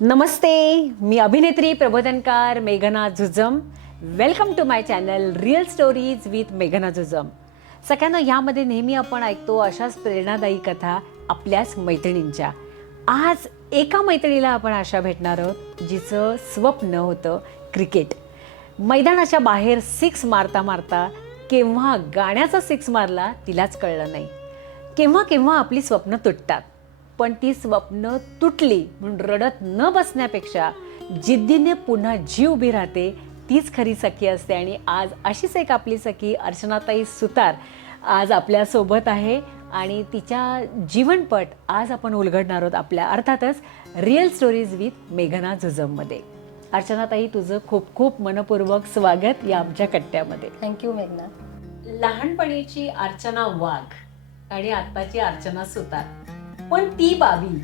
नमस्ते, मी अभिनेत्री प्रबोधनकार मेघना झुजम. Welcome to my channel real stories with मेघना झुजम. सगळ्यांना यामध्ये नेहमी आपण ऐकतो अशाच प्रेरणादायी कथा आपल्याच मैत्रिणींच्या. आज एका मैत्रिणीला आपण अशा भेटणार आहोत जिचं स्वप्न होतं क्रिकेट. मैदानाच्या बाहेर सिक्स मारता मारता केव्हा गाण्याचा सिक्स मारला तिलाच कळलं नाही. केव्हा केव्हा आपली स्वप्न तुटतात, पण ती स्वप्न तुटली म्हणून रडत न बसण्यापेक्षा जिद्दीने पुन्हा जी उभी राहते तीच खरी सखी असते. आणि आज अशीच एक आपली सखी अर्चनाताई सुतार आज आपल्यासोबत आहे आणि तिच्या जीवनपट आज आपण उलगडणार आहोत आपल्या अर्थातच रिअल स्टोरीज विथ मेघना झुजममध्ये. अर्चनाताई, तुझं खूप खूप मनपूर्वक स्वागत या आमच्या कट्ट्यामध्ये. थँक्यू मेघना. लहानपणीची अर्चना वाघ आणि आत्ताची अर्चना सुतार, पण ती बाबी,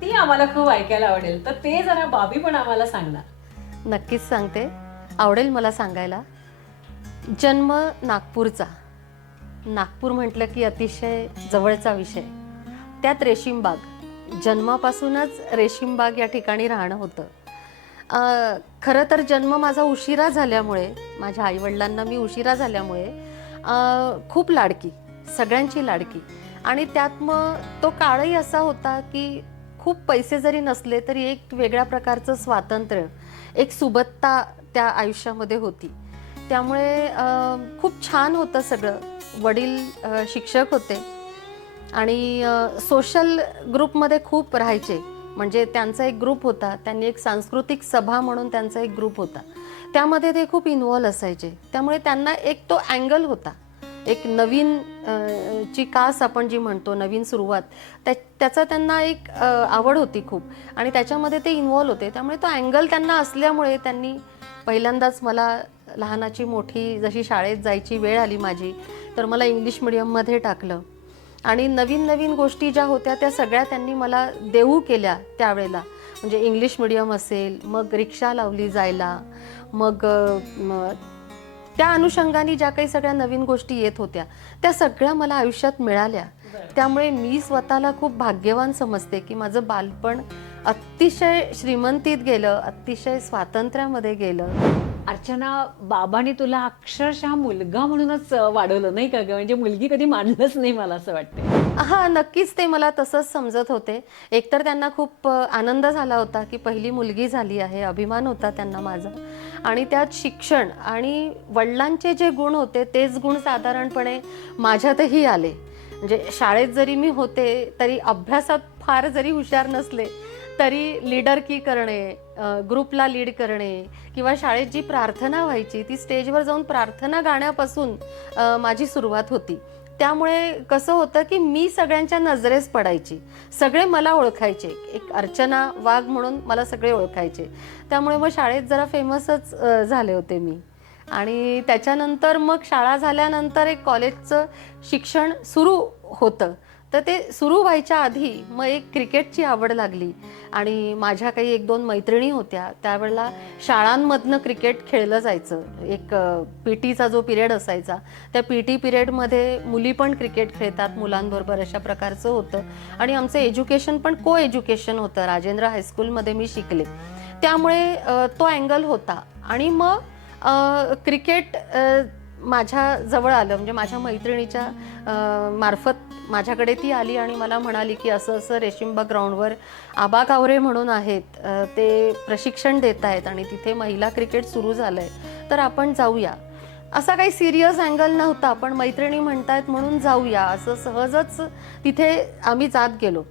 ती आम्हाला खूप ऐकायला आवडेल. तर ते जरा बाबी पण आम्हाला सांगणार. नक्कीच सांगते, आवडेल मला सांगायला. जन्म नागपूरचा. नागपूर म्हटलं की अतिशय जवळचा विषय. त्यात रेशीमबाग. जन्मापासूनच रेशीमबाग या ठिकाणी राहणं होतं. खरं तर जन्म माझा उशिरा झाल्यामुळे, माझ्या आईवडिलांना मी उशिरा झाल्यामुळे खूप लाडकी, सगळ्यांची लाडकी. आणि त्यात मग तो काळही असा होता की खूप पैसे जरी नसले तरी एक वेगळ्या प्रकारचं स्वातंत्र्य, एक सुबत्ता त्या आयुष्यामध्ये होती. त्यामुळे खूप छान होतं सगळं. वडील शिक्षक होते आणि सोशल ग्रुपमध्ये खूप राहायचे. म्हणजे त्यांचा एक ग्रुप होता, त्यांनी एक सांस्कृतिक सभा म्हणून त्यांचा एक ग्रुप होता, त्यामध्ये ते खूप इन्व्हॉल्व असायचे. त्यामुळे त्यांना एक तो अँगल होता, एक नवीन ची कास आपण जी म्हणतो, नवीन सुरुवात, त्याचा त्यांना एक आवड होती खूप आणि त्याच्यामध्ये ते इन्व्हॉल्व होते. त्यामुळे तो अँगल त्यांना असल्यामुळे त्यांनी पहिल्यांदाच मला लहानाची मोठी जशी शाळेत जायची वेळ आली माझी, तर मला इंग्लिश मिडियममध्ये टाकलं आणि नवीन नवीन गोष्टी ज्या होत्या त्या सगळ्या त्यांनी मला देऊ केल्या त्यावेळेला. म्हणजे इंग्लिश मिडियम असेल, मग रिक्षा लावली जायला, मग त्या अनुषंगाने ज्या काही सगळ्या नवीन गोष्टी येत होत्या त्या सगळ्या मला आयुष्यात मिळाल्या. त्यामुळे मी स्वतःला खूप भाग्यवान समजते की माझं बालपण अतिशय श्रीमंतीत गेलं, अतिशय स्वातंत्र्यामध्ये गेलं. अर्चना, बाबांनी तुला अक्षरशः मुलगा म्हणूनच वाढवलं नाही का ग? म्हणजे मुलगी कधी मानलंच नाही मला असं वाटतं. हा, नक्कीच ते मला तसंच समजत होते. एकतर त्यांना खूप आनंद झाला होता की पहिली मुलगी झाली आहे, अभिमान होता त्यांना माझा. आणि त्यात शिक्षण आणि वडिलांचे जे गुण होते तेच गुण साधारणपणे माझ्यातही आले. म्हणजे शाळेत जरी मी होते तरी अभ्यासात फार जरी हुशार नसले तरी लीडरकी करणे, ग्रुपला लीड करणे, किंवा शाळेत जी प्रार्थना व्हायची ती स्टेजवर जाऊन प्रार्थना गाण्यापासून माझी सुरुवात होती. त्यामुळे कसं होतं की मी सगळ्यांच्या नजरेस पडायची, सगळे मला ओळखायचे. एक अर्चना वाघ म्हणून मला सगळे ओळखायचे. त्यामुळे मग शाळेत जरा फेमसच झाले होते मी. आणि त्याच्यानंतर मग शाळा झाल्यानंतर एक कॉलेजचं शिक्षण सुरू होतं. तर ते सुरू व्हायच्या आधी मग एक क्रिकेटची आवड लागली आणि माझ्या काही एक दोन मैत्रिणी होत्या. त्यावेळेला शाळांमधनं क्रिकेट खेळलं जायचं. एक PT चा जो पिरियड असायचा, त्या PT पिरियडमध्ये मुली पण क्रिकेट खेळतात मुलांबरोबर, अशा प्रकारचं होतं. आणि आमचं एज्युकेशन पण को एज्युकेशन होतं. राजेंद्र हायस्कूलमध्ये मी शिकले, त्यामुळे तो अँगल होता. आणि मग क्रिकेट माझ्या जवळ आलं. म्हणजे माझ्या मैत्रिणीच्या मार्फत माझ्याकडे ती आली आणि मला म्हणाली की असं असं रेशीमबाग ग्राउंडवर आबा कावरे म्हणून आहेत, ते प्रशिक्षण देत आहेत आणि तिथे महिला क्रिकेट सुरू झालंय, तर आपण जाऊया. असा काही सिरियस अँगल नव्हता, पण मैत्रिणी म्हणतायत म्हणून जाऊया, असं सहजच तिथे आम्ही जात गेलो.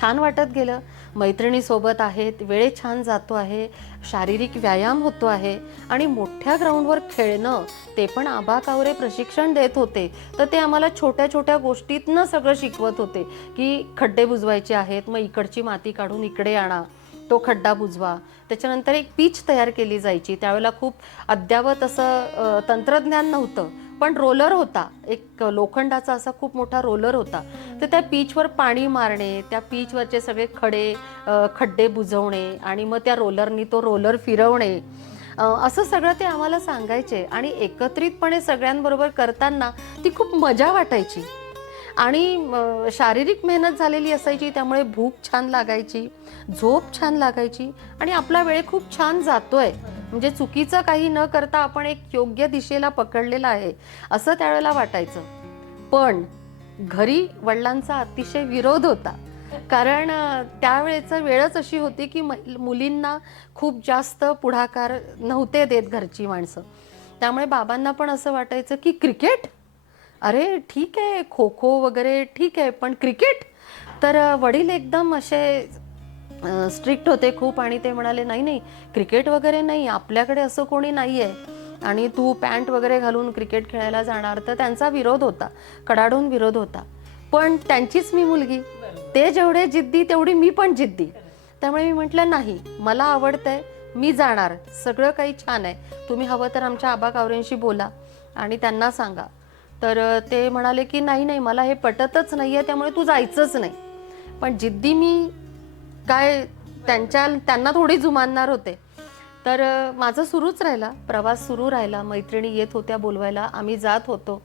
छान वाटत गेलं. मैत्रिणीसोबत आहेत, वेळ छान जातो आहे, शारीरिक व्यायाम होतो आहे आणि मोठ्या ग्राउंडवर खेळणं, ते पण आबा कावरे प्रशिक्षण देत होते. तर ते आम्हाला छोट्या छोट्या गोष्टीतनं सगळं शिकवत होते की खड्डे बुजवायचे आहेत, मग इकडची माती काढून इकडे आणा, तो खड्डा बुजवा. त्याच्यानंतर एक पीच तयार केली जायची. त्यावेळेला खूप अद्यावत असं तंत्रज्ञान नव्हतं, पण रोलर होता, एक लोखंडाचा असा खूप मोठा रोलर होता. तर त्या पीचवर पाणी मारणे, त्या पीचवरचे सगळे खड्डे बुजवणे आणि मग त्या रोलरनी तो रोलर फिरवणे, असं सगळं ते आम्हाला सांगायचे. आणि एकत्रितपणे सगळ्यांबरोबर करताना ती खूप मजा वाटायची. आणि शारीरिक मेहनत झालेली असायची, त्यामुळे भूक छान लागायची, झोप छान लागायची आणि आपला वेळ खूप छान जातोय, म्हणजे चुकीचं काही न करता आपण एक योग्य दिशेला पकडलेला आहे असं त्यावेळेला वाटायचं. पण घरी वडिलांचा अतिशय विरोध होता, कारण त्यावेळेचं वेळच अशी होती की मुलींना खूप जास्त पुढाकार नव्हते देत घरची माणसं. त्यामुळे बाबांना पण असं वाटायचं की क्रिकेट, अरे ठीक आहे, खो खो वगैरे ठीक आहे, पण क्रिकेट. तर वडील एकदम असे स्ट्रिक्ट होते खूप आणि ते म्हणाले नाही नाही, क्रिकेट वगैरे नाही, आपल्याकडे असं कोणी नाही आहे आणि तू पॅन्ट वगैरे घालून क्रिकेट खेळायला जाणार. तर त्यांचा विरोध होता, कडाडून विरोध होता. पण त्यांचीच मी मुलगी, ते जेवढे जिद्दी तेवढी मी पण जिद्दी. त्यामुळे मी म्हटलं नाही, मला आवडतंय, मी जाणार, सगळं काही छान आहे, तुम्ही हवं तर आमच्या आबा कावरेंशी बोला आणि त्यांना सांगा. तर ते म्हणाले की नाही नाही, मला हे पटतच नाही आहे, त्यामुळे तू जायचंच नाही. पण जिद्दी मी काय त्यांना थोडी जुमानणार होते. तर माझं सुरूच राहिला, प्रवास सुरू राहिला, मैत्रिणी येत होत्या बोलवायला, आम्ही जात होतो.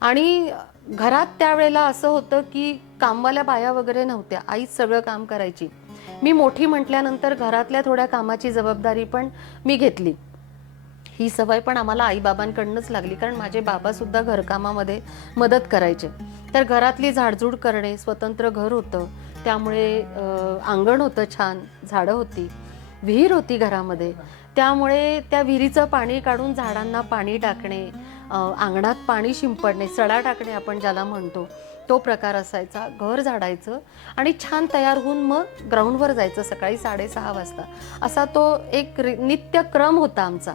आणि घरात त्यावेळेला असं होतं की कामवाल्या बाया वगैरे नव्हत्या, आईच सगळं काम करायची. मी मोठी म्हटल्यानंतर घरातल्या थोड्या कामाची जबाबदारी पण मी घेतली. ही सवय पण आम्हाला आईबाबांकडूनच लागली, कारण माझे बाबा सुद्धा घरकामामध्ये मदत करायचे. तर घरातली झाडझूड करणे, स्वतंत्र घर होतं, त्यामुळे अंगण होतं छान, झाडं होती, विहीर होती घरामध्ये, त्यामुळे त्या विहिरीचं पाणी काढून झाडांना पाणी टाकणे, अंगणात पाणी शिंपडणे, सडा टाकणे आपण ज्याला म्हणतो, तो प्रकार असायचा. घर झाडायचं आणि छान तयार होऊन मग ग्राउंडवर जायचं सकाळी 6:30 वाजता. असा तो एक नित्यक्रम होता आमचा.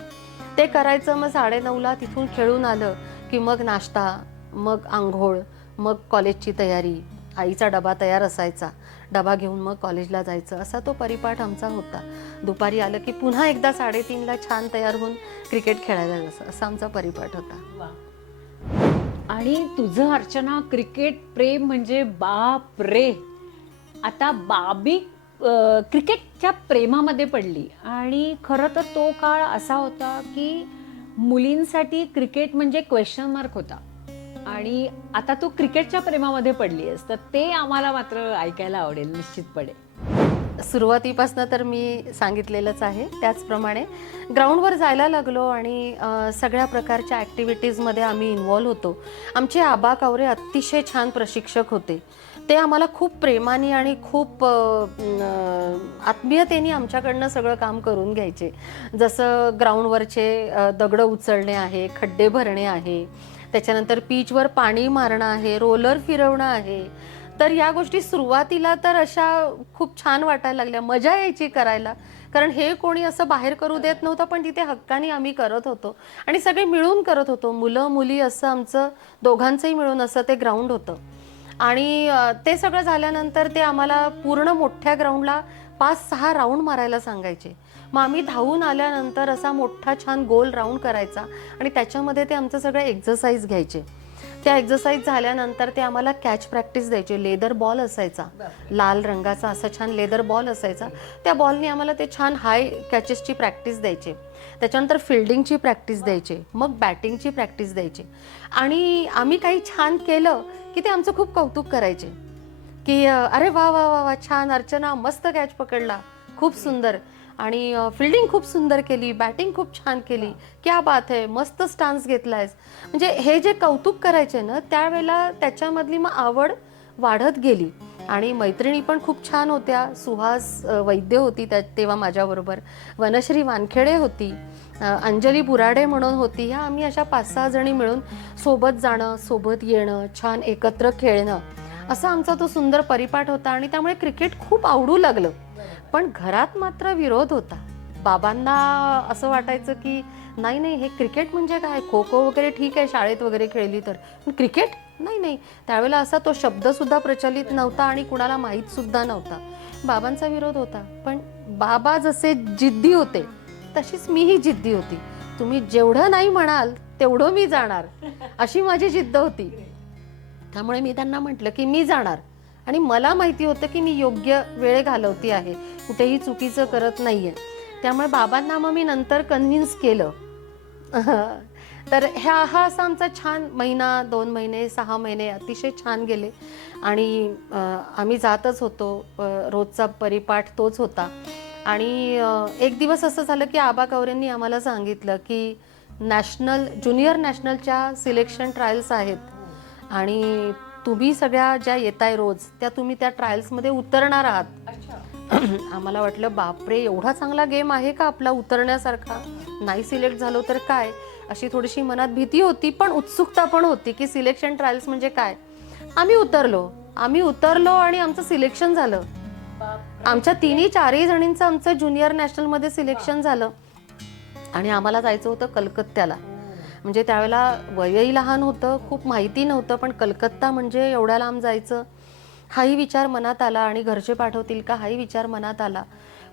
ते करायचं. मग 9:30ला तिथून खेळून आलं की मग नाश्ता, मग आंघोळ, मग कॉलेजची तयारी, आईचा डबा तयार असायचा, डबा घेऊन मग कॉलेजला जायचं. असा तो परिपाठ आमचा होता. दुपारी आलं की पुन्हा एकदा 3:30ला छान तयार होऊन क्रिकेट खेळायला जायचं, असा आमचा परिपाठ होता. आणि तुझं अर्चना क्रिकेट प्रेम म्हणजे बाप रे. आता बाबी क्रिकेटच्या प्रेमामध्ये पडली आणि खरं तर तो काळ असा होता की मुलींसाठी क्रिकेट म्हणजे क्वेश्चन मार्क होता आणि आता तू क्रिकेटच्या प्रेमामध्ये पडली आहेस, तर ते आम्हाला मात्र ऐकायला आवडेल निश्चितपणे. सुरुवातीपासून तर मी सांगितलेलंच आहे, त्याचप्रमाणे ग्राउंडवर जायला लागलो आणि सगळ्या प्रकारच्या ॲक्टिव्हिटीजमध्ये आम्ही इन्व्हॉल्व होतो. आमचे आबा कावरे अतिशय छान प्रशिक्षक होते. ते आम्हाला खूप प्रेमाने आणि खूप आत्मीयतेने आमच्याकडनं सगळं काम करून घ्यायचे. जसं ग्राउंडवरचे दगडं उचलणे आहे, खड्डे भरणे आहे, त्याच्यानंतर पीचवर पाणी मारणं आहे, रोलर फिरवणं आहे. तर या गोष्टी सुरुवातीला तर अशा खूप छान वाटायला लागल्या, मजा यायची करायला, कारण हे कोणी असं बाहेर करू देत नव्हतं, पण तिथे हक्काने आम्ही करत होतो आणि सगळे मिळून करत होतो, मुलं मुली असं आमचं दोघांचंही मिळून असं ते ग्राउंड होतं. आणि ते सगळं झाल्यानंतर ते आम्हाला पूर्ण मोठ्या ग्राउंडला 5-6 राऊंड मारायला सांगायचे. मग आम्ही धावून आल्यानंतर असा मोठा छान गोल राऊंड करायचा आणि त्याच्यामध्ये ते आमचं सगळं एक्झरसाइज घ्यायचे. त्या एक्झरसाइज झाल्यानंतर ते आम्हाला कॅच प्रॅक्टिस द्यायचे. लेदर बॉल असायचा, लाल रंगाचा असा छान लेदर बॉल असायचा. त्या बॉलने आम्हाला ते छान हाय कॅचेसची प्रॅक्टिस द्यायचे. त्याच्यानंतर फिल्डिंगची प्रॅक्टिस द्यायचे, मग बॅटिंगची प्रॅक्टिस द्यायचे. आणि आम्ही काही छान केलं की ते आमचं खूप कौतुक करायचे की अरे वा वा वा वा, छान अर्चना, मस्त कॅच पकडला, खूप सुंदर, आणि फिल्डिंग खूप सुंदर केली, बॅटिंग खूप छान केली, क्या बात आहे, मस्त स्टान्स घेतलायस. म्हणजे हे जे कौतुक करायचे ना, त्यावेळेला त्याच्यामधली मग आवड वाढत गेली. आणि मैत्रिणी पण खूप छान होत्या. सुहास वैद्य होती तेव्हा माझ्याबरोबर, वनश्री वानखेडे होती, अंजली बुराडे म्हणून होती. ह्या आम्ही अशा 5-6 जणी मिळून सोबत जाणं, सोबत येणं, छान एकत्र खेळणं, असा आमचा तो सुंदर परिपाठ होता. आणि त्यामुळे क्रिकेट खूप आवडू लागलं. पण घरात मात्र विरोध होता. बाबांना असं वाटायचं की नाही नाही, हे क्रिकेट म्हणजे काय, खो खो वगैरे ठीक आहे शाळेत वगैरे खेळली तर, पण क्रिकेट नाही नाही. त्यावेळेला असा तो शब्दसुद्धा प्रचलित नव्हता आणि कुणाला माहीतसुद्धा नव्हता. बाबांचा विरोध होता. पण बाबा जसे जिद्दी होते तशीच मीही जिद्दी होती. तुम्ही जेवढं नाही म्हणाल तेवढं मी जाणार, अशी माझी जिद्द होती. त्यामुळे मी त्यांना म्हटलं की मी जाणार. आणि मला माहिती होतं की मी योग्य वेळ घालवती आहे, कुठेही चुकीचं करत नाहीये. त्यामुळे बाबांना मग मी नंतर कन्व्हिन्स केलं. तर हा असा आमचा छान महिना, 2 महिने, 6 महिने अतिशय छान गेले. आणि आम्ही जातच होतो, रोजचा परिपाठ तोच होता. आणि एक दिवस असं झालं की आबा कवरेंनी आम्हाला सांगितलं की ज्युनियर नॅशनलच्या सिलेक्शन ट्रायल्स आहेत आणि तुम्ही सगळ्या ज्या येताय रोज त्या तुम्ही त्या ट्रायल्समध्ये उतरणार आहात. आम्हाला वाटलं बापरे, एवढा चांगला गेम आहे का आपला उतरण्यासारखा, नाही सिलेक्ट झालो तर काय, अशी थोडीशी मनात भीती होती, पण उत्सुकता पण होती की सिलेक्शन ट्रायल्स म्हणजे काय. आम्ही उतरलो आणि आमचं सिलेक्शन झालं. आमच्या 3-4 जणींचं आमचं ज्युनियर नॅशनलमध्ये सिलेक्शन झालं आणि आम्हाला जायचं होतं कलकत्त्याला. म्हणजे त्यावेळेला वयही लहान होतं, खूप माहिती नव्हतं, पण कलकत्ता म्हणजे एवढ्या लांब जायचं हाही विचार मनात आला आणि घरचे पाठवतील का हाही विचार मनात आला.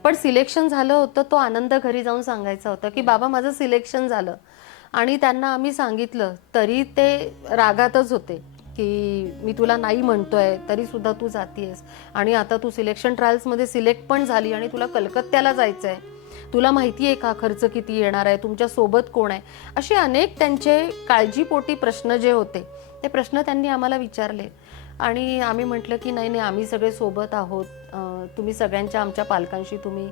पण सिलेक्शन झालं होतं, तो आनंद घरी जाऊन सांगायचा होता की बाबा माझं सिलेक्शन झालं. आणि त्यांना आम्ही सांगितलं तरी ते रागातच होते की मी तुला नाही म्हणतोय तरी सुद्धा तू जातीयस आणि आता तू सिलेक्शन ट्रायल्समध्ये सिलेक्ट पण झाली आणि तुला कलकत्त्याला जायचं आहे, तुला माहिती आहे का खर्च किती येणार आहे, तुमच्या सोबत कोण आहे, असे अनेक त्यांचे काळजीपोटी प्रश्न जे होते ते प्रश्न त्यांनी आम्हाला विचारले. आणि आम्ही म्हटलं की नाही आम्ही सगळे सोबत आहोत, तुम्ही सगळ्यांच्या आमच्या पालकांशी तुम्ही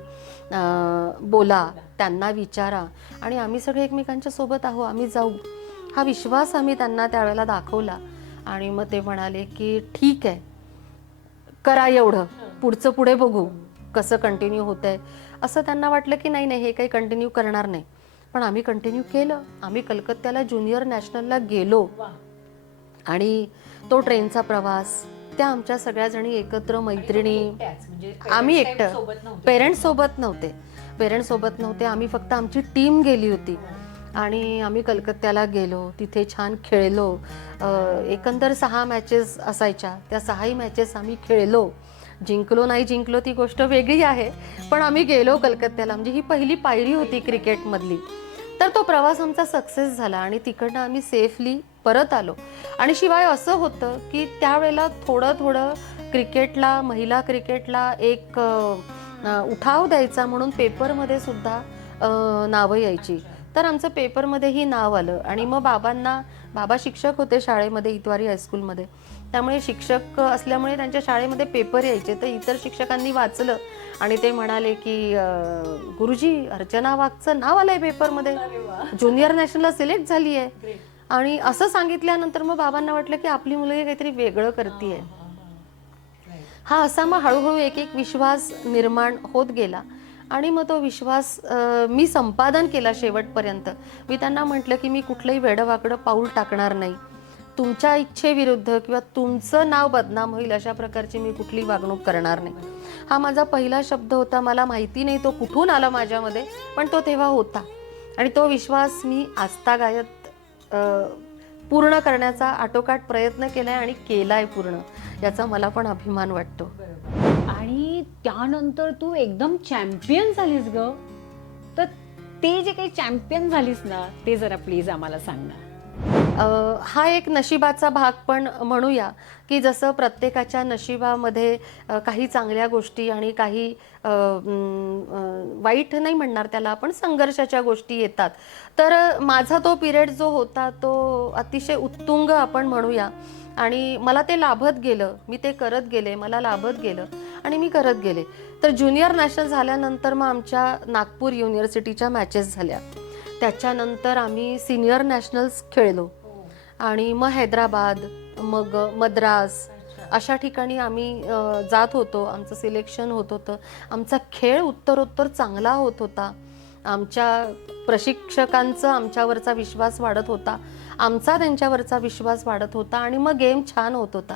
बोला, त्यांना विचारा आणि आम्ही सगळे एकमेकांच्या सोबत आहोत, आम्ही जाऊ. हा विश्वास आम्ही त्यांना त्यावेळेला दाखवला. आणि मग ते म्हणाले की ठीक आहे, करा एवढं, पुढचं पुढे बघू कसं कंटिन्यू होतंय. असं त्यांना वाटलं की नाही हे काही कंटिन्यू करणार नाही, पण आम्ही कंटिन्यू केलं. आम्ही कलकत्त्याला ज्युनियर नॅशनलला गेलो आणि तो ट्रेनचा प्रवास, त्या आमच्या सगळ्या जणी एकत्र मैत्रिणी, आम्ही एकटं, पेरेंट्स सोबत नव्हते, आम्ही फक्त आमची टीम गेली होती आणि आम्ही कलकत्त्याला गेलो, तिथे छान खेळलो. एकंदर 6 मॅचेस असायच्या, त्या 6ही मॅचेस आम्ही खेळलो. जिंकलो नाही जिंकलो ती गोष्ट वेगळी आहे, पण आम्ही गेलो कलकत्त्याला. म्हणजे ही पहिली पायरी होती क्रिकेटमधली. तर तो प्रवास आमचा सक्सेस झाला आणि तिकडनं आम्ही सेफली परत आलो. आणि शिवाय असं होतं की त्यावेळेला थोडं क्रिकेटला, महिला क्रिकेटला एक उठाव द्यायचा म्हणून पेपरमध्ये सुद्धा नावं यायची. तर आमचं पेपरमध्येही नाव आलं आणि मग बाबा शिक्षक होते शाळेमध्ये, इतवारी हायस्कूलमध्ये. त्यामुळे शिक्षक असल्यामुळे त्यांच्या शाळेमध्ये पेपर यायचे. तर इतर शिक्षकांनी वाचलं आणि ते म्हणाले की गुरुजी, अर्चना वाघचं नाव आलंय पेपरमध्ये, ज्युनियर नॅशनलला सिलेक्ट झाली आहे. आणि असं सांगितल्यानंतर मग बाबांना वाटलं की आपली मुलगी काहीतरी वेगळं करतीये. हा असा मग हळूहळू एक विश्वास निर्माण होत गेला आणि मग तो विश्वास मी संपादन केला शेवटपर्यंत. मी त्यांना म्हटलं की मी कुठलंही वेडवाकडं पाऊल टाकणार नाही, तुमच्या इच्छेविरुद्ध किंवा तुमचं नाव बदनाम होईल अशा प्रकारची मी कुठली वागणूक करणार नाही. हा माझा पहिला शब्द होता. मला माहिती नाही तो कुठून आला माझ्यामध्ये, पण तो तेव्हा होता आणि तो विश्वास मी आजतागायत पूर्ण करण्याचा आटोकाट प्रयत्न केलाय आणि केलाय पूर्ण, याचा मला पण अभिमान वाटतो. आणि त्यानंतर तू एकदम चॅम्पियन झालीस ग. तर ते जे काही चॅम्पियन झालीस ना, ते जरा प्लीज आम्हाला सांग ना. हा एक नशिबाचा भाग पण म्हणूया की जसं प्रत्येकाच्या नशिबामध्ये काही चांगल्या गोष्टी आणि काही वाईट नाही म्हणणार त्याला आपण, संघर्षाच्या गोष्टी येतात. तर माझा तो पिरियड जो होता तो अतिशय उत्तुंग आपण म्हणूया आणि मला ते लाभत गेलं, मी ते करत गेले, मला लाभत गेलं आणि मी करत गेले. तर ज्युनियर नॅशनल झाल्यानंतर मग आमच्या नागपूर युनिव्हर्सिटीच्या मॅचेस झाल्या. त्याच्यानंतर आम्ही सिनियर नॅशनल्स खेळलो आणि मग हैदराबाद, मग मद्रास अशा ठिकाणी आम्ही जात होतो. आमचं सिलेक्शन होत होतं. आमचा खेळ उत्तरोत्तर चांगला होत होता. आमच्या प्रशिक्षकांचा आमच्यावरचा विश्वास वाढत होता, आमचा त्यांच्यावरचा विश्वास वाढत होता आणि मग गेम छान होत होता.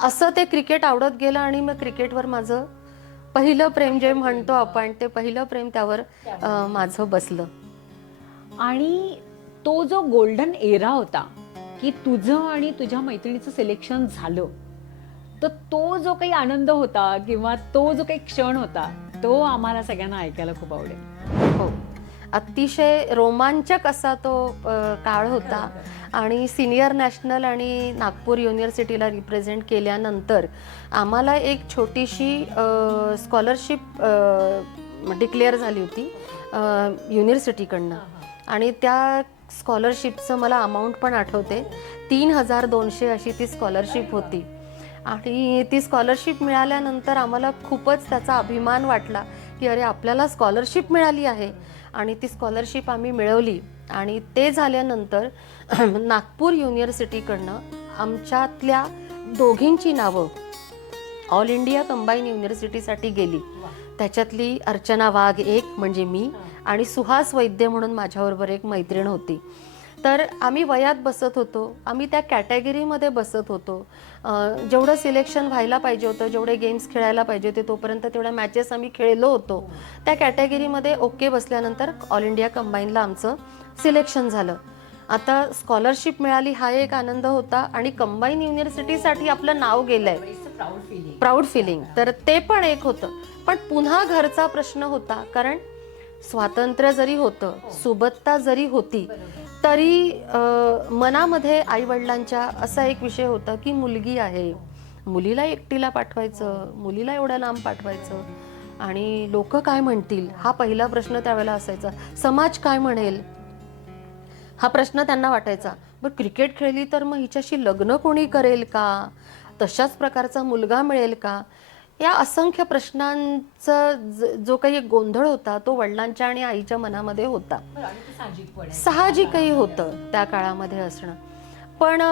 असं ते क्रिकेट आवडत गेलं आणि मग क्रिकेटवर माझं पहिलं प्रेम जे म्हणतो आपण, ते पहिलं प्रेम त्यावर माझं बसलं. आणि तो जो गोल्डन एरा होता की तुझं आणि तुझ्या मैत्रिणीचं सिलेक्शन झालं, तर तो जो काही आनंद होता किंवा तो जो काही क्षण होता तो आम्हाला सगळ्यांना ऐकायला खूप आवडेल. हो, अतिशय रोमांचक असा तो काळ होता. आणि सिनियर नॅशनल आणि नागपूर युनिव्हर्सिटीला रिप्रेझेंट केल्यानंतर आम्हाला एक छोटीशी स्कॉलरशिप डिक्लेअर झाली होती युनिव्हर्सिटीकडनं आणि त्या स्कॉलरशिपचं मला अमाऊंट पण आठवते, 3,200 अशी ती स्कॉलरशिप होती. आणि ती स्कॉलरशिप मिळाल्यानंतर आम्हाला खूपच त्याचा अभिमान वाटला की अरे आपल्याला स्कॉलरशिप मिळाली आहे. आणि ती स्कॉलरशिप आम्ही मिळवली. आणि ते झाल्यानंतर नागपूर युनिव्हर्सिटीकडनं आमच्यातल्या दोघींची नावं ऑल इंडिया कंबाईन युनिव्हर्सिटीसाठी गेली. त्याच्यातली अर्चना वाघ एक म्हणजे मी, आणि सुहास वैद्य म्हणून माझ्याबरोबर एक मैत्रीण होती. तर आम्ही वयात बसत होतो, आम्ही त्या कॅटेगरीमध्ये बसत होतो. जेवढं सिलेक्शन व्हायला पाहिजे होतं, जेवढे गेम्स खेळायला पाहिजे होते तोपर्यंत तेवढ्या मॅचेस आम्ही खेळलो होतो. त्या कॅटेगरीमध्ये ओके बसल्यानंतर ऑल इंडिया कंबाईनला आमचं सिलेक्शन झालं. आता स्कॉलरशिप मिळाली हा एक आनंद होता, आणि कंबाईन युनिव्हर्सिटीसाठी आपलं नाव गेलंय, प्राऊड फिलिंग, तर ते पण एक होतं. पण पुन्हा घरचा प्रश्न होता, कारण स्वातंत्र्य जरी होतं, सुबत्ता जरी होती, तरी मनामध्ये आईवडिलांच्या असा एक विषय होता की मुलगी आहे, मुलीला एकटीला पाठवायचं, मुलीला एवढ्या लांब पाठवायचं, आणि लोक काय म्हणतील हा पहिला प्रश्न त्यावेळेला असायचा. समाज काय म्हणेल हा प्रश्न त्यांना वाटायचा. बरं क्रिकेट खेळली तर मग हिच्याशी लग्न कोणी करेल का, तशाच प्रकारचा मुलगा मिळेल का, या असंख्य प्रश्नांचा जो काही एक गोंधळ होता तो वडिलांच्या आणि आईच्या मनामध्ये होता. साहजिकही होतं त्या काळामध्ये असणं. पण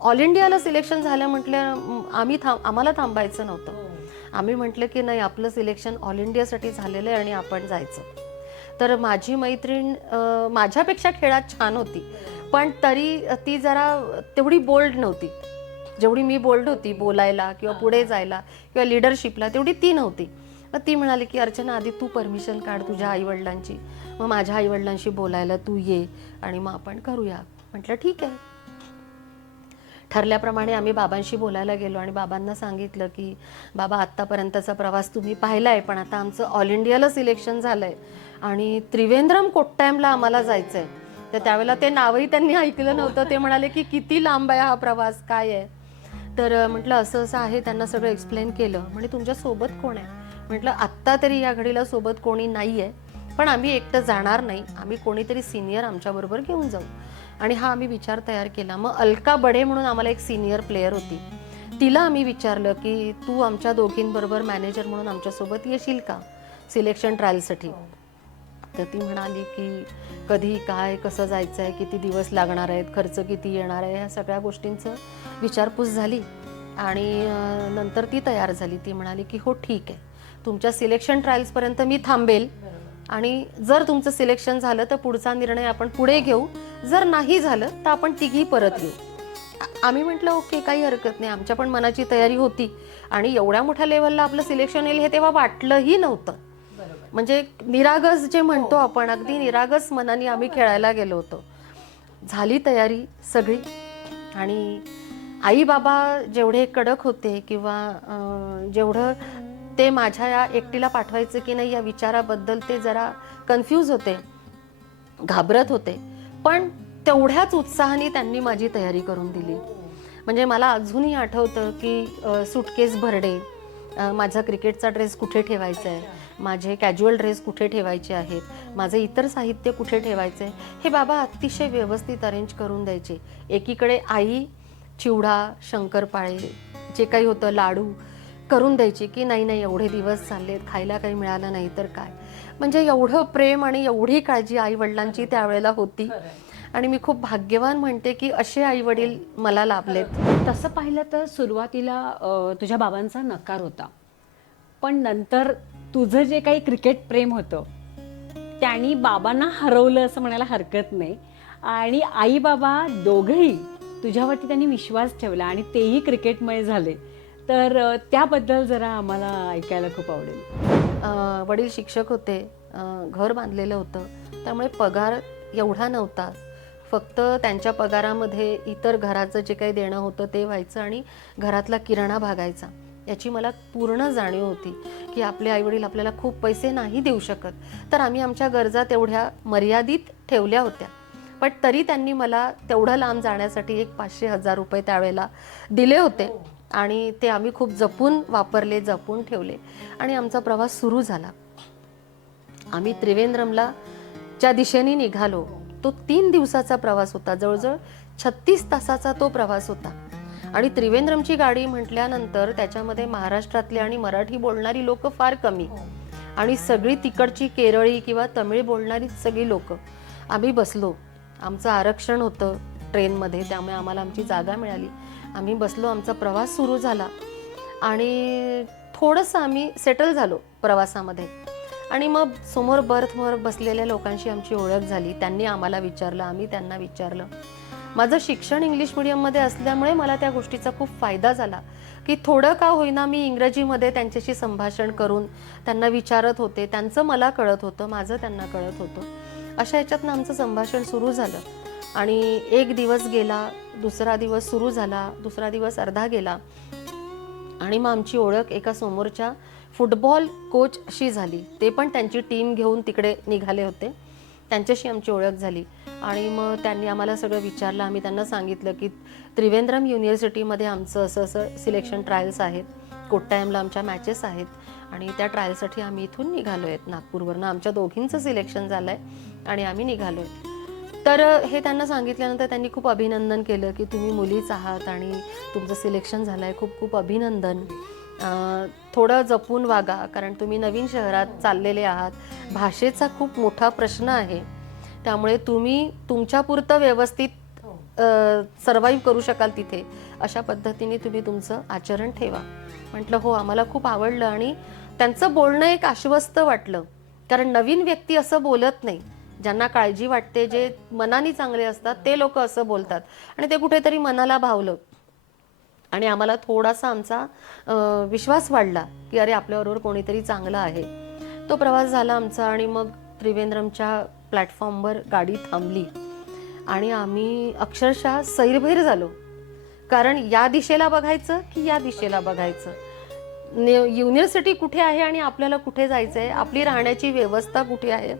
ऑल इंडियाला सिलेक्शन झालं म्हटलं आम्हाला थांबायचं नव्हतं. आम्ही म्हटलं की नाही, आपलं सिलेक्शन ऑल इंडियासाठी झालेलं आहे आणि आपण जायचं. तर माझी मैत्रीण माझ्यापेक्षा खेळात छान होती, पण तरी ती जरा तेवढी बोल्ड नव्हती. जेवढी मी बोल्ड होती बोलायला किंवा पुढे जायला किंवा लिडरशिपला, तेवढी ती नव्हती. मग ती म्हणाली की अर्चना, आधी तू परमिशन काढ तुझ्या आईवडिलांची, मग माझ्या आईवडिलांशी बोलायला तू ये आणि मग आपण करूया. म्हटलं ठीक आहे. ठरल्याप्रमाणे आम्ही बाबांशी बोलायला गेलो आणि बाबांना सांगितलं की बाबा, आत्तापर्यंतचा प्रवास तुम्ही पाहिलाय, पण आता आमचं ऑल इंडियाला सिलेक्शन झालंय आणि त्रिवेंद्रम कोट्टायमला आम्हाला जायचंय. तर त्यावेळेला ते नावही त्यांनी ऐकलं नव्हतं. ते म्हणाले की किती लांब आहे हा प्रवास, काय आहे. तर म्हटलं असं असं आहे. त्यांना सगळं एक्सप्लेन केलं. म्हणजे तुमच्या सोबत कोण आहे. म्हटलं आत्ता तरी या घडीला सोबत कोणी नाही आहे, पण आम्ही एकटं जाणार नाही, आम्ही कोणीतरी सिनियर आमच्याबरोबर घेऊन जाऊ. आणि हा आम्ही विचार तयार केला. मग अलका बडे म्हणून आम्हाला एक सिनियर प्लेयर होती, तिला आम्ही विचारलं की तू आमच्या दोघींबरोबर मॅनेजर म्हणून आमच्यासोबत येशील का सिलेक्शन ट्रायलसाठी. तर ती म्हणाली की कधी, काय, कसं जायचं आहे, किती दिवस लागणार आहेत, खर्च किती येणार आहे, ह्या सगळ्या गोष्टींचं विचारपूस झाली. आणि नंतर ती तयार झाली. ती म्हणाली की हो ठीक आहे, तुमच्या सिलेक्शन ट्रायल्सपर्यंत मी थांबेल, आणि जर तुमचं सिलेक्शन झालं तर पुढचा निर्णय आपण पुढे घेऊ, जर नाही झालं तर आपण तिघी परत येऊ. आम्ही म्हटलं ओके, काही हरकत नाही. आमच्या पण मनाची तयारी होती, आणि एवढ्या मोठ्या लेवलला आपलं सिलेक्शन येईल हे तेव्हा वाटलंही नव्हतं. म्हणजे निरागस जे म्हणतो आपण, अगदी निरागस मनाने आम्ही खेळायला गेलो होतो. झाली तयारी सगळी, आणि आई बाबा जेवढे कडक होते किंवा जेवढं ते माझ्या या एकटीला पाठवायचं की नाही या विचाराबद्दल ते जरा कन्फ्यूज होते, घाबरत होते, पण तेवढ्याच उत्साहाने त्यांनी माझी तयारी करून दिली. म्हणजे मला अजूनही आठवतं की सुटकेस भरडे, माझा क्रिकेटचा ड्रेस कुठे ठेवायचा आहे, माझे कॅज्युअल ड्रेस कुठे ठेवायचे आहेत, माझे इतर साहित्य कुठे ठेवायचे, हे बाबा अतिशय व्यवस्थित अरेंज करून द्यायचे. एकीकडे आई चिवडा, शंकरपाळे, जे काही होतं लाडू करून द्यायची की नाही नाही एवढे दिवस चाललेत, खायला काही मिळालं नाही तर काय. म्हणजे एवढं प्रेम आणि एवढी काळजी आई वडिलांची त्यावेळेला होती, आणि मी खूप भाग्यवान म्हणते की असे आई वडील मला लाभलेत. तसं पाहिलं तर सुरुवातीला तुझ्या बाबांचा नकार होता, पण नंतर तुझं जे काही क्रिकेट प्रेम होतं त्यांनी बाबांना हरवलं असं म्हणायला हरकत नाही. आणि आई बाबा दोघंही तुझ्यावरती त्यांनी विश्वास ठेवला आणि तेही क्रिकेटमय झाले. तर त्याबद्दल जरा आम्हाला ऐकायला खूप आवडेल. वडील शिक्षक होते, घर बांधलेलं होतं, त्यामुळे पगार एवढा नव्हता. फक्त त्यांच्या पगारामध्ये इतर घराचं जे काही देणं होतं ते व्हायचं आणि घरातला किराणा भागायचा. याची मला पूर्ण जाणीव होती की आपले आईवडील आपल्याला खूप पैसे नाही देऊ शकत, तर आम्ही आमच्या गरजा तेवढ्या मर्यादित ठेवल्या होत्या. पण तरी त्यांनी मला तेवढं लांब जाण्यासाठी एक 500,000 रुपये त्यावेळेला दिले होते, आणि ते आम्ही खूप जपून वापरले, जपून ठेवले, आणि आमचा प्रवास सुरू झाला. आम्ही त्रिवेंद्रमला ज्या दिशेने निघालो तो 3 दिवसाचा प्रवास होता, जवळजवळ 36 तासाचा तो प्रवास होता. आणि त्रिवेंद्रमची गाडी म्हटल्यानंतर त्याच्यामध्ये महाराष्ट्रातली आणि मराठी बोलणारी लोक फार कमी, आणि सगळी तिकडची केरळी किंवा तमिळ बोलणारी सगळी लोक. आम्ही बसलो, आमचं आरक्षण होतं ट्रेनमध्ये, त्यामुळे आम्हाला आमची जागा मिळाली. आम्ही बसलो, आमचा प्रवास सुरू झाला आणि थोडंसं आम्ही सेटल झालो प्रवासामध्ये. आणि मग समोर बर्थवर बसलेल्या लोकांशी आमची ओळख झाली. त्यांनी आम्हाला विचारलं, आम्ही त्यांना विचारलं. माझं शिक्षण इंग्लिश मिडियममध्ये असल्यामुळे मला त्या गोष्टीचा खूप फायदा झाला की थोडं का होईना मी इंग्रजीमध्ये त्यांच्याशी संभाषण करून त्यांना विचारत होते. त्यांचं मला कळत होतं, माझं त्यांना कळत होतं. अशा ह्याच्यातनं आमचं संभाषण सुरू झालं. आणि एक दिवस गेला, दुसरा दिवस सुरू झाला, दुसरा दिवस अर्धा गेला, आणि मग आमची ओळख एका समोरच्या फुटबॉल कोचशी झाली. ते पण त्यांची टीम घेऊन तिकडे निघाले होते. त्यांच्याशी आमची ओळख झाली. आणि मग त्यांनी आम्हाला सगळं विचारलं. आम्ही त्यांना सांगितलं की त्रिवेंद्रम युनिव्हर्सिटीमध्ये आमचं असं असं सिलेक्शन ट्रायल्स आहेत, कोट्टायमला आमच्या मॅचेस आहेत, आणि त्या ट्रायलसाठी आम्ही इथून निघालो आहेत नागपूरवरनं. आमच्या दोघींचं सिलेक्शन झालं आहे आणि आम्ही निघालो आहे. तर हे त्यांना सांगितल्यानंतर त्यांनी खूप अभिनंदन केलं की तुम्ही मुलीच आहात आणि तुमचं सिलेक्शन झालं आहे, खूप खूप अभिनंदन. थोडं जपून वागा, कारण तुम्ही नवीन शहरात चाललेले आहात, भाषेचा खूप मोठा प्रश्न आहे, त्यामुळे तुम्ही तुमच्यापुरतं व्यवस्थित सर्वाईव्ह करू शकाल तिथे, अशा पद्धतीने तुम्ही तुमचं आचरण ठेवा. म्हटलं हो, आम्हाला खूप आवडलं. आणि त्यांचं बोलणं एक आश्वस्त वाटलं, कारण नवीन व्यक्ती असं बोलत नाही. ज्यांना काळजी वाटते, जे मनाने चांगले असतात, ते लोक असं बोलतात, आणि ते कुठेतरी मनाला भावलं. आणि आम्हाला थोडासा आमचा विश्वास वाढला की अरे आपल्याबरोबर कोणीतरी चांगलं आहे. तो प्रवास झाला आमचा. आणि मग त्रिवेंद्रमच्या प्लॅटफॉर्मवर गाडी थांबली आणि आम्ही अक्षरशः सैरभैर झालो, कारण या दिशेला बघायचं की या दिशेला बघायचं, युनिव्हर्सिटी कुठे आहे आणि आपल्याला कुठे जायचं आहे, आपली राहण्याची व्यवस्था कुठे आहे,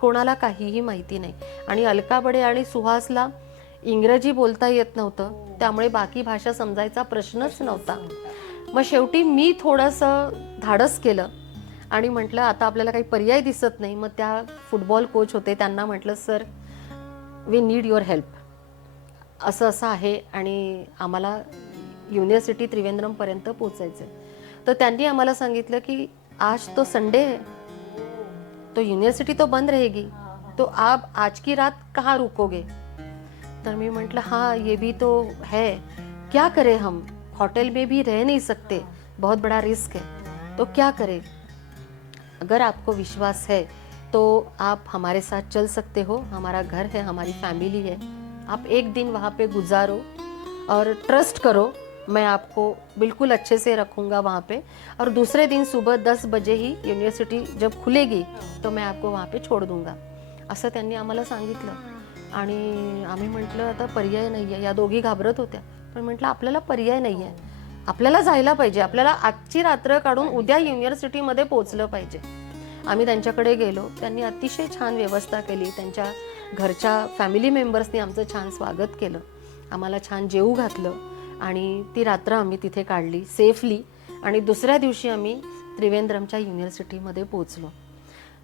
कोणाला काहीही माहिती नाही. आणि अलका बडे आणि सुहासला इंग्रजी बोलता येत नव्हतं, त्यामुळे बाकी भाषा समजायचा प्रश्नच नव्हता. मग शेवटी मी थोडंसं धाडस केलं आणि म्हटलं आता आपल्याला काही पर्याय दिसत नाही. मग त्या फुटबॉल कोच होते, त्यांना म्हटलं sir we need your help, असं असं आहे आणि आम्हाला युनिव्हर्सिटी त्रिवेंद्रमपर्यंत पोचायचं आहे. तर त्यांनी आम्हाला सांगितलं की आज तो संडे है, तो यूनिवर्सिटी तो बंद रहेगी, तो आप आज की रात कहाँ रुकोगे. तर मी म्हटलं हाँ ये भी तो है, क्या करें हम, होटल में भी रह नहीं सकते, बहुत बड़ा रिस्क है, तो क्या करें. अगर आपको विश्वास है तो आप हमारे साथ चल सकते हो, हमारा घर है, हमारी फैमिली है, आप एक दिन वहाँ पे गुजारो और ट्रस्ट करो, मैं आपको बिल्कुल अच्छे से रखूँगा वहाँ पे, और दूसरे दिन सुबह 10 बजे ही यूनिवर्सिटी जब खुलेगी तो मैं आपको वहाँ पे छोड़ दूँगा, असं त्यांनी आम्हाला सांगितलं. आणि आम्ही म्हटलं आता पर्याय नाही आहे. या दोघी घाबरत होत्या, पण म्हटलं आपल्याला पर्याय नाही आहे, आपल्याला जायला पाहिजे, आपल्याला आजची रात्र काढून उद्या युनिव्हर्सिटीमध्ये पोहोचलं पाहिजे. आम्ही त्यांच्याकडे गेलो. त्यांनी अतिशय छान व्यवस्था केली. त्यांच्या घरच्या फॅमिली मेंबर्सनी आमचं छान स्वागत केलं, आम्हाला छान जेवू घातलं, आणि ती रात्र आम्ही तिथे काढली सेफली. आणि दुसऱ्या दिवशी आम्ही त्रिवेंद्रमच्या युनिव्हर्सिटीमध्ये पोहोचलो.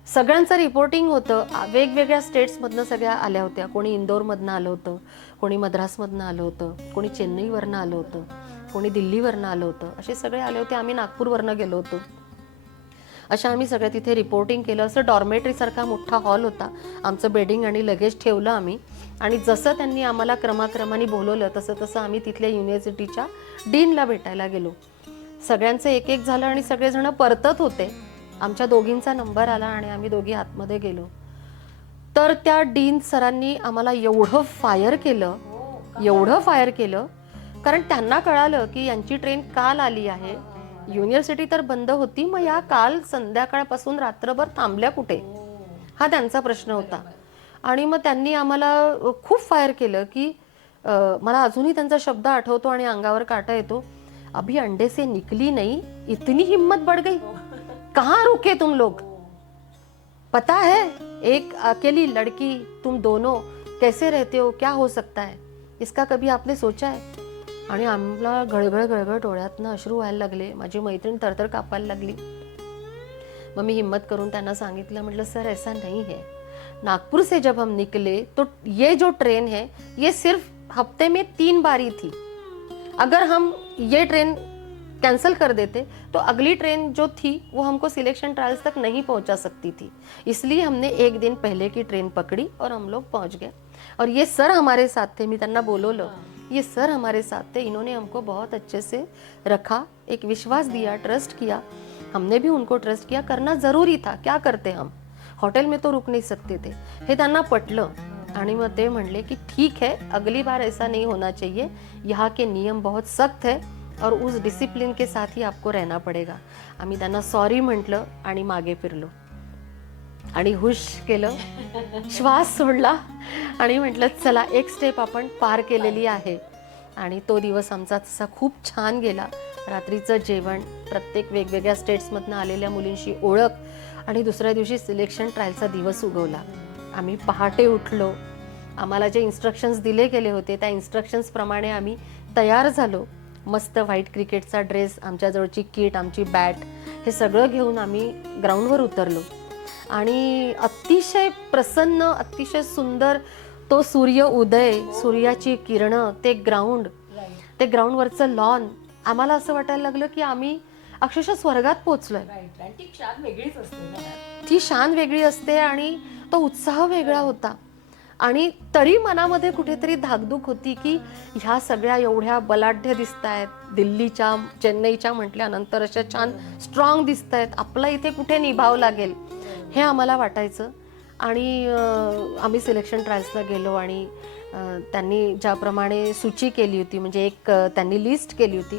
सगळ्यांचं रिपोर्टिंग होतं. वेगवेगळ्या स्टेट्समधनं सगळ्या आल्या होत्या. कोणी इंदोरमधनं आलं होतं, कोणी मद्रासमधनं आलं होतं, कोणी चेन्नईवरनं आलं होतं, कोणी दिल्लीवरनं आलं होतं, असे सगळे आले होते. आम्ही नागपूरवरनं गेलो होतो. अशा आम्ही सगळ्या तिथे रिपोर्टिंग केलं. असं डॉर्मेटरीसारखा मोठा हॉल होता. आमचं बेडिंग आणि लगेज ठेवलं आम्ही, आणि जसं त्यांनी आम्हाला क्रमाक्रमाने बोलवलं तसं तसं आम्ही तिथल्या युनिव्हर्सिटीच्या डीनला भेटायला गेलो. सगळ्यांचं एक एक झालं आणि सगळेजण परतत होते. आमच्या दोघींचा नंबर आला आणि आम्ही दोघी आतमध्ये गेलो. तर त्या डीन सरांनी आम्हाला एवढं फायर केलं, कारण त्यांना कळालं की यांची ट्रेन काल आली आहे, युनिव्हर्सिटी तर बंद होती, मग या काल संध्याकाळपासून रात्रभर थांबल्या कुठे, हा त्यांचा प्रश्न होता. आणि मग त्यांनी आम्हाला खूप फायर केलं की मला अजूनही त्यांचा शब्द आठवतो आणि अंगावर काटा येतो. अभी अंडे से निकली नहीं, इतनी हिम्मत बढ़ गई, कहाँ रुके तुम लोग, पता है एक अकेली लड़की तुम दोनों कैसे रहते हो, क्या हो सकता है, इसका कभी आपने सोचा है. आणि आम्हाला गळगळ डोळ्यातनं अश्रू व्हायला लागले. माझी मैत्रीण थरथर कापायला लागली. मग मी हिम्मत करून त्यांना सांगितलं, म्हटलं सर ऐसा नहीं है, नागपुर से जब हम निकले तो ये जो ट्रेन है ये सिर्फ हफ्ते में 3 बार ही थी। अगर हम ये ट्रेन कैंसिल कर देते तो अगली ट्रेन जो थी वो हमको सिलेक्शन ट्रायल्स तक नहीं पहुंचा सकती थी, इसलिए हमने एक दिन पहले की ट्रेन पकड़ी और हम लोग पहुंच गए। और ये सर हमारे साथ थे, मी त्यांना बोलवलं, ये सर हमारे साथ थे, इन्होंने हमको बहुत अच्छे से रखा, एक विश्वास दिया, ट्रस्ट किया, हमने भी उनको ट्रस्ट किया। करना जरूरी था, क्या करते हम, हॉटेल में तो रुक नहीं सकते थे, हे त्यांना पटलं। आणि मग ते म्हणले की ठीक है, अगली बार ऐसा नहीं होना चाहिए, यहाँ के नियम बहुत सख्त है और उस डिसिप्लिन के साथ ही आपको रहना पडेगा। आम्ही त्यांना सॉरी म्हटलं आणि मागे फिरलो आणि हुश केलं, श्वास सोडला आणि म्हटलं चला एक स्टेप आपण पार केलेली आहे। आणि तो दिवस आमचा तसा खूप छान गेला। रात्रीचं जेवण, प्रत्येक वेगवेगळ्या स्टेट्समधनं आलेल्या मुलींशी ओळख आणि दुसऱ्या दिवशी सिलेक्शन ट्रायलचा दिवस उगवला। आम्ही पहाटे उठलो, आम्हाला जे इन्स्ट्रक्शन्स दिले गेले होते त्या इन्स्ट्रक्शन्स प्रमाणे आम्ही तयार झालो। मस्त व्हाईट क्रिकेटचा ड्रेस, आमच्याजवळची किट, आमची बॅट, हे सगळं घेऊन आम्ही ग्राउंडवर उतरलो आणि अतिशय प्रसन्न, अतिशय सुंदर तो सूर्य उदय, सूर्याची किरणं, ते ग्राउंडवरचं लॉन, आम्हाला असं वाटायला लागलं की आम्ही अक्षरशः स्वर्गात पोहोचलोय। ती शान वेगळी असते आणि तो उत्साह वेगळा होता। आणि तरी मनामध्ये कुठेतरी धाकधूक होती की ह्या सगळ्या एवढ्या बलाढ्य दिसत आहेत, दिल्लीच्या, चेन्नईच्या म्हटल्यानंतर अशा छान स्ट्रॉंग दिसत आहेत, आपला इथे कुठे निभाव लागेल हे आम्हाला वाटायचं। आणि आम्ही सिलेक्शन ट्रायल्सला गेलो आणि त्यांनी ज्याप्रमाणे सूची केली होती, म्हणजे एक त्यांनी लिस्ट केली होती,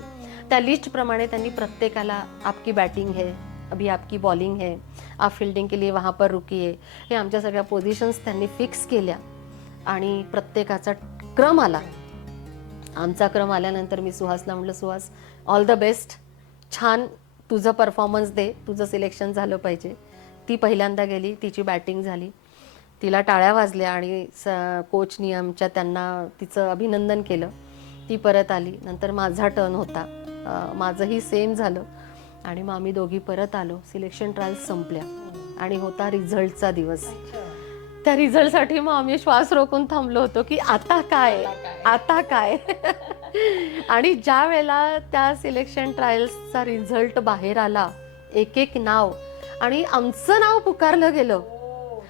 त्या लिस्टप्रमाणे त्यांनी प्रत्येकाला आपकी बॅटिंग है, अभी आपकी बॉलिंग है, आप फील्डिंग के लिए वहाँ पर रुकिए, हे आमच्या सगळ्या पोझिशन्स त्यांनी फिक्स केल्या आणि प्रत्येकाचा क्रम आला। आमचा क्रम आल्यानंतर मी सुहासला म्हटलं, सुहास ऑल द बेस्ट, छान तुझं परफॉर्मन्स दे, तुझं सिलेक्शन झालं पाहिजे। ती पहिल्यांदा गेली, तिची बॅटिंग झाली, तिला टाळ्या वाजल्या आणि कोचनी आमच्या त्यांना तिचं अभिनंदन केलं। ती परत आली, नंतर माझा टर्न होता, माझंही सेम झालं आणि मग आम्ही दोघी परत आलो। सिलेक्शन ट्रायल्स संपल्या आणि होता रिझल्टचा दिवस। त्या रिझल्टसाठी मग आम्ही श्वास रोखून थांबलो होतो की आता काय, आता काय। आणि ज्या वेळेला त्या सिलेक्शन ट्रायल्सचा रिझल्ट बाहेर आला, एक एक नाव आणि आमचं नाव पुकारलं गेलं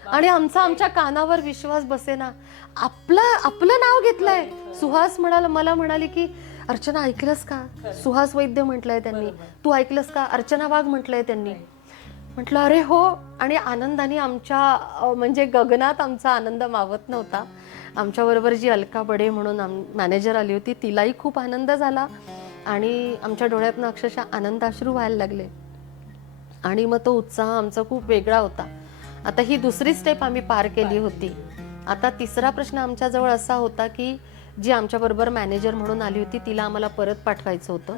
आणि आमच्या कानावर विश्वास बसेना, आपलं नाव घेतलंय। सुहास मला म्हणाली की अर्चना ऐकलंस का, सुहास वैद्य म्हटलंय त्यांनी, तू ऐकलंस का, अर्चना वाघ म्हटलंय त्यांनी। म्हटलं अरे हो, आणि आनंदाने आमच्या म्हणजे गगनात आमचा आनंद मावत नव्हता। आमच्याबरोबर जी अलका बडे म्हणून मॅनेजर आली होती, तिलाही खूप आनंद झाला आणि आमच्या डोळ्यातनं अक्षरशः आनंदाश्रू व्हायला लागले आणि मग तो उत्साह आमचा खूप वेगळा होता। आता ही दुसरी स्टेप आम्ही पार केली होती। आता तिसरा प्रश्न आमच्याजवळ असा होता की जी आमच्याबरोबर मॅनेजर म्हणून आली होती तिला आम्हाला परत पाठवायचं होतं,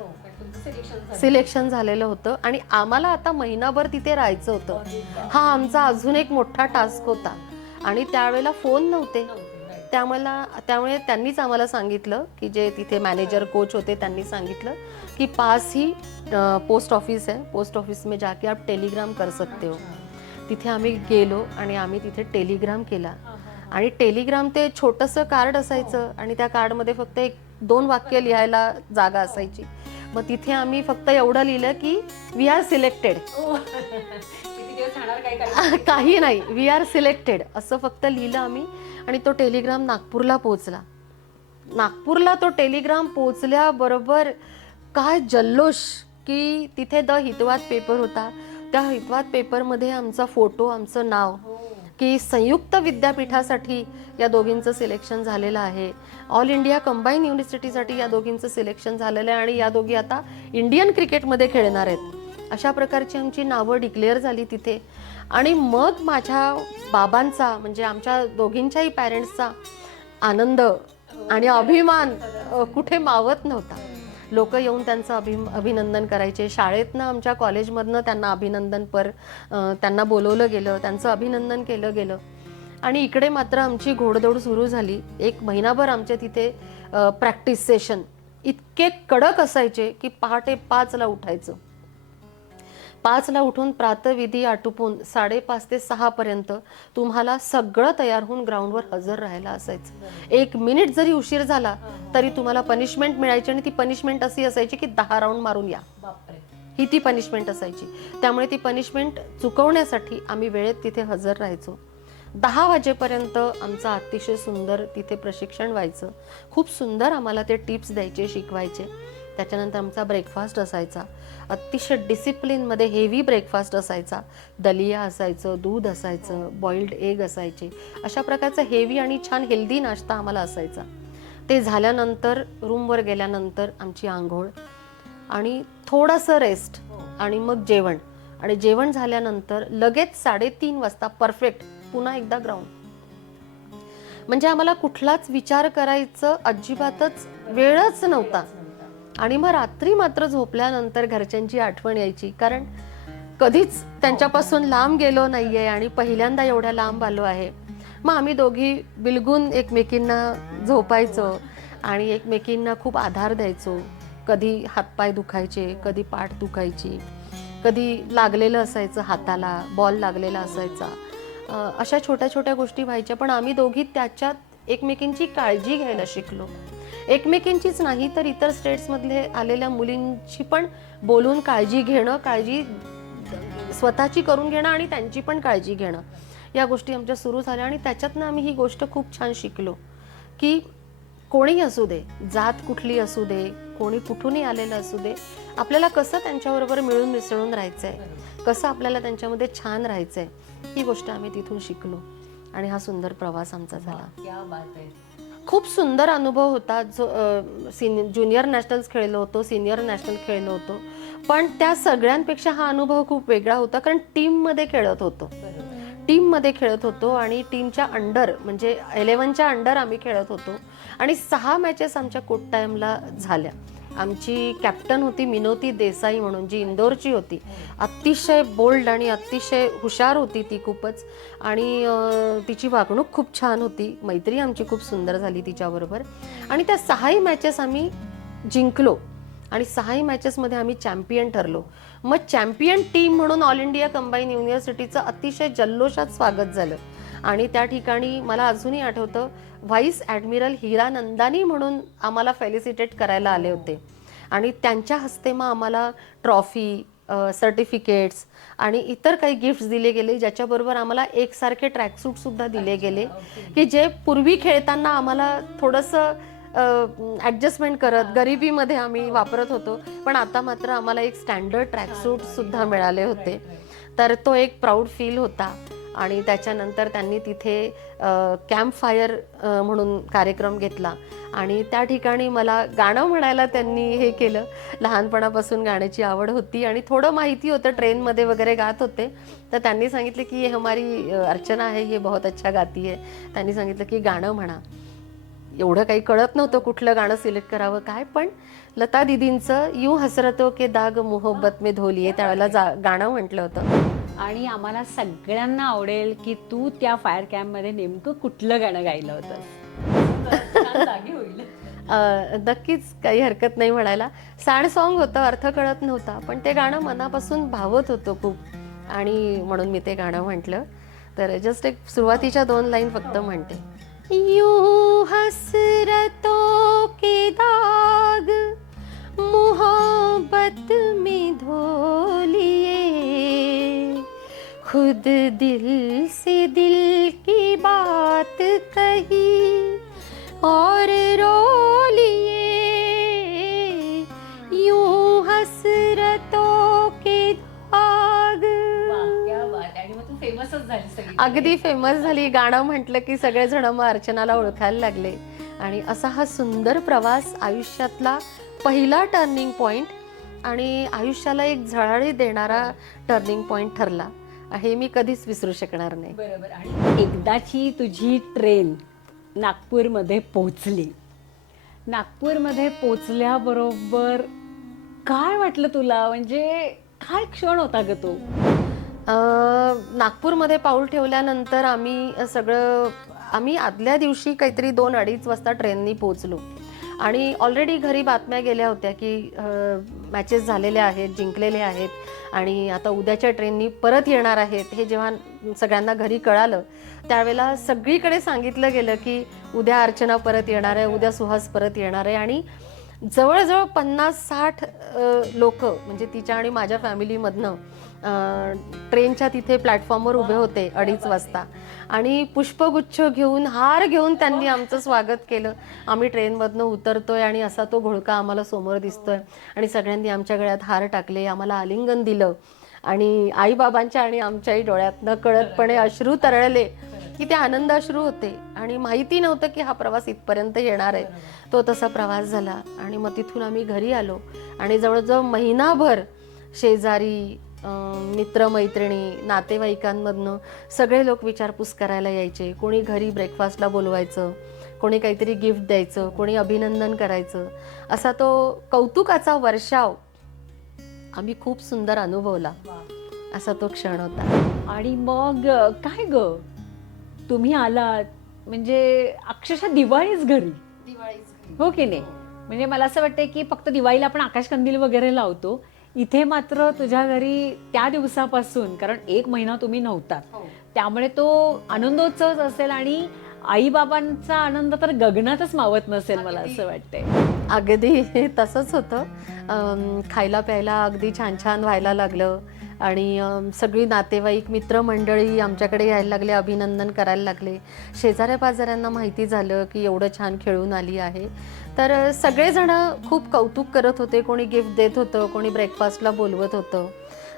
सिलेक्शन झालेलं होतं आणि आम्हाला आता महिनाभर तिथे राहायचं होतं। हा आमचा अजून एक मोठा टास्क होता आणि त्यावेळेला फोन नव्हते, त्यामुळे त्यांनीच आम्हाला सांगितलं की जे तिथे मॅनेजर कोच होते त्यांनी सांगितलं कि पास ही पोस्ट ऑफिस है, पोस्ट ऑफिस में जाके आप टेलीग्राम कर सकते हो। तिथे आम्ही गेलो आणि आम्ही तिथे टेलीग्राम केला आणि टेलीग्राम ते छोटंसं कार्ड असायचं आणि त्या कार्डमध्ये फक्त 1-2 वाक्य लिहायला जागा असायची। मग तिथे आम्ही फक्त एवढं लिहिलं की वी आर सिलेक्टेड, काही नाही, वी आर सिलेक्टेड असं फक्त लिहिलं आम्ही आणि तो टेलिग्राम नागपूरला पोहोचला। नागपूरला तो टेलिग्राम पोहोचल्याबरोबर काय जल्लोष की तिथे द हितवाद पेपर होता, त्या हितवाद पेपरमध्ये आमचा फोटो, आमचं नाव की संयुक्त विद्यापीठासाठी या दोघींचं सिलेक्शन झालेलं आहे, ऑल इंडिया कंबाईन युनिव्हर्सिटीसाठी या दोघींचं सिलेक्शन झालेलं आहे आणि या दोघी आता इंडियन क्रिकेटमध्ये खेळणार आहेत, अशा प्रकारची आमची नावं डिक्लेअर झाली तिथे। आणि मग माझ्या बाबांचा म्हणजे आमच्या दोघींच्याही पॅरेंट्सचा आनंद आणि अभिमान कुठे मावत नव्हता। लोक येऊन त्यांचं अभिनंदन करायचे, शाळेतनं आमच्या कॉलेजमधनं त्यांना अभिनंदनपर त्यांना बोलवलं गेलं, त्यांचं अभिनंदन केलं गेलं। आणि इकडे मात्र आमची घोडदौड सुरू झाली। 1 महिनाभर आमच्या तिथे प्रॅक्टिस सेशन इतके कडक असायचे की पहाटे 5ला उठायचं, 5ला उठून प्रातःविधी आटोपून 5:30 ते 6 पर्यंत तुम्हाला सगळं तयार होऊन ग्राउंडवर हजर राहायला असायचं. 1 मिनिट जरी उशीर झाला तरी तुम्हाला पनिशमेंट मिळायची आणि ती पनिशमेंट अशी असायची की 10 राऊंड मारून या, ही ती पनिशमेंट असायची. त्यामुळे ती पनिशमेंट चुकवण्यासाठी आम्ही वेळेत तिथे हजर राहायचो. 10 वाजेपर्यंत आमचं अतिशय सुंदर तिथे प्रशिक्षण व्हायचं. खूप सुंदर आम्हाला ते टिप्स द्यायचे, शिकवायचे. त्याच्यानंतर आमचा ब्रेकफास्ट असायचा, अतिशय डिसिप्लिनमध्ये हेवी ब्रेकफास्ट असायचा. दलिया असायचं, दूध असायचं, बॉइल्ड एग असायचे. अशा प्रकारचा हेवी आणि छान हेल्दी नाश्ता आम्हाला असायचा. ते झाल्यानंतर रूमवर गेल्यानंतर आमची आंघोळ आणि थोडंसं रेस्ट आणि मग जेवण. आणि जेवण झाल्यानंतर लगेच 3:30 वाजता परफेक्ट पुन्हा एकदा ग्राउंड. म्हणजे आम्हाला कुठलाच विचार करायचं अजिबातच वेळच नव्हता. आणि मग रात्री मात्र झोपल्यानंतर घरच्यांची आठवण यायची, कारण कधीच त्यांच्यापासून लांब गेलो नाहीये आणि पहिल्यांदा एवढ्या लांब आलो आहे. मग आम्ही दोघी बिलगून एकमेकींना झोपायचो आणि एकमेकींना खूप आधार द्यायचो. कधी हातपाय दुखायचे, कधी पाठ दुखायची, कधी लागलेलं असायचं हाताला, बॉल लागलेला असायचा. अशा छोट्या छोट्या गोष्टी व्हायच्या, पण आम्ही दोघी त्याच्यात एकमेकींची काळजी घ्यायला शिकलो. एकमेकींचीच नाही तर इतर स्टेट्समधले आलेल्या मुलींची पण बोलून काळजी घेणं, काळजी स्वतःची करून घेणं आणि त्यांची पण काळजी घेणं, या गोष्टी आमच्या सुरू झाल्या. आणि त्याच्यातनं आम्ही ही गोष्ट खूप छान शिकलो की कोणीही असू दे, जात कुठली असू दे, कोणी कुठूनही आलेलं असू दे, आपल्याला कसं त्यांच्याबरोबर मिळून मिसळून राहायचंय, कसं आपल्याला त्यांच्यामध्ये छान राहायचंय, ही गोष्ट आम्ही तिथून शिकलो. आणि हा सुंदर प्रवास आमचा झाला. खूप सुंदर अनुभव होता. जो ज्युनियर नॅशनल्स खेळलो होतो, सिनियर नॅशनल खेळलो होतो, पण त्या सगळ्यांपेक्षा हा अनुभव खूप वेगळा होता, कारण टीममध्ये खेळत होतो आणि टीमच्या अंडर म्हणजे 11च्या अंडर आम्ही खेळत होतो. आणि 6 मॅचेस आमच्या कोट्टायमला झाल्या. आमची कॅप्टन होती मिनोती देसाई म्हणून, जी इंदोरची होती. अतिशय बोल्ड आणि अतिशय हुशार होती ती खूपच. आणि तिची वागणूक खूप छान होती. मैत्री आमची खूप सुंदर झाली तिच्याबरोबर. आणि त्या 6ही मॅचेस आम्ही जिंकलो आणि 6ही मॅचेसमध्ये आम्ही चॅम्पियन ठरलो. मग चॅम्पियन टीम म्हणून ऑल इंडिया कंबाईन युनिव्हर्सिटीचं अतिशय जल्लोषात स्वागत झालं. आणि त्या ठिकाणी मला अजूनही आठवतं, व्हाईस ॲडमिरल हिरानंदानी म्हणून आम्हाला फेलिसिटेट करायला आले होते. आणि त्यांच्या हस्ते मग आम्हाला ट्रॉफी, सर्टिफिकेट्स आणि इतर काही गिफ्ट्स दिले गेले, ज्याच्याबरोबर आम्हाला एकसारखे ट्रॅकसूटसुद्धा दिले गेले, की जे पूर्वी खेळताना आम्हाला थोडंसं ॲडजस्टमेंट करत गरिबीमध्ये आम्ही वापरत होतो, पण आता मात्र आम्हाला एक स्टँडर्ड ट्रॅकसूटसुद्धा मिळाले होते. तर तो एक प्राऊड फील होता. आणि त्याच्यानंतर त्यांनी तिथे कॅम्प फायर म्हणून कार्यक्रम घेतला आणि त्या ठिकाणी मला गाणं म्हणायला त्यांनी हे केलं. लहानपणापासून गाण्याची आवड होती आणि थोडं माहिती होतं, ट्रेनमध्ये वगैरे गात होते. तर त्यांनी सांगितलं की हे हमारी अर्चना है, ये बहुत अच्छा गाती है. त्यांनी सांगितलं की गाणं म्हणा. एवढं काही कळत नव्हतं कुठलं गाणं सिलेक्ट करावं काय, पण लता दीदींचं यूं हसरतों के दाग मोहब्बत में धोलिये त्यावेळेला गाणं म्हटलं होतं. आणि आम्हाला सगळ्यांना आवडेल की तू त्या फायर कॅम्पमध्ये नेमकं कुठलं गाणं गायलं होतं. नक्कीच, काही हरकत नाही म्हणायला. सॅड सॉन्ग होतं, अर्थ कळत नव्हता, पण ते गाणं मनापासून भावत होतं खूप आणि म्हणून मी ते गाणं म्हटलं. तर जस्ट एक सुरुवातीच्या 2 लाईन फक्त म्हणते. यूं हसरतों के दाग मोहब्बत में धो लिए, खुद दिल से दिल की बात कही और रो लिए, यूं हसरतों के दाग. अगदी फेमस झाली. गाणं म्हटलं की सगळेजण मग अर्चनाला ओळखायला लागले. आणि असा हा सुंदर प्रवास, आयुष्यातला पहिला टर्निंग पॉइंट आणि आयुष्याला एक झळाळी देणारा टर्निंग पॉइंट ठरला. हे मी कधीच विसरू शकणार नाही. बरोबर. आणि एकदाची तुझी ट्रेन नागपूरमध्ये पोहोचली. नागपूरमध्ये पोहोचल्याबरोबर काय वाटलं तुला, म्हणजे काय क्षण होता ग तो? नागपूरमध्ये पाऊल ठेवल्यानंतर आम्ही आदल्या दिवशी काहीतरी 2-2:30 वाजता ट्रेननी पोहोचलो. आणि ऑलरेडी घरी बातम्या गेल्या होत्या की मॅचेस झालेल्या आहेत, जिंकलेले आहेत आणि आता उद्याच्या ट्रेननी परत येणार आहेत हे जेव्हा सगळ्यांना घरी कळालं त्यावेळेला सगळीकडे सांगितलं गेलं की उद्या अर्चना परत येणार आहे, उद्या सुहास परत येणार आहे. आणि जवळजवळ 50-60 लोक म्हणजे तिच्या आणि माझ्या फॅमिलीमधनं ट्रेनच्या तिथे प्लॅटफॉर्मवर उभे होते 2:30 वाजता आणि पुष्पगुच्छ घेऊन, हार घेऊन त्यांनी आमचं स्वागत केलं. आम्ही ट्रेनमधनं उतरतोय आणि असा तो घोळका आम्हाला समोर दिसतोय आणि सगळ्यांनी आमच्या गळ्यात हार टाकले, आम्हाला आलिंगन दिलं आणि आईबाबांच्या आणि आमच्याही डोळ्यात न कळतपणे अश्रू तरळले की ते आनंद अश्रू होते. आणि माहिती नव्हतं की हा प्रवास इथपर्यंत येणार आहे. तो तसा प्रवास झाला आणि मग तिथून आम्ही घरी आलो आणि जवळजवळ महिनाभर शेजारी, मित्रमैत्रिणी, नातेवाईकांमधनं सगळे लोक विचारपूस करायला यायचे. कोणी घरी ब्रेकफास्टला बोलवायचं, कोणी काहीतरी गिफ्ट द्यायचं, कोणी अभिनंदन करायचं. असा तो कौतुकाचा वर्षाव आम्ही खूप सुंदर अनुभवला. असा तो क्षण होता. आणि मग काय ग, तुम्ही आलात म्हणजे अक्षरशः दिवाळीच घरी, हो की नाही? म्हणजे मला असं वाटतं की फक्त दिवाळीला आपण आकाशकंदील वगैरे लावतो, इथे मात्र तुझ्या घरी त्या दिवसापासून, कारण 1 महिना तुम्ही नव्हतात, त्यामुळे तो आनंदोत्सवच असेल आणि आईबाबांचा आनंद तर गगनातच मावत नसेल मला असं वाटतंय. अगदी तसंच होतं. खायला प्यायला अगदी छान छान व्हायला लागलं आणि सगळी नातेवाईक, मित्रमंडळी आमच्याकडे यायला लागले, अभिनंदन करायला लागले. शेजाऱ्या पाजाऱ्यांना माहिती झालं की एवढं छान खेळून आली आहे, तर सगळेजण खूप कौतुक करत होते. कोणी गिफ्ट देत होतं, कोणी ब्रेकफास्टला बोलवत होतं.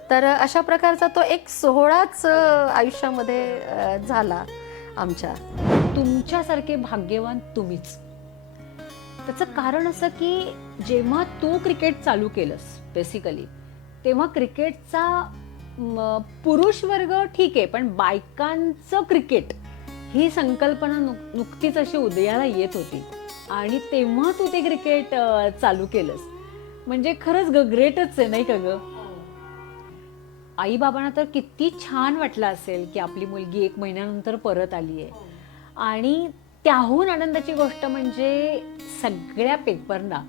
तर अशा प्रकारचा तो एक सोहळाच आयुष्यामध्ये झाला आमच्या. तुमच्यासारखे भाग्यवान तुम्हीच. त्याचं कारण असं की जेव्हा तू क्रिकेट चालू केलंस बेसिकली, तेव्हा क्रिकेटचा पुरुष वर्ग ठीक आहे, पण बायकांचं क्रिकेट ही संकल्पना नुकतीच अशी उदयाला येत होती आणि तेव्हा तू ते क्रिकेट चालू केलंस. म्हणजे खरंच ग्रेटच आहे नाही का ग? आई बाबांना तर किती छान वाटलं असेल की आपली मुलगी 1 महिन्यानंतर परत आली आहे. आणि त्याहून आनंदाची गोष्ट म्हणजे सगळ्या पेपरना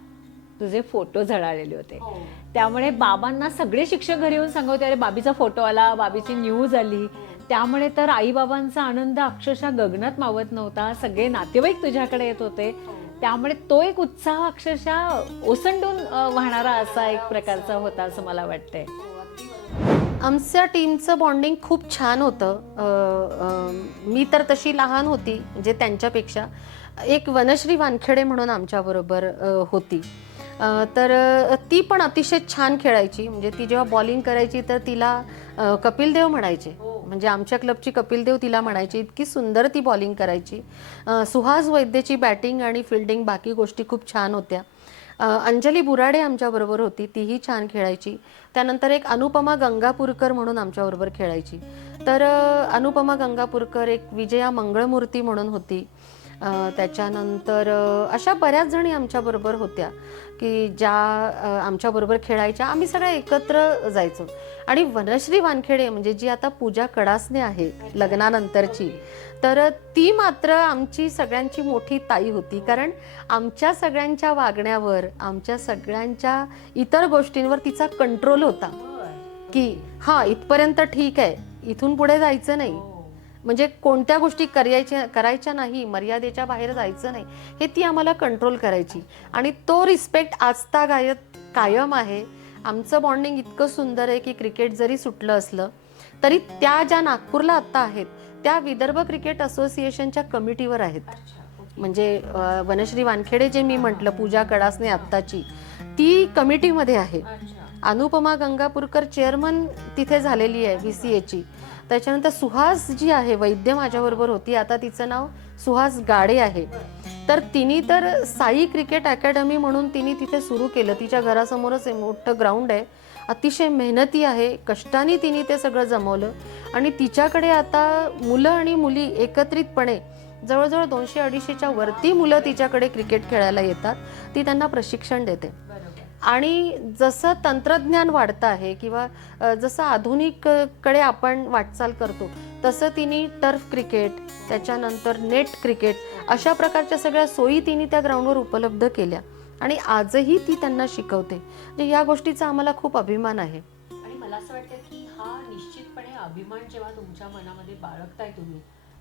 तुझे फोटो झळाळलेले होते. त्यामुळे बाबांना सगळे शिक्षक घरी येऊन सांगत होते, अरे बाबीचा फोटो आला, बाबीची न्यूज आली. त्यामुळे तर आई बाबांचा आनंद अक्षरशः गगनात मावत नव्हता. सगळे नातेवाईक तुझ्याकडे येत होते, त्यामुळे तो एक उत्साह अक्षरशः ओसंडून वाहणारा असा एक प्रकारचा होता असं मला वाटतंय. आमच्या टीमचं बॉन्डिंग खूप छान होतं. मी तर तशी लहान होती म्हणजे त्यांच्यापेक्षा. एक वनश्री वानखेडे म्हणून आमच्याबरोबर होती, तर ती पण अतिशय छान खेळायची. म्हणजे ती जेव्हा बॉलिंग करायची तर तिला कपिल देव म्हणायचे, म्हणजे आमच्या क्लबची कपिल देव तिला म्हणायची. इतकी सुंदर ती बॉलिंग करायची. सुहास वैद्यची बॅटिंग आणि फिल्डिंग बाकी गोष्टी खूप छान होत्या. अंजली बुराडे आमच्याबरोबर होती, तीही छान खेळायची. त्यानंतर एक अनुपमा गंगापूरकर म्हणून आमच्याबरोबर खेळायची. तर अनुपमा गंगापूरकर, एक विजया मंगळमूर्ती म्हणून होती. त्याच्यानंतर अशा बऱ्याच जणी आमच्याबरोबर होत्या की ज्या आमच्याबरोबर खेळायच्या. आम्ही सगळ्या एकत्र जायचो. आणि वनश्री वानखेडे म्हणजे जी आता पूजा कडासने आहे लग्नानंतरची, तर ती मात्र आमची सगळ्यांची मोठी ताई होती. कारण आमच्या सगळ्यांच्या वागण्यावर, आमच्या सगळ्यांच्या इतर गोष्टींवर तिचा कंट्रोल होता की हां इथपर्यंत ठीक आहे, इथून पुढे जायचं नाही, म्हणजे कोणत्या गोष्टी करायच्या नाही, मर्यादेच्या बाहेर जायचं नाही, हे ती आम्हाला कंट्रोल करायची. आणि तो रिस्पेक्ट आजतागायत कायम आहे. आमचं बॉन्डिंग इतकं सुंदर आहे की क्रिकेट जरी सुटलं असलं तरी त्या ज्या नागपूरला आत्ता आहेत त्या विदर्भ क्रिकेट असोसिएशनच्या कमिटीवर आहेत. म्हणजे वनश्री वानखेडे जे मी म्हटलं, पूजा कडासने आत्ताची, ती कमिटीमध्ये आहे. अनुपमा गंगापूरकर चेअरमन तिथे झालेली आहे VCAची. त्याच्यानंतर सुहास जी आहे वैद्य माझ्याबरोबर होती, आता तिचं नाव सुहास गाडे आहे. तर तिने तर साई क्रिकेट अकॅडमी म्हणून तिने तिथे सुरू केलं. तिच्या घरासमोरच मोठं ग्राउंड आहे. अतिशय मेहनती आहे, कष्टाने तिने ते सगळं जमवलं. आणि तिच्याकडे आता मुलं आणि मुली एकत्रितपणे जवळजवळ 200-250च्या वरती मुलं तिच्याकडे क्रिकेट खेळायला येतात. ती त्यांना प्रशिक्षण देते. आणि जसं तंत्रज्ञान वाढतं आहे किंवा जसं आधुनिककडे आपण वाटचाल करतो तसं तिने टर्फ क्रिकेट, त्याच्यानंतर नेट क्रिकेट, अशा प्रकारच्या सगळ्या सोयी तिने त्या ग्राउंडवर उपलब्ध केल्या. आणि आजही ती त्यांना शिकवते. म्हणजे या गोष्टीचा आम्हाला खूप अभिमान आहे. आणि मला असं वाटतं की हा निश्चितपणे अभिमान जेव्हा तुमच्या मनामध्ये बाळगताय तुम्ही,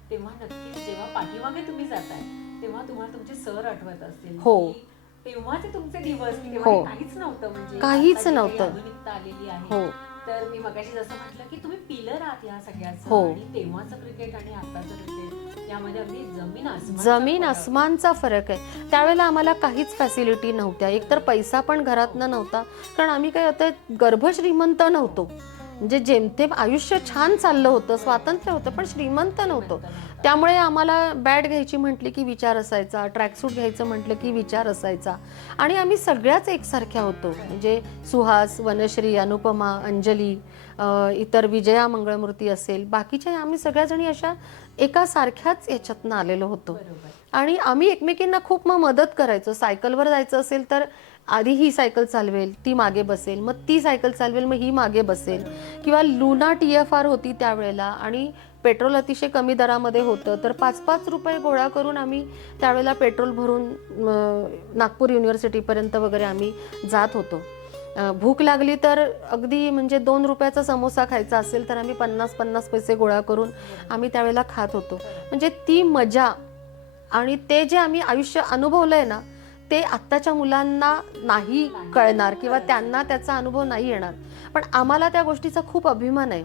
तेव्हा नक्कीच जेव्हा पाठीमागे तुम्ही जाताय तेव्हा तुम्हाला तुमचे सर आठवत असतील हो. की तेव्हाचे तुमचे दिवस, तेव्हा हो. हे काहीच नव्हतं, म्हणजे काहीच आता जी काही नव्हतं. आधुनिकता आलेली आहे. हो. तर मी मगाशी जसं म्हटलं की तुम्ही पिलर आहात या सगळ्याचं. हो. आणि तेव्हाचं क्रिकेट आणि आताचं क्रिकेट यामध्ये अगदी जमीन आसमानचा फरक आहे. त्यावेळेला आम्हाला काहीच फॅसिलिटी नव्हत्या. एकतर पैसा पण घरातनं नव्हता, कारण आम्ही काही आता गर्भश्रीमंत नव्हतो. म्हणजे जेमतेम आयुष्य छान चाललं होतं, स्वातंत्र्य होतं, पण श्रीमंत नव्हतो. त्यामुळे आम्हाला बॅट घ्यायची म्हटली की विचार असायचा, ट्रॅकसूट घ्यायचं म्हटलं की विचार असायचा. आणि आम्ही सगळ्याच एकसारख्या होतो. म्हणजे सुहास, वनश्री, अनुपमा, अंजली, इतर विजया मंगळमूर्ती असेल, बाकीच्या आम्ही सगळ्याजणी अशा एका सारख्याच याच्यातनं आलेलो होतो. आणि आम्ही एकमेकींना खूप मग मदत करायचो. सायकलवर जायचं असेल तर आधी ही सायकल चालवेल, ती मागे बसेल, मग ती सायकल चालवेल, मग ही मागे बसेल. किंवा लुना TFR होती त्यावेळेला आणि पेट्रोल अतिशय कमी दरामध्ये होतं, तर 5-5 रुपये गोळा करून आम्ही त्यावेळेला पेट्रोल भरून नागपूर युनिव्हर्सिटीपर्यंत वगैरे आम्ही जात होतो. भूक लागली तर अगदी म्हणजे 2 रुपयाचा समोसा खायचा असेल तर आम्ही 50-50 पैसे गोळा करून आम्ही त्यावेळेला खात होतो. म्हणजे ती मजा आणि ते जे आम्ही आयुष्य अनुभवलंय ना, ते आत्ताच्या मुलांना नाही कळणार किंवा त्यांना त्याचा अनुभव नाही येणार. पण आम्हाला त्या गोष्टीचा खूप अभिमान आहे.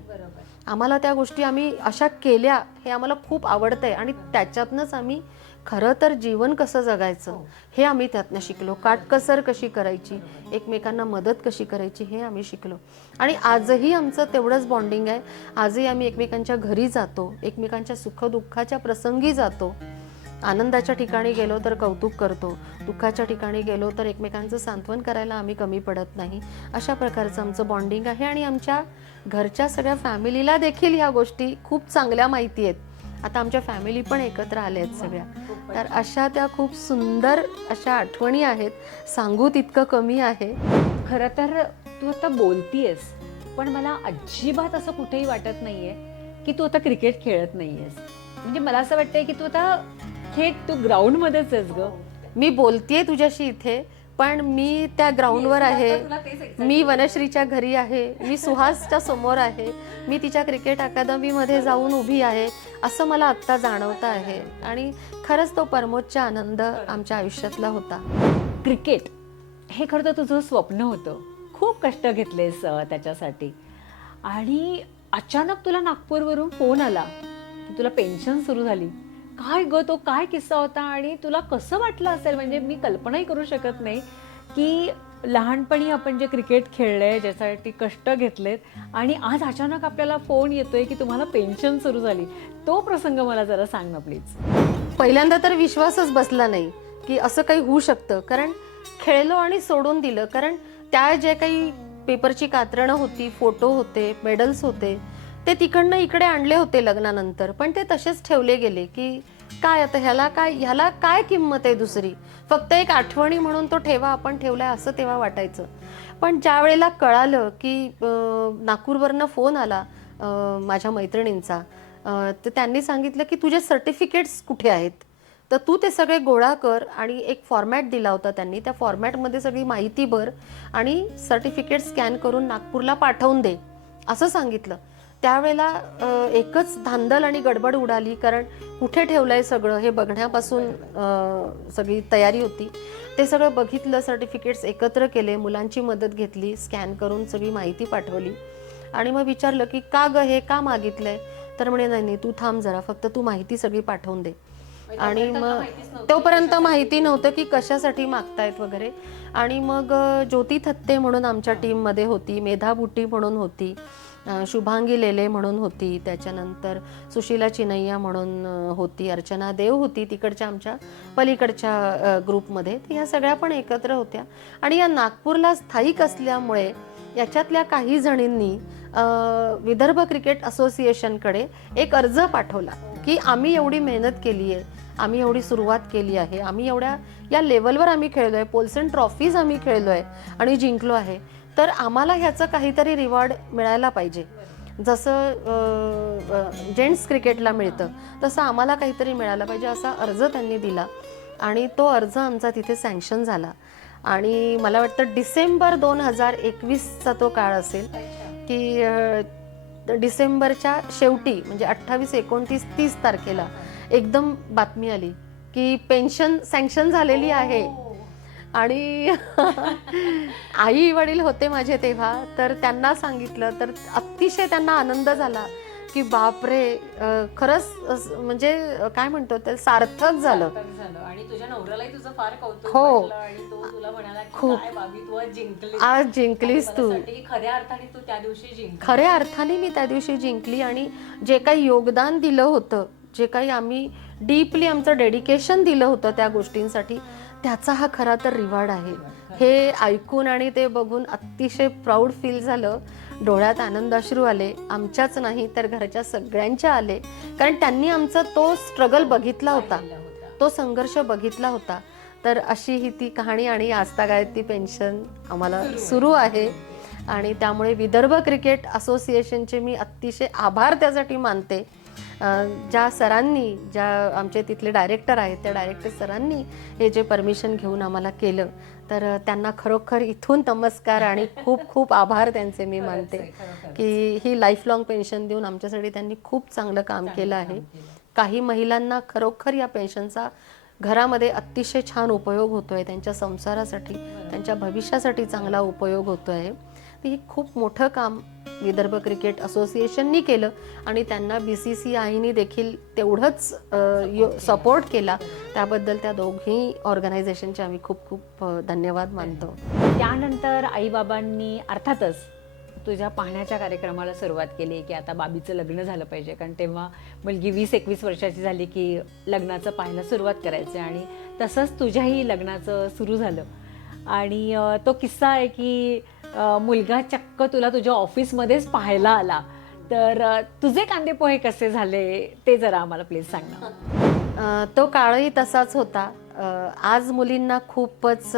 आम्हाला त्या गोष्टी आम्ही अशा केल्या, हे आम्हाला खूप आवडतंय. आणि त्याच्यातनंच आम्ही खरं तर जीवन कसं जगायचं हे आम्ही त्यातनं शिकलो. काटकसर कशी करायची, एकमेकांना मदत कशी करायची, हे आम्ही शिकलो. आणि आजही आमचं तेवढंच बॉन्डिंग आहे. आजही आम्ही एकमेकांच्या घरी जातो, एकमेकांच्या सुखदुःखाच्या प्रसंगी जातो. आनंदाच्या ठिकाणी गेलो तर कौतुक करतो, दुःखाच्या ठिकाणी गेलो तर एकमेकांचं सांत्वन करायला आम्ही कमी पडत नाही. अशा प्रकारचं आमचं बॉन्डिंग आहे. आणि आमच्या घरच्या सगळ्या फॅमिलीला देखील ह्या गोष्टी खूप चांगल्या माहिती आहेत. आता आमच्या फॅमिली पण एकत्र आल्या आहेत सगळ्या. तर अशा त्या खूप सुंदर अशा आठवणी आहेत, सांगू तितकं कमी आहे. खरं तर तू आता बोलतीयस, पण मला अजिबात असं कुठेही वाटत नाहीये की तू आता क्रिकेट खेळत नाहीयेस. म्हणजे मला असं वाटतंय की तू आता थेट तू ग्राउंड मध्येच आहेस ग. मी बोलतेय तुझ्याशी इथे, पण मी त्या ग्राउंडवर आहे, मी वनश्रीच्या घरी आहे, मी सुहासच्या समोर आहे, मी तिच्या क्रिकेट अकादमीमध्ये जाऊन उभी आहे, असं मला आत्ता जाणवतं आहे. आणि खरंच तो परमोच्च आनंद आमच्या आयुष्यातला होता. क्रिकेट हे खरं तर तुझं स्वप्न होतं, खूप कष्ट घेतलेस त्याच्यासाठी. आणि अचानक तुला नागपूरवरून फोन आला की तुला पेन्शन सुरू झाली. काय ग, तो काय किस्सा होता आणि तुला कसं वाटलं असेल? म्हणजे मी कल्पनाही करू शकत नाही की लहानपणी आपण जे क्रिकेट खेळलंय, ज्यासाठी कष्ट घेतलेत, आणि आज अचानक आपल्याला फोन येतोय की तुम्हाला पेन्शन सुरू झाली. तो प्रसंग मला जरा सांग ना प्लीज. पहिल्यांदा तर विश्वासच बसला नाही की असं काही होऊ शकतं. कारण खेळलो आणि सोडून दिलं. कारण त्या जे काही पेपरची कात्रणं होती, फोटो होते, मेडल्स होते, ते तिकडनं इकडे आणले होते लग्नानंतर, पण ते तसेच ठेवले गेले की काय आता ह्याला काय किंमत आहे दुसरी, फक्त एक आठवणी म्हणून तो ठेवा, आपण ठेवलाय असं तेव्हा वाटायचं. पण ज्या वेळेला कळालं की नागपूरवरनं फोन आला माझ्या मैत्रिणींचा, तर त्यांनी सांगितलं की तुझे सर्टिफिकेट्स कुठे आहेत, तर तू ते सगळे गोळा कर. आणि एक फॉर्मॅट दिला होता त्यांनी, त्या फॉर्मॅटमध्ये सगळी माहिती भर आणि सर्टिफिकेट स्कॅन करून नागपूरला पाठवून दे असं सांगितलं. त्यावेळेला एकच धांदल आणि गडबड उडाली, कारण कुठे ठेवलंय सगळं हे बघण्यापासून सगळी तयारी होती. ते सगळं बघितलं, सर्टिफिकेट्स एकत्र केले, मुलांची मदत घेतली, स्कॅन करून सगळी माहिती पाठवली. आणि मग विचारलं की का ग, हे का मागितलंय? तर म्हणे नाही तू थांब जरा, फक्त तू माहिती सगळी पाठवून दे. आणि मग तोपर्यंत माहिती नव्हतं की कशासाठी मागतायत वगैरे. आणि मग ज्योती थत्ते म्हणून आमच्या टीममध्ये होती, मेधा बुट्टी म्हणून होती, शुभांगी लेले म्हणून होती, त्याच्यानंतर सुशीला चिनैया म्हणून होती, अर्चना देव होती तिकडच्या आमच्या पलीकडच्या ग्रुपमध्ये. तर ह्या सगळ्या पण एकत्र होत्या. आणि या नागपूरला स्थायिक असल्यामुळे याच्यातल्या काही जणींनी विदर्भ क्रिकेट असोसिएशनकडे एक अर्ज पाठवला की आम्ही एवढी मेहनत केली आहे, आम्ही एवढी सुरुवात केली आहे, आम्ही एवढ्या या लेवलवर आम्ही खेळलोय, पोल्सन ट्रॉफीज आम्ही खेळलोय आणि जिंकलो आहे, तर आम्हाला ह्याचं काहीतरी रिवॉर्ड मिळायला पाहिजे. जसं जेंट्स क्रिकेटला मिळतं तसं आम्हाला काहीतरी मिळालं पाहिजे, असा अर्ज त्यांनी दिला. आणि तो अर्ज आमचा तिथे सँक्शन झाला. आणि मला वाटतं डिसेंबर 2021चा तो काळ असेल की डिसेंबरच्या शेवटी म्हणजे 28, 29, 30 तारखेला एकदम बातमी आली की पेन्शन सँक्शन झालेली आहे. आणि आई वडील होते माझे तेव्हा, तर त्यांना सांगितलं तर अतिशय त्यांना आनंद झाला की बापरे, खरंच म्हणजे काय म्हणतो ते सार्थक झालं. आणि तुझ्या नवऱ्यालाही तुझं फार कौतुक हो. वाटलं आणि तो तुला म्हणाला की खूप. काय बाबी तू आज जिंकली. आज जिंकलीस आणि तू. मला असं वाटतं की खऱ्या अर्थाने तू त्या दिवशी जिंकली. खऱ्या अर्थाने मी त्या दिवशी जिंकली. आणि जे काही योगदान दिलं होतं, जे काही आम्ही डीपली आमचं डेडिकेशन दिलं होतं त्या गोष्टींसाठी, त्याचा हा खरा तर रिवॉर्ड आहे. हे ऐकून आणि ते बघून अतिशय प्राऊड फील झालं. डोळ्यात आनंदाश्रू आले. आमच्याच नाही तर घरच्या सगळ्यांच्या आले, कारण त्यांनी आमचा तो स्ट्रगल बघितला होता, तो संघर्ष बघितला होता. तर अशी ही ती कहाणी आणि आजतागायत ती पेन्शन आम्हाला सुरू आहे. आणि त्यामुळे विदर्भ क्रिकेट असोसिएशनचे मी अतिशय आभार त्यासाठी मानते. ज्या सरांनी, ज्या आमचे तिथले डायरेक्टर आहेत, त्या डायरेक्टर सरांनी हे जे परमिशन घेऊन आम्हाला केलं, तर त्यांना खरोखर इथून नमस्कार आणि खूप खूप आभार त्यांचे मी मानते की ही लाईफ लाँग पेन्शन देऊन आमच्यासाठी त्यांनी खूप चांगलं काम केलं आहे. काही महिलांना खरोखर या पेन्शनचा घरामध्ये अतिशय छान उपयोग होतोय, त्यांच्या संसारासाठी, त्यांच्या भविष्यासाठी चांगला उपयोग होतोय. हे खूप मोठं काम विदर्भ क्रिकेट असोसिएशननी केलं आणि त्यांना BCCIनी देखील तेवढंच सपोर्ट केला. त्याबद्दल त्या दोघी ऑर्गनायझेशनचे आम्ही खूप खूप धन्यवाद मानतो. त्यानंतर आईबाबांनी अर्थातच तुझ्या पाहण्याच्या कार्यक्रमाला सुरुवात केली की आता बाबीचं लग्न झालं पाहिजे, कारण तेव्हा मुलगी 20-21 वर्षाची झाली की लग्नाचं पाहायला सुरुवात करायचं. आणि तसंच तुझ्याही लग्नाचं सुरू झालं. आणि तो किस्सा आहे की मुलगा चक्क तुला तुझ्या ऑफिसमध्येच पाहायला आला. तर तुझे कांदे पोहे कसे झाले ते जरा आम्हाला प्लीज सांग ना. तो काळही तसाच होता. आज मुलींना खूपच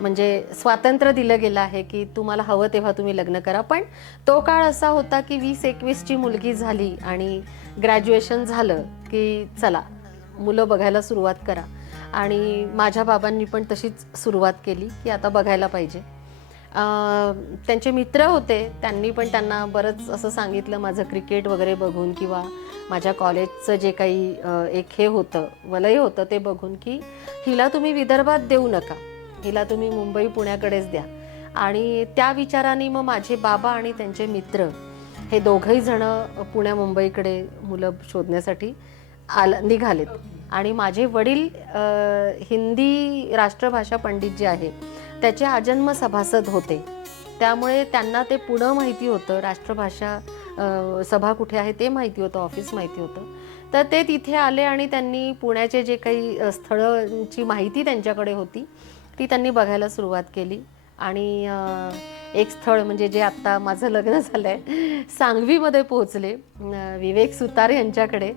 म्हणजे स्वातंत्र्य दिलं गेलं आहे की तुम्हाला हवं तेव्हा तुम्ही लग्न करा. पण तो काळ असा होता की 20-21ची मुलगी झाली आणि ग्रॅज्युएशन झालं की चला मुलं बघायला सुरुवात करा. आणि माझ्या बाबांनी पण तशीच सुरुवात केली की आता बघायला पाहिजे. त्यांचे मित्र होते, त्यांनी पण त्यांना बरंच असं सांगितलं माझं क्रिकेट वगैरे बघून किंवा माझ्या कॉलेजचं जे काही एक हे होतं, वलय होतं, ते बघून की हिला तुम्ही विदर्भात देऊ नका, हिला तुम्ही मुंबई पुण्याकडेच द्या. आणि त्या विचाराने मग माझे बाबा आणि त्यांचे मित्र हे दोघंही जण पुण्या मुंबईकडे मुलं शोधण्यासाठी निघालेत. आणि माझे वडील हिंदी राष्ट्रभाषा पंडित जे आहे त्याचे आजन्म सभासद होते, त्यामुळे त्यांना ते पुढं माहिती होतं, राष्ट्रभाषा सभा कुठे आहे ते माहिती होतं, ऑफिस माहिती होतं. तर ते तिथे आले आणि त्यांनी पुण्याचे जे काही स्थळांची माहिती त्यांच्याकडे होती ती त्यांनी बघायला सुरुवात केली. आणि एक स्थळ म्हणजे जे आत्ता माझं लग्न झालं आहे सांगवीमध्ये पोहोचले विवेक सुतार यांच्याकडे.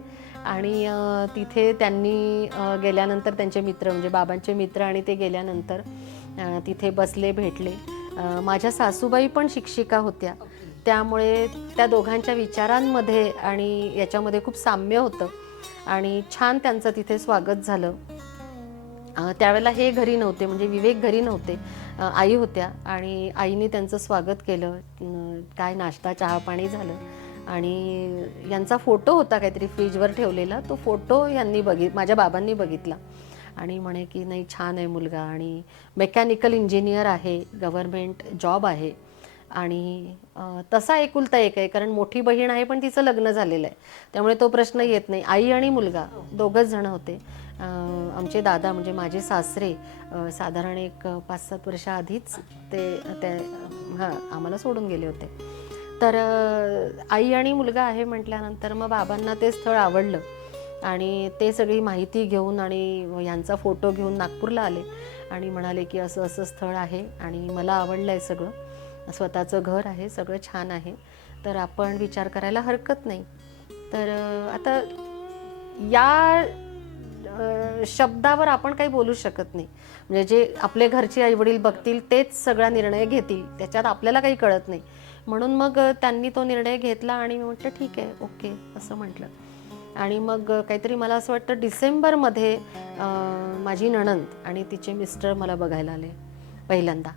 आणि तिथे त्यांनी गेल्यानंतर त्यांचे मित्र म्हणजे बाबांचे मित्र आणि ते गेल्यानंतर तिथे बसले, भेटले. माझ्या सासूबाई पण शिक्षिका होत्या, त्यामुळे त्या दोघांच्या विचारांमध्ये आणि याच्यामध्ये खूप साम्य होतं आणि छान त्यांचं तिथे स्वागत झालं. त्यावेळेला हे घरी नव्हते, म्हणजे विवेक घरी नव्हते, आई होत्या. आणि आईने त्यांचं स्वागत केलं, काय नाश्ता चहा पाणी झालं. आणि यांचा फोटो होता काहीतरी फ्रीजवर ठेवलेला, तो फोटो यांनी माझ्या बाबांनी बघितला आणि म्हणे की नाही छान आहे मुलगा आणि मेकॅनिकल इंजिनियर आहे, गव्हर्नमेंट जॉब आहे. आणि तसा एकुलता एक आहे, कारण मोठी बहीण आहे पण तिचं लग्न झालेलं आहे, त्यामुळे तो प्रश्न येत नाही. आई आणि मुलगा दोघंच जण होते. आमचे दादा म्हणजे माझे सासरे साधारण एक 5-7 वर्षाआधीच ते आम्हाला सोडून गेले होते. तर आई आणि मुलगा आहे म्हटल्यानंतर मग बाबांना ते स्थळ आवडलं आणि ते सगळी माहिती घेऊन आणि यांचा फोटो घेऊन नागपूरला आले आणि म्हणाले की असं असं स्थळ आहे आणि मला आवडलं आहे, सगळं स्वतःचं घर आहे, सगळं छान आहे, तर आपण विचार करायला हरकत नाही. तर आता या शब्दावर आपण काही बोलू शकत नाही, म्हणजे जे आपले घरचे आईवडील बघतील तेच सगळा निर्णय घेतील, त्याच्यात आपल्याला काही कळत नाही. म्हणून मग त्यांनी तो निर्णय घेतला आणि मी म्हटलं ठीक आहे, ओके असं म्हटलं. आणि मग काहीतरी मला असं वाटतं डिसेंबरमध्ये माझी नणंद आणि तिचे मिस्टर मला बघायला आले पहिल्यांदा.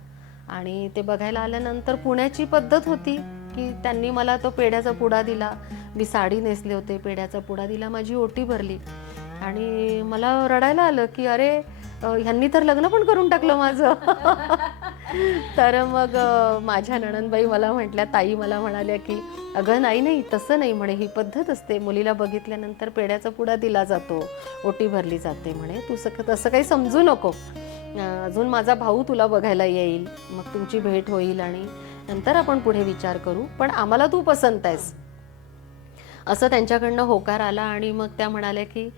आणि ते बघायला आल्यानंतर पुण्याची पद्धत होती की त्यांनी मला तो पेढ्याचा पुडा दिला. मी साडी नेसले होते, पेढ्याचा पुडा दिला, माझी ओटी भरली. आणि मला रडायला आलं की अरे ह्यांनी तर लग्न पण करून टाकलं माझं. तर मग माझ्या नणंदबाई मला म्हटल्या, ताई मला म्हणाल्या की अगं नाही तसं नाही म्हणे, ही पद्धत असते, मुलीला बघितल्यानंतर पेढ्याचा पुडा दिला जातो, ओटी भरली जाते म्हणे, तू तसं काही समजू नको, अजून माझा भाऊ तुला बघायला येईल, मग तुमची भेट होईल आणि नंतर आपण पुढे विचार करू, पण आम्हाला तू पसंत आहेस. असं त्यांच्याकडनं होकार आला. आणि मग त्या म्हणाल्या की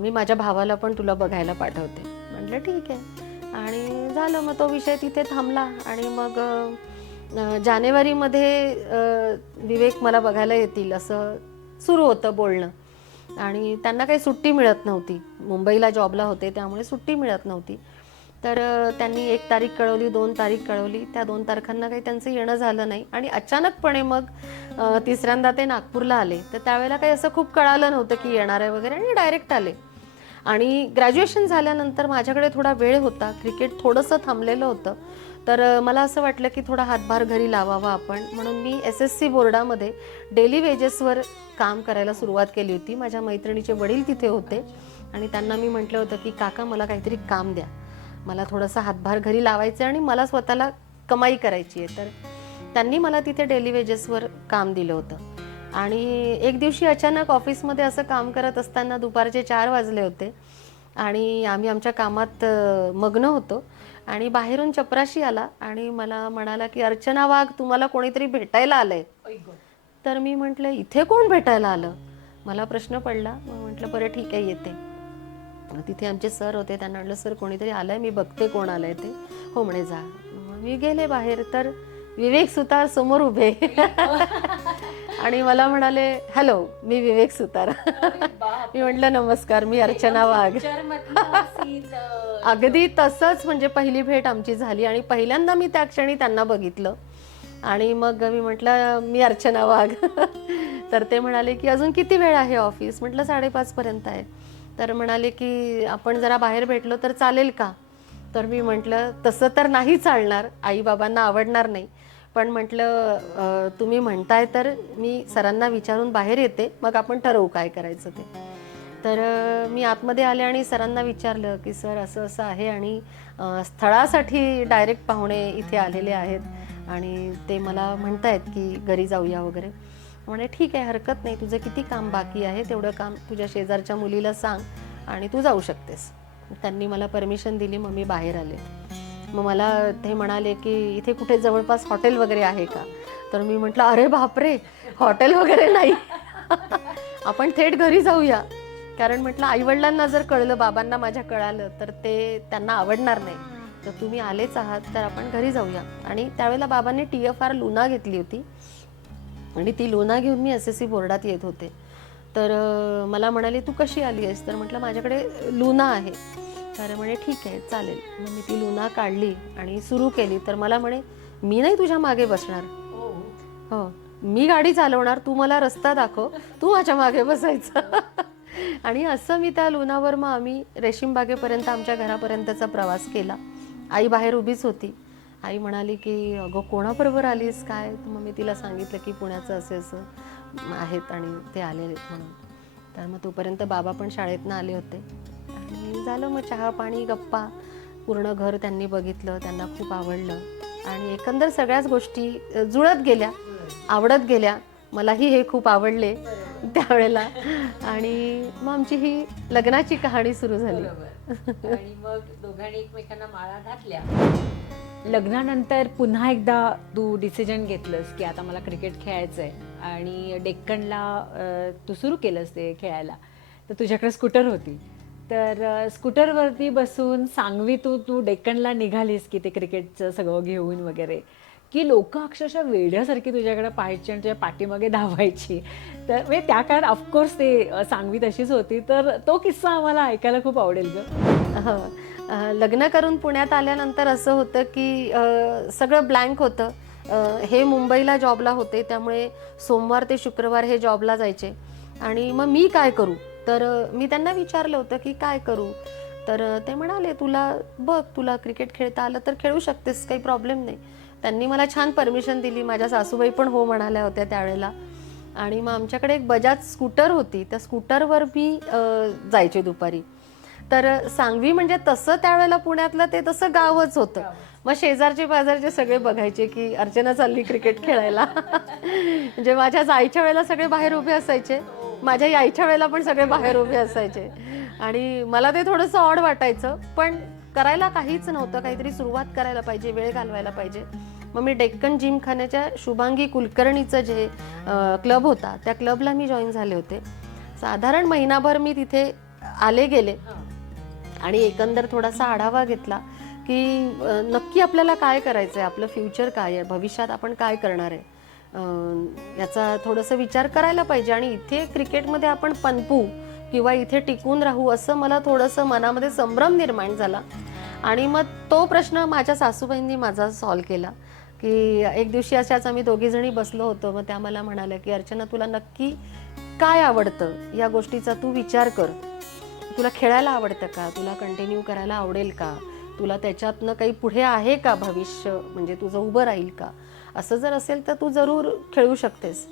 मी माझ्या भावाला पण तुला बघायला पाठवते. म्हटलं ठीक आहे. आणि झालं, मग तो विषय तिथे थांबला. आणि मग जानेवारीमध्ये विवेक मला बघायला येतील असं सुरू होतं बोलणं. आणि त्यांना काही सुट्टी मिळत नव्हती, मुंबईला जॉबला होते त्यामुळे सुट्टी मिळत नव्हती. तर त्यांनी 1 तारीख कळवली, 2 तारीख कळवली. त्या 2 तारखांना काही त्यांचं येणं झालं नाही. आणि अचानकपणे मग तिसऱ्यांदा ते नागपूरला आले. तर त्यावेळेला काही असं खूप कळालं नव्हतं की येणार आहे वगैरे, आणि डायरेक्ट आले. आणि ग्रॅज्युएशन झाल्यानंतर माझ्याकडे थोडा वेळ होता, क्रिकेट थोडंसं थांबलेलं होतं. तर मला असं वाटलं की थोडा हातभार घरी लावावा आपण, म्हणून मी SSC बोर्डामध्ये डेली वेजेसवर काम करायला सुरुवात केली होती. माझ्या मैत्रिणीचे वडील तिथे होते आणि त्यांना मी म्हटलं होतं की काका मला काहीतरी काम द्या, मला थोडासा हातभार घरी लावायचं आणि मला स्वतःला कमाई करायची आहे. तर त्यांनी मला तिथे डेली वेजेसवर काम दिलं होतं. आणि एक दिवशी अचानक ऑफिसमध्ये असं काम करत असताना दुपारचे 4 वाजले होते आणि आम्ही आमच्या कामात मग्न होतो. आणि बाहेरून चपराशी आला आणि मला म्हणाला की अर्चना वाघ, तुम्हाला कोणीतरी भेटायला आलंय. तर मी म्हटलं इथे कोण भेटायला आलं, मला प्रश्न पडला. मग म्हटलं बरं ठीक आहे येते. तिथे आमचे सर होते, त्यांना म्हटलं सर कोणीतरी आलंय, मी बघते कोण आलंय ते. हो म्हणे जा. मग मी गेले बाहेर, तर विवेक सुतार समोर उभे. आणि मला म्हणाले हॅलो, मी विवेक सुतार. मी म्हटलं नमस्कार, मी अर्चना वाघ. अगदी तसंच म्हणजे पहिली भेट आमची झाली. आणि पहिल्यांदा मी त्या क्षणी त्यांना बघितलं. आणि मग मी म्हटलं मी अर्चना वाघ. तर ते म्हणाले की अजून किती वेळ आहे ऑफिस. म्हटलं 5:30 पर्यंत आहे. तर म्हणाले की आपण जरा बाहेर भेटलो तर चालेल का. तर मी म्हटलं तसं तर नाही चालणार, आई बाबांना आवडणार नाही, पण म्हटलं तुम्ही म्हणताय तर मी सरांना विचारून बाहेर येते, मग आपण ठरवू काय करायचं ते. तर मी आतमध्ये आले आणि सरांना विचारलं की सर असं असं आहे आणि स्थळासाठी डायरेक्ट पाहुणे इथे आलेले आहेत आणि ते मला म्हणतायत की घरी जाऊया वगैरे. म्हणे ठीक आहे, हरकत नाही, तुझं किती काम बाकी आहे तेवढं काम तुझ्या शेजारच्या मुलीला सांग आणि तू जाऊ शकतेस. त्यांनी मला परमिशन दिली. मग मी बाहेर आले. मग मला ते म्हणाले की इथे कुठे जवळपास हॉटेल वगैरे आहे का. तर मी म्हटलं अरे बापरे, हॉटेल वगैरे नाही. आपण थेट घरी जाऊया. कारण म्हटलं आईवडिलांना जर कळलं, बाबांना माझ्या कळालं तर ते त्यांना आवडणार नाही. तर तुम्ही आलेच आहात तर आपण घरी जाऊया. आणि त्यावेळेला बाबांनी TFR लुना घेतली होती आणि ती लुना घेऊन मी SSC बोर्डात येत होते. तर मला म्हणाले तू कशी आली आहेस. तर म्हटलं माझ्याकडे लुना आहे. तर म्हणे ठीक आहे चालेल. मग मी ती लुना काढली आणि सुरू केली. तर मला म्हणे मी नाही तुझ्या मागे बसणार, हो मी गाडी चालवणार, तू मला रस्ता दाखव, तू माझ्या मागे बसायचं. आणि असं मी त्या लुनावर मग आम्ही रेशीमबागेपर्यंत आमच्या घरापर्यंतचा प्रवास केला. आई बाहेर उभीच होती. आई म्हणाली की अगं कोणाबरोबर आलीस काय. मग मी तिला सांगितलं की पुण्याचं असे असं आहेत आणि ते आले म्हणून. तर मग तोपर्यंत बाबा पण शाळेतनं आले होते आणि झालं मग चहा पाणी गप्पा. पूर्ण घर त्यांनी बघितलं, त्यांना खूप आवडलं आणि एकंदर सगळ्याच गोष्टी जुळत गेल्या, आवडत गेल्या. मलाही हे खूप आवडले त्यावेळेला. आणि मग आमची ही लग्नाची कहाणी सुरू झाली. आणि मग दोघांनी एकमेकांना माळा घातल्या. लग्नानंतर पुन्हा एकदा तू डिसिजन घेतलंस की आता मला क्रिकेट खेळायचं आहे आणि डेक्कनला तू सुरू केलंस ते खेळायला. तर तुझ्याकडे स्कूटर होती, तर स्कूटरवरती बसून सांगवीतून तू डेक्कनला निघालीस की ते क्रिकेटचं सगळं घेऊन वगैरे, की लोक अक्षरशः वेड्यासारखी तुझ्याकडे पाहायची आणि तुझ्या पाठीमागे धावायची. तर म्हणजे त्या काळात ऑफकोर्स ते सांगवी तशीच होती. तर तो किस्सा आम्हाला ऐकायला खूप आवडेल गं. लग्न करून पुण्यात आल्यानंतर असं होतं की सगळं ब्लँक होतं. हे मुंबईला जॉबला होते त्यामुळे सोमवार ते शुक्रवार हे जॉबला जायचे आणि मग मी काय करू तर मी त्यांना विचारलं होतं की काय करू. तर ते म्हणाले तुला बघ, तुला क्रिकेट खेळता आलं तर खेळू शकतेस, काही प्रॉब्लेम नाही. त्यांनी मला छान परमिशन दिली. माझ्या सासूबाई पण हो म्हणाल्या होत्या त्यावेळेला. आणि मग आमच्याकडे एक बजाज स्कूटर होती, त्या स्कूटरवर मी जायचे दुपारी. तर सांगवी म्हणजे तसं त्यावेळेला पुण्यातलं ते तसं गावच होतं. मग शेजारचे पाजारचे सगळे बघायचे की अर्चना चालली क्रिकेट खेळायला. म्हणजे माझ्या जायच्या वेळेला सगळे बाहेर उभे असायचे, माझ्या यायच्या वेळेला पण सगळे बाहेर उभे असायचे. आणि मला ते थोडंसं ऑड वाटायचं, पण करायला काहीच नव्हतं, काहीतरी सुरुवात करायला पाहिजे, वेळ घालवायला पाहिजे. मग मी डेक्कन जिमखान्याच्या शुभांगी कुलकर्णीचं जे क्लब होता त्या क्लबला मी जॉईन झाले होते. साधारण महिनाभर मी तिथे आले गेले आणि एकंदर थोडासा आढावा घेतला की नक्की आपल्याला काय करायचं आहे, आपलं फ्युचर काय आहे, भविष्यात आपण काय करणार आहे, याचा थोडंसं विचार करायला पाहिजे. आणि इथे क्रिकेटमध्ये आपण पनपू किंवा इथे टिकून राहू असं मला थोडंसं मनामध्ये संभ्रम निर्माण झाला. आणि मग तो प्रश्न माझ्या सासूबाईंनी माझा सॉल्व केला की एक दिवशी अशाच आम्ही दोघीजणी बसलो होतो. मग त्या मला म्हणाल्या की अर्चना तुला नक्की काय आवडतं या गोष्टीचा तू विचार कर. तुला खेळायला आवडतं का, तुला कंटिन्यू करायला आवडेल का, तुला त्याच्यातनं काही पुढे आहे का भविष्य, म्हणजे तुझं उभं राहील का, असं जर असेल तर तू जरूर खेळू शकतेस.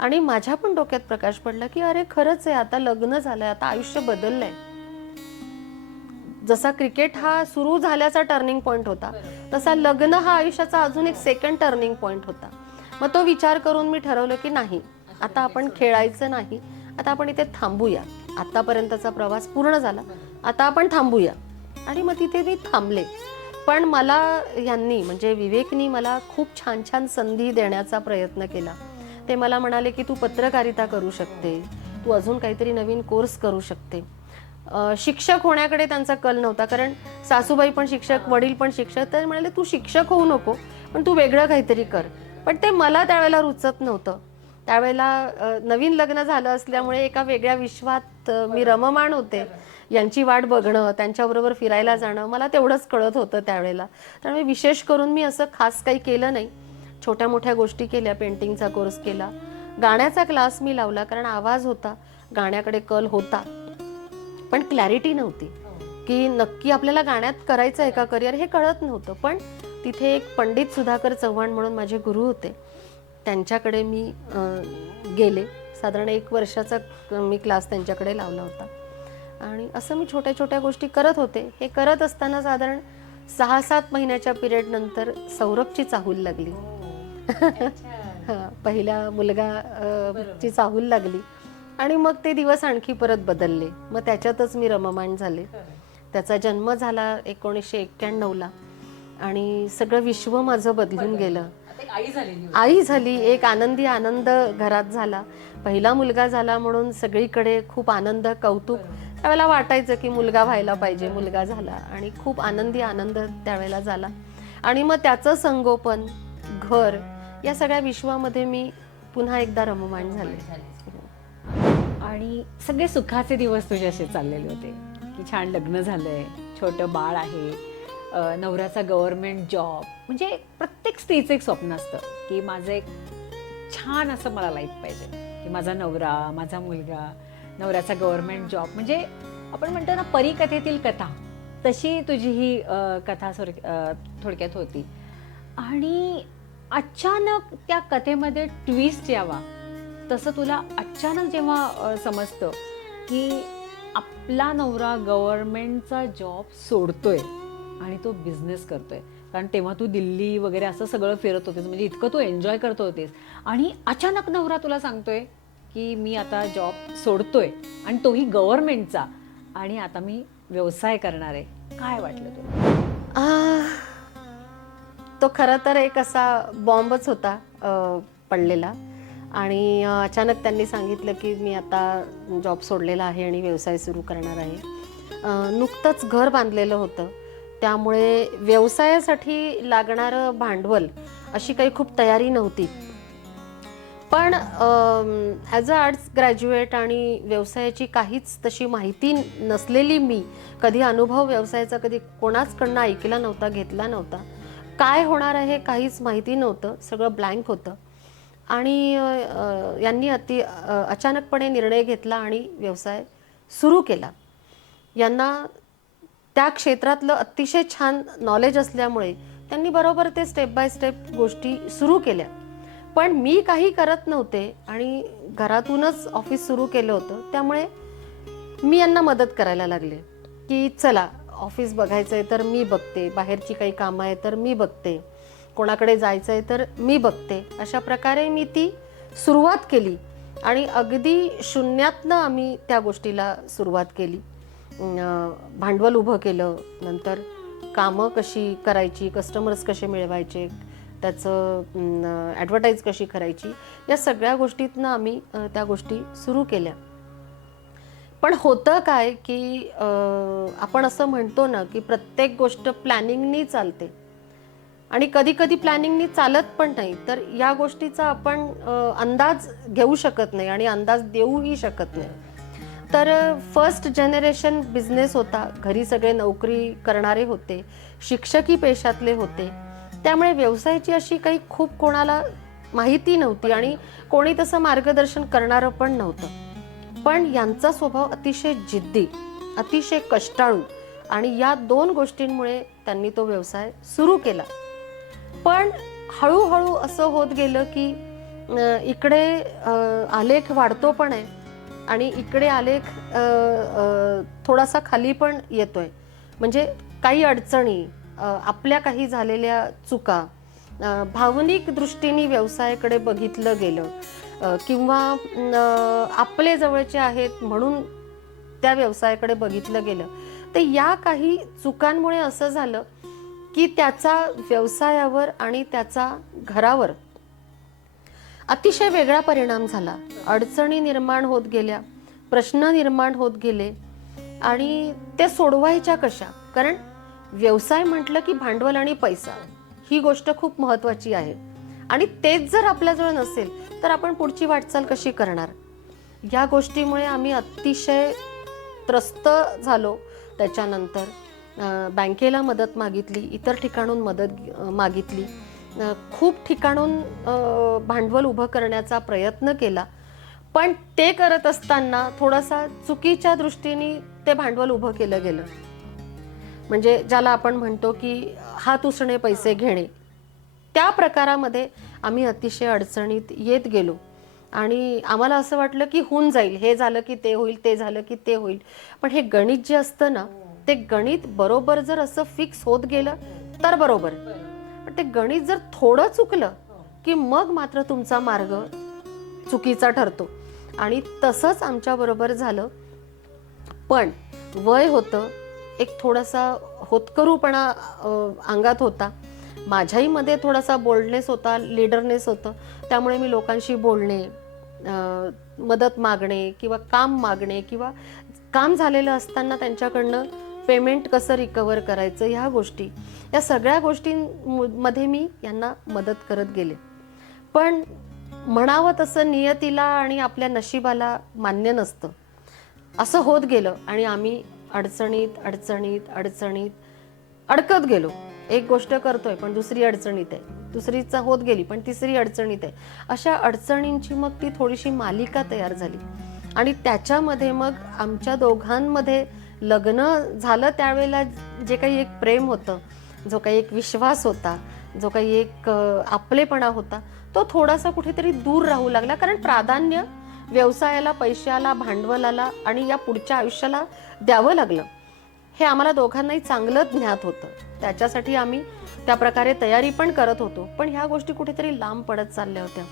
आणि माझ्या पण डोक्यात प्रकाश पडला की अरे खरंच आहे, आता लग्न झालंय, आता आयुष्य बदललंय. जसा क्रिकेट हा सुरू झाल्याचा टर्निंग पॉइंट होता, तसा लग्न हा आयुष्याचा अजून एक सेकंड टर्निंग पॉइंट होता. मग तो विचार करून मी ठरवलं की नाही, आता आपण खेळायचं नाही, आता आपण इथे थांबूया. आतापर्यंतचा प्रवास पूर्ण झाला, आता आपण थांबूया. आणि मग तिथे मी थांबले. पण मला यांनी म्हणजे विवेकनी मला खूप छान छान संधी देण्याचा प्रयत्न केला. ते मला म्हणाले की तू पत्रकारिता करू शकते, तू अजून काहीतरी नवीन कोर्स करू शकते. शिक्षक होण्याकडे त्यांचा कल नव्हता, कारण सासूबाई पण शिक्षक, वडील पण शिक्षक. तर म्हणाले तू शिक्षक होऊ नको, पण तू वेगळं काहीतरी कर. पण ते मला त्यावेळेला रुचत नव्हतं. त्यावेळेला नवीन लग्न झालं असल्यामुळे एका वेगळ्या विश्वात मी रममाण होते. यांची वाट बघणं, त्यांच्याबरोबर फिरायला जाणं, मला तेवढंच कळत होतं त्यावेळेला. त्यामुळे विशेष करून मी असं खास काही केलं नाही. छोट्या मोठ्या गोष्टी केल्या, पेंटिंगचा कोर्स केला, गाण्याचा क्लास मी लावला, कारण आवाज होता, गाण्याकडे कल होता, पण क्लॅरिटी नव्हती की नक्की आपल्याला गाण्यात करायचं आहे का करिअर, हे कळत नव्हतं. पण तिथे एक पंडित सुधाकर चव्हाण म्हणून माझे गुरु होते, त्यांच्याकडे मी गेले. साधारण 1 वर्षाचा मी क्लास त्यांच्याकडे लावला होता. आणि असं मी छोट्या छोट्या गोष्टी करत होते. हे करत असताना साधारण 6-7 महिन्याच्या पिरियड नंतर सौरभची चाहूल लागली. पहिला मुलगा ची चाहूल लागली. आणि मग ते दिवस आणखी परत बदलले. मग त्याच्यातच मी रममाण झाले. त्याचा जन्म झाला 1991ला आणि सगळं विश्व माझं बदलून गेलं. आई झाली, एक आनंदी आनंद घरात झाला. पहिला मुलगा झाला म्हणून सगळीकडे खूप आनंद, कौतुक. त्यावेळेला वाटायचं की मुलगा व्हायला पाहिजे, मुलगा झाला आणि खूप आनंदी आनंद त्यावेळेला झाला. आणि मग त्याचं संगोपन, घर, या सगळ्या विश्वामध्ये मी पुन्हा एकदा रममाण झाले. आणि सगळे सुखाचे दिवस तुझे असे चाललेले होते की छान लग्न झालंय, छोटं बाळ आहे, नवऱ्याचा गव्हर्नमेंट जॉब. म्हणजे प्रत्येक स्त्रीचं एक स्वप्न असतं की माझं एक छान असं मला लाईफ पाहिजे, की माझा नवरा, माझा मुलगा, नवऱ्याचा गव्हर्नमेंट जॉब. म्हणजे आपण म्हणतो ना परीकथेतील कथा, तशी तुझी ही कथा थोडक्यात होती. आणि अचानक त्या कथेमध्ये ट्विस्ट यावा तसं तुला अचानक जेव्हा समजतं की आपला नवरा गव्हर्नमेंटचा जॉब सोडतोय आणि तो बिझनेस करतोय. कारण तेव्हा तू दिल्ली वगैरे असं सगळं फिरत होतेस, म्हणजे इतकं तू एन्जॉय करत होतेस. आणि अचानक नवरा तुला सांगतोय की मी आता जॉब सोडतोय आणि तोही गव्हर्नमेंटचा, आणि आता मी व्यवसाय करणार आहे. काय वाटलं तुला? तो खरं तर एक असा बॉम्बच होता पडलेला. आणि अचानक त्यांनी सांगितलं की मी आता जॉब सोडलेला आहे आणि व्यवसाय सुरू करणार आहे. नुकतंच घर बांधलेलं होतं, त्यामुळे व्यवसायासाठी लागणारं भांडवल अशी काही खूप तयारी नव्हती. पण ॲज अ आर्ट्स ग्रॅज्युएट आणि व्यवसायाची काहीच तशी माहिती नसलेली मी, कधी अनुभव व्यवसायाचा कधी कोणाचकडनं ऐकला नव्हता, घेतला नव्हता. काय होणार आहे काहीच माहिती नव्हतं, सगळं ब्लँक होतं. आणि यांनी अचानकपणे निर्णय घेतला आणि व्यवसाय सुरू केला. यांना त्या क्षेत्रातलं अतिशय छान नॉलेज असल्यामुळे त्यांनी बरोबर ते स्टेप बाय स्टेप गोष्टी सुरू केल्या. पण मी काही करत नव्हते आणि घरातूनच ऑफिस सुरू केलं होतं, त्यामुळे मी यांना मदत करायला लागले की चला ऑफिस बघायचं आहे तर मी बघते, बाहेरची काही कामं आहे तर मी बघते, कोणाकडे जायचं आहे तर मी बघते. अशा प्रकारे मी ती सुरुवात केली आणि अगदी शून्यातनं आम्ही त्या गोष्टीला सुरुवात केली. भांडवल उभं केलं, नंतर कामं कशी करायची, कस्टमर्स कसे मिळवायचे, त्याचं ॲडव्हर्टाईज कशी करायची, या सगळ्या गोष्टीतनं आम्ही त्या गोष्टी सुरू केल्या. पण होतं काय की आपण असं म्हणतो ना की प्रत्येक गोष्ट प्लॅनिंगनी चालते आणि कधी कधी प्लॅनिंगनी चालत पण नाही. तर या गोष्टीचा आपण अंदाज घेऊ शकत नाही आणि अंदाज देऊही शकत नाही. तर फर्स्ट जनरेशन बिझनेस होता, घरी सगळे नोकरी करणारे होते, शिक्षकी पेशातले होते, त्यामुळे व्यवसायाची अशी काही खूप कोणाला माहिती नव्हती आणि कोणी तसं मार्गदर्शन करणारं पण नव्हतं. पण यांचा स्वभाव अतिशय जिद्दी, अतिशय कष्टाळू आणि या दोन गोष्टींमुळे त्यांनी तो व्यवसाय सुरू केला. पण हळूहळू असं होत गेलं की इकडे आलेख वाढतो पण आहे आणि इकडे आलेख थोडासा खाली पण येतोय. म्हणजे काही अडचणी, आपल्या काही झालेल्या चुका, भावनिक दृष्टीने व्यवसायाकडे बघितलं गेलं किंवा आपले जवळचे आहेत म्हणून त्या व्यवसायाकडे बघितलं गेलं. तर या काही चुकांमुळे असं झालं की त्याचा व्यवसायावर आणि त्याचा घरावर अतिशय वेगळा परिणाम झाला. अडचणी निर्माण होत गेल्या, प्रश्न निर्माण होत गेले आणि ते सोडवायच्या कशा. कारण व्यवसाय म्हटलं की भांडवल आणि पैसा ही गोष्ट खूप महत्त्वाची आहे आणि तेच जर आपल्याजवळ नसेल तर आपण पुढची वाटचाल कशी करणार. या गोष्टीमुळे आम्ही अतिशय त्रस्त झालो. त्याच्यानंतर बँकेला मदत मागितली, इतर ठिकाणून मदत मागितली, खूप ठिकाणून भांडवल उभं करण्याचा प्रयत्न केला. पण ते करत असताना थोडासा चुकीच्या दृष्टीने ते भांडवल उभं केलं गेलं. म्हणजे ज्याला आपण म्हणतो की हात उसणे पैसे घेणे, त्या प्रकारामध्ये आम्ही अतिशय अडचणीत येत गेलो आणि आम्हाला असं वाटलं की होऊन जाईल, हे झालं की ते होईल, ते झालं की ते होईल. पण हे गणित जे असतं ना, ते गणित बरोबर जर असं फिक्स होत गेलं तर बरोबर, पण ते गणित जर थोडं चुकलं की मग मात्र तुमचा मार्ग चुकीचा ठरतो आणि तसंच आमच्याबरोबर झालं. पण वय होतं, एक थोडासा होतकरूपणा अंगात होता, माझ्याही मध्ये थोडासा बोल्डनेस होता, लीडरनेस होतं. त्यामुळे मी लोकांशी बोलणे, मदत मागणे किंवा काम मागणे किंवा काम झालेलं असताना त्यांच्याकडनं पेमेंट कसं रिकवर करायचं, ह्या गोष्टी, या सगळ्या गोष्टींमध्ये मी यांना मदत करत गेले. पण म्हणावं तसं नियतीला आणि आपल्या नशिबाला मान्य नसतं. असं होत गेलं आणि आम्ही अडचणीत अडचणीत अडचणीत अडकत गेलो. एक गोष्ट करतोय पण दुसरी अडचणीत आहे, दुसरीचा होत गेली पण तिसरी अडचणीत आहे. अशा अडचणींची मग ती थोडीशी मालिका तयार झाली आणि त्याच्यामध्ये मग आमच्या दोघांमध्ये लग्न झालं त्यावेळेला जे काही एक प्रेम होतं, जो काही एक विश्वास होता, जो काही एक आपलेपणा होता, तो थोडासा कुठेतरी दूर राहू लागला. कारण प्राधान्य व्यवसायाला, पैशाला, भांडवलाला आणि या पुढच्या आयुष्याला द्यावं लागलं. हे आम्हाला दोघांनाही चांगलं ज्ञात होतं. त्याच्यासाठी आम्ही त्या प्रकारे तयारी पण करत होतो. पण ह्या गोष्टी कुठेतरी लांब पडत चालल्या होत्या.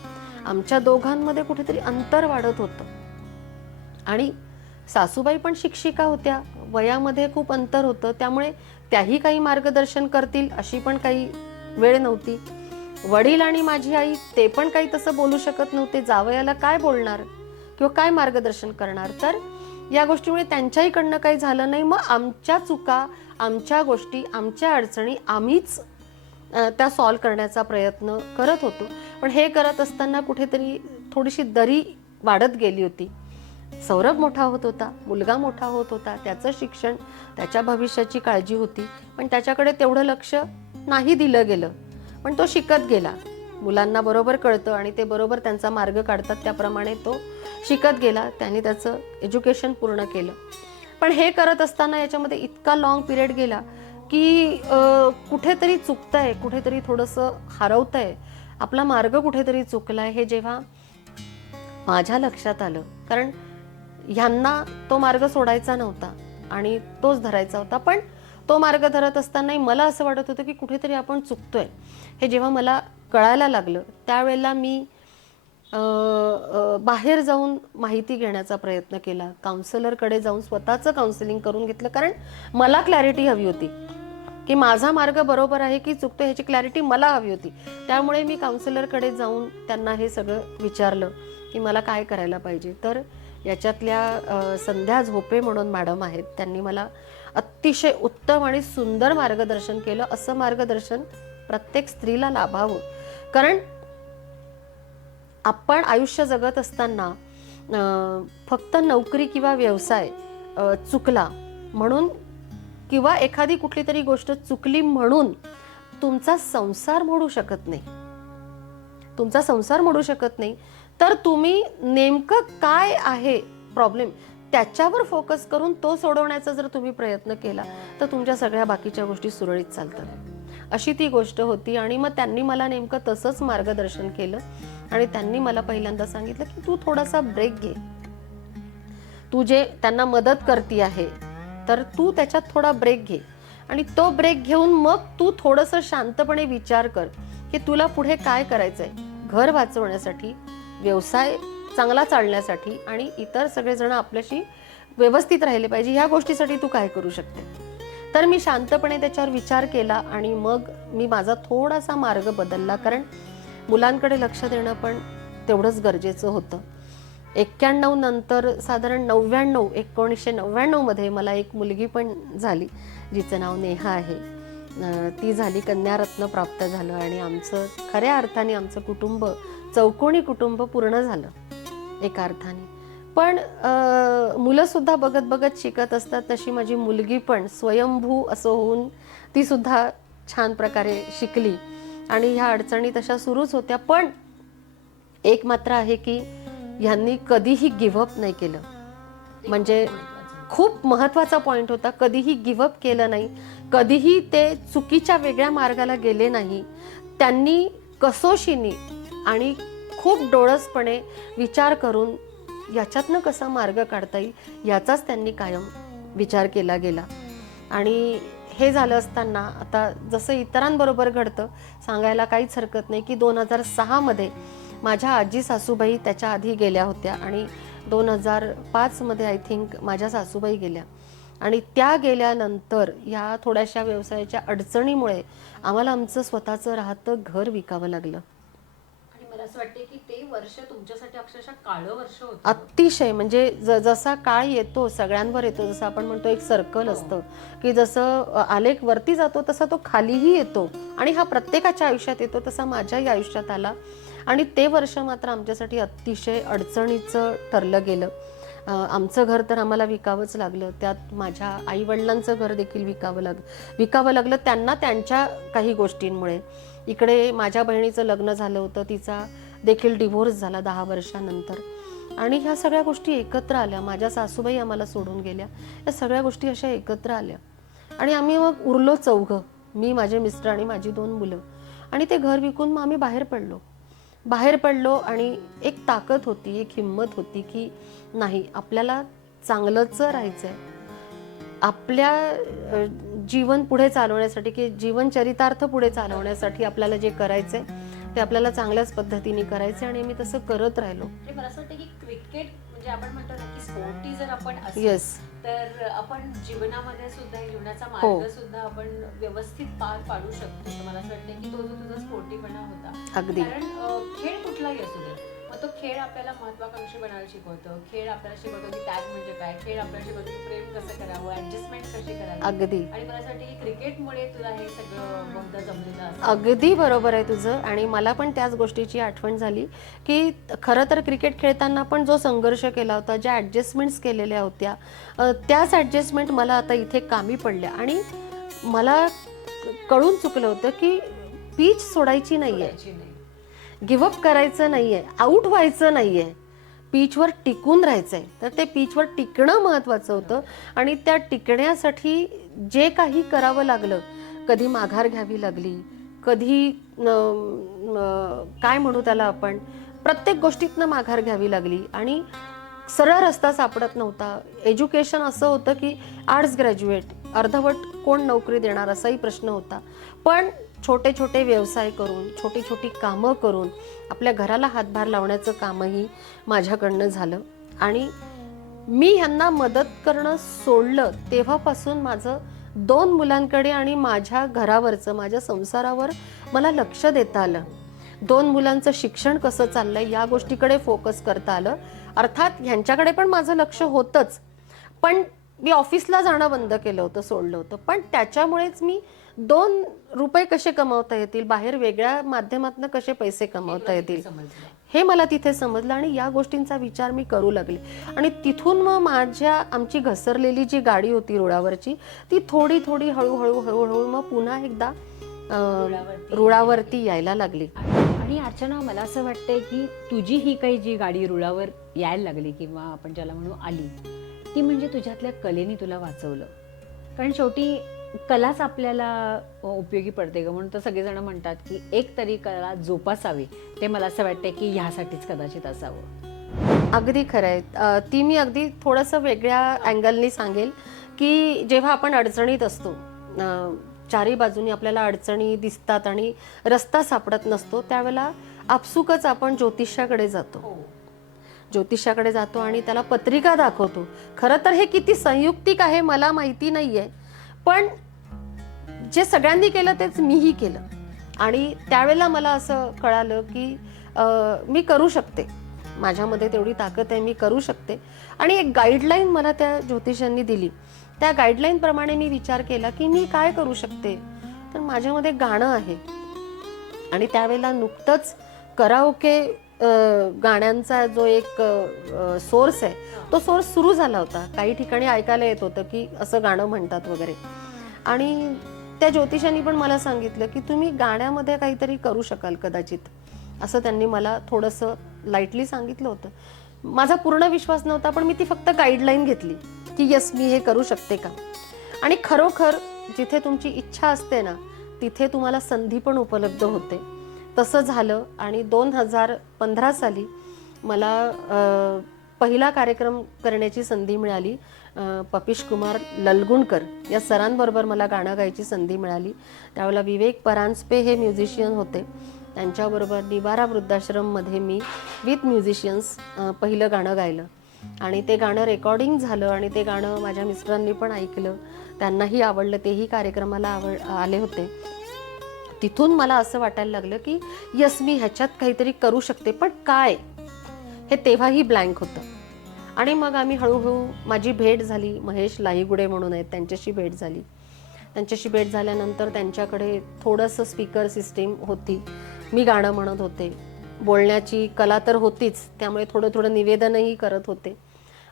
आमच्या दोघांमध्ये कुठेतरी अंतर वाढत होतं आणि सासूबाई पण शिक्षिका होत्या, वयामध्ये खूप अंतर होतं, त्यामुळे त्याही काही मार्गदर्शन करतील अशी पण काही वेळ नव्हती. वडील आणि माझी आई ते पण काही तसं बोलू शकत नव्हते. जावयाला काय बोलणार किंवा काय मार्गदर्शन करणार. तर या गोष्टीमुळे त्यांच्याहीकडनं काही झालं नाही. मग आमच्या चुका, आमच्या गोष्टी, आमच्या अडचणी आम्हीच त्या सॉल्व्ह करण्याचा प्रयत्न करत होतो. पण हे करत असताना कुठेतरी थोडीशी दरी वाढत गेली होती. सौरभ मोठा होत होता, मुलगा मोठा होत होता, त्याचं शिक्षण, त्याच्या भविष्याची काळजी होती, पण त्याच्याकडे तेवढं लक्ष नाही दिलं गेलं. पण तो शिकत गेला मुलांना बरोबर कळतं आणि ते बरोबर त्यांचा मार्ग काढतात, त्याप्रमाणे तो शिकत गेला. त्यांनी त्याचं एज्युकेशन पूर्ण केलं. पण हे करत असताना याच्यामध्ये इतका लॉंग पिरियड गेला की कुठेतरी चुकतंय, कुठेतरी थोडंसं हरवतंय, आपला मार्ग कुठेतरी चुकलाय हे जेव्हा माझ्या लक्षात आलं, कारण ह्यांना तो मार्ग सोडायचा नव्हता आणि तोच धरायचा होता, पण तो मार्ग धरत असतानाही मला असं वाटत होतं की कुठेतरी आपण चुकतोय. हे जेव्हा मला कळायला लागलं त्यावेळेला मी बाहेर जाऊन माहिती घेण्याचा प्रयत्न केला, काउन्सिलरकडे जाऊन स्वतःचं काउन्सिलिंग करून घेतलं, कारण मला क्लॅरिटी हवी होती की माझा मार्ग बरोबर आहे की चुकतो ह्याची क्लॅरिटी मला हवी होती. त्यामुळे मी काउन्सिलरकडे जाऊन त्यांना हे सगळं विचारलं की मला काय करायला पाहिजे. तर याच्यातल्या संध्या झोपे म्हणून मॅडम आहेत, त्यांनी मला अतिशय उत्तम आणि सुंदर मार्गदर्शन केलं. असं मार्गदर्शन प्रत्येक स्त्रीला लाभावं, कारण आपण आयुष्य जगत असताना फक्त नोकरी किंवा व्यवसाय चुकला म्हणून किंवा एखादी कुठली तरी गोष्ट चुकली म्हणून तुमचा संसार मोडू शकत नाही. तुमचा संसार मोडू शकत नाही. तर तुम्ही नेमकं काय आहे प्रॉब्लेम त्याच्यावर फोकस करून तो सोडवण्याचा जर तुम्ही प्रयत्न केला तर तुमच्या सगळ्या बाकीच्या गोष्टी सुरळीत चालतात. अशी ती गोष्ट होती. आणि मग त्यांनी मला नेमकं तसंच मार्गदर्शन केलं आणि त्यांनी मला पहिल्यांदा सांगितलं की तू थोडासा ब्रेक घे. तू जे त्यांना मदत करती आहे तर तू त्याच्यात थोडा ब्रेक घे आणि तो ब्रेक घेऊन मग तू थोडंसं शांतपणे विचार कर की तुला पुढे काय करायचंय, घर वाचवण्यासाठी, व्यवसाय चांगला चालण्यासाठी आणि इतर सगळेजण आपल्याशी व्यवस्थित राहिले पाहिजे, ह्या गोष्टीसाठी तू काय करू शकते. तर मी शांतपणे त्याच्यावर विचार केला आणि मग मी माझा थोडासा मार्ग बदलला, कारण मुलांकडे लक्ष देणं पण तेवढंच गरजेचं होतं. 91 नंतर साधारण 1999 मध्ये मला एक मुलगी पण झाली जिचं नाव नेहा आहे. ती झाली, कन्यारत्न प्राप्त झालं आणि आमचं खऱ्या अर्थाने आमचं कुटुंब, चौकोनी कुटुंब पूर्ण झालं एका अर्थाने. पण मुलं सुद्धा बघत बघत शिकत असतात, तशी माझी मुलगी पण स्वयंभू असं होऊन ती सुद्धा छान प्रकारे शिकली आणि ह्या अडचणी तशा सुरूच होत्या. पण एक मात्र आहे की ह्यांनी कधीही गिव्हअप नाही केलं. म्हणजे खूप महत्त्वाचा पॉइंट होता, कधीही गिव्हअप केलं नाही, कधीही ते चुकीच्या वेगळ्या मार्गाला गेले नाही. त्यांनी कसोशीने आणि खूप डोळसपणे विचार करून याच्यातनं कसा मार्ग काढता येईल याचाच त्यांनी कायम विचार केला गेला. आणि हे झालं असताना आता जसं इतरांबरोबर घडतं सांगायला काहीच हरकत नाही की 2006 मध्ये माझ्या आजी सासूबाई त्याच्या आधी गेल्या होत्या आणि 2005 मध्ये आय थिंक माझ्या सासूबाई गेल्या आणि त्या गेल्यानंतर या थोड्याशा व्यवसायाच्या अडचणीमुळे आम्हाला आमचं स्वतःचं राहतं घर विकावं लागलं. आणि मला असं वाटतं की ते वर्ष तुमच्यासाठी अक्षरशः काळं वर्ष होतं. अतिशय म्हणजे जसा काळ येतो सगळ्यांवर येतो, जसं आपण म्हणतो एक सर्कल असतं की जसं आलेख वरती जातो तसा तो खालीही येतो आणि हा प्रत्येकाच्या आयुष्यात येतो, तसा माझ्याही आयुष्यात आला. आणि ते वर्ष मात्र आमच्यासाठी अतिशय अडचणीचं ठरलं गेलं. आमचं घर तर आम्हाला विकावंच लागलं, त्यात माझ्या आईवडिलांचं घर देखील विकावं लागलं त्यांना त्यांच्या काही गोष्टींमुळे. इकडे माझ्या बहिणीचं लग्न झालं होतं, तिचा देखील डिव्होर्स झाला 10 वर्षानंतर आणि ह्या सगळ्या गोष्टी एकत्र आल्या. माझ्या सासूबाई आम्हाला सोडून गेल्या, या सगळ्या गोष्टी अशा एकत्र आल्या आणि आम्ही मग उरलो चौघं, मी, माझे मिस्टर आणि माझी 2 मुलं. आणि ते घर विकून मग आम्ही बाहेर पडलो आणि एक ताकद होती, एक हिंमत होती की नाही, आपल्याला चांगलंच राहायचंय. आपल्या जीवन पुढे चालवण्यासाठी की जीवनचरितार्थ पुढे चालवण्यासाठी आपल्याला जे करायचंय ते आपल्याला चांगल्याच पद्धतीने करायचंय आणि मी तसं करत राहिलो. मला असं वाटतं की क्रिकेट म्हणजे आपण म्हणतो ना की स्पोर्टी जर आपण येस, तर आपण जीवनामध्ये सुद्धा जीवनाचा मार्ग सुद्धा आपण व्यवस्थित पार पाडू शकतो. तर मला असं वाटतं की तो जो तुझा स्पोर्टीपणा होता, अगदी. कारण खेळ कुठलाही असू दे, मग तो खेळ आपल्याला महत्वाकांक्षी बनायला शिकवतो. खेळ आपल्याला शिकवतो की त्याग म्हणजे काय, खेळ आपल्याला शिकवतो की प्रेम कसं करावं, ऍडजस्टमेंट कशी करावी. अगदी. आणि मला असं वाटतं की क्रिकेटमुळे तुला हे सगळं बहुधा जमलेलं असतं. अगदी बरोबर आहे तुझं. आणि मला पण त्याच गोष्टीची आठवण झाली की खरं तर क्रिकेट खेळताना पण जो संघर्ष केला होता, ज्या ॲडजस्टमेंट्स केलेल्या होत्या, त्याच ॲडजस्टमेंट मला आता इथे कामी पडल्या. आणि मला कळून चुकलं होतं की पीच सोडायची नाही आहे. गिव्हअप करायचं नाहीये, आऊट व्हायचं नाहीये, पीचवर टिकून राहायचंय. तर ते पीचवर टिकणं महत्वाचं होतं आणि त्या टिकण्यासाठी जे काही करावं लागलं, कधी माघार घ्यावी लागली, कधी काय म्हणू त्याला आपण, प्रत्येक गोष्टीतनं माघार घ्यावी लागली आणि सरळ रस्ता सापडत नव्हता. एज्युकेशन असं होतं की आर्ट्स ग्रॅज्युएट, अर्धवट कोण नोकरी देणार असाही प्रश्न होता. पण छोटे छोटे व्यवसाय करून, छोटी छोटी कामं करून आपल्या घराला हातभार लावण्याचं कामही माझ्याकडनं झालं. आणि मी ह्यांना मदत करणं सोडलं तेव्हापासून माझं 2 मुलांकडे आणि माझ्या घरावरचं, माझ्या संसारावर मला लक्ष देता आलं. 2 मुलांचं शिक्षण कसं चाललंय या गोष्टीकडे फोकस करता आलं. अर्थात ह्यांच्याकडे पण माझं लक्ष होतंच, पण मी ऑफिसला जाणं बंद केलं होतं, सोडलं होतं. पण त्याच्यामुळेच मी 2 रुपये कसे कमावता येतील, बाहेर वेगळ्या माध्यमातून कसे पैसे कमावता येतील हे मला तिथे समजलं आणि या गोष्टींचा विचार मी करू लागले. आणि तिथून मग आमची घसरलेली जी गाडी होती रुळावरची, ती थोडी थोडी हळूहळू मग पुन्हा एकदा रुळावरती यायला लागली. आणि अर्चना, मला असं वाटतंय की तुझी ही काही जी गाडी रुळावर यायला लागली किंवा आपण ज्याला म्हणू आली, ती म्हणजे तुझ्यातल्या कलेने तुला वाचवलं. कारण शेवटी कलाच आपल्याला उपयोगी पडते ग. म्हणून तर सगळेजण म्हणतात की एक तरी कला जोपासावी. ते मला असं वाटतंय की ह्यासाठीच कदाचित असावं. अगदी खरं आहे. ती मी अगदी थोडंसं वेगळ्या अँगलनी सांगेल की जेव्हा आपण अडचणीत असतो, चारी बाजूनी आपल्याला अडचणी दिसतात आणि रस्ता सापडत नसतो, त्यावेळेला आपसुकच आपण ज्योतिषाकडे जातो आणि त्याला पत्रिका दाखवतो. खरं तर हे किती संयुक्तिक आहे मला माहिती नाहीये, पण जे सगळ्यांनी केलं तेच मीही केलं. आणि त्यावेळेला मला असं कळालं की मी करू शकते, माझ्यामध्ये तेवढी ताकद आहे, मी करू शकते. आणि एक गाईडलाईन मला त्या ज्योतिषांनी दिली. त्या गाईडलाईन प्रमाणे मी विचार केला की मी काय करू शकते. तर माझ्यामध्ये गाणं आहे आणि त्यावेळेला नुकतंच कराओके गाण्यांचा जो एक सोर्स आहे, तो सोर्स सुरू झाला होता. काही ठिकाणी ऐकायला येत होतं की असं गाणं म्हणतात वगैरे. आणि त्या ज्योतिषांनी पण मला सांगितलं की तुम्ही गाण्यामध्ये काहीतरी करू शकाल कदाचित, असं त्यांनी मला थोडंसं लाईटली सांगितलं होतं. माझा पूर्ण विश्वास नव्हता, पण मी ती फक्त गाईडलाईन घेतली की यस, मी हे करू शकते का. आणि खरोखर जिथे तुमची इच्छा असते ना, तिथे तुम्हाला संधी पण उपलब्ध होते. तसं झालं. आणि 2015 साली मला पहिला कार्यक्रम करण्याची संधी मिळाली. पपिश कुमार ललगुणकर या सरांबरोबर मला गाणं गायची संधी मिळाली. त्यावेळेला विवेक परांजपे हे म्युझिशियन होते. त्यांच्याबरोबर निवारा वृद्धाश्रममध्ये मी विथ म्युझिशियन्स पहिलं गाणं गायलं. आणि ते गाणं रेकॉर्डिंग झालं आणि ते गाणं माझ्या मिस्टरांनी पण ऐकलं, त्यांनाही आवडलं, तेही कार्यक्रमाला आले होते. तिथून मला असं वाटायला लागलं की यस, मी ह्याच्यात काहीतरी करू शकते, पण काय हे तेव्हाही ब्लँक होतं. आणि मग आम्ही हळूहळू, माझी भेट झाली, महेश लाहीगुडे म्हणून आहेत, त्यांच्याशी भेट झाली. त्यांच्याशी भेट झाल्यानंतर त्यांच्याकडे थोडंसं स्पीकर सिस्टीम होती. मी गाणं म्हणत होते, बोलण्याची कला तर होतीच, त्यामुळे थोडं थोडं निवेदनही करत होते.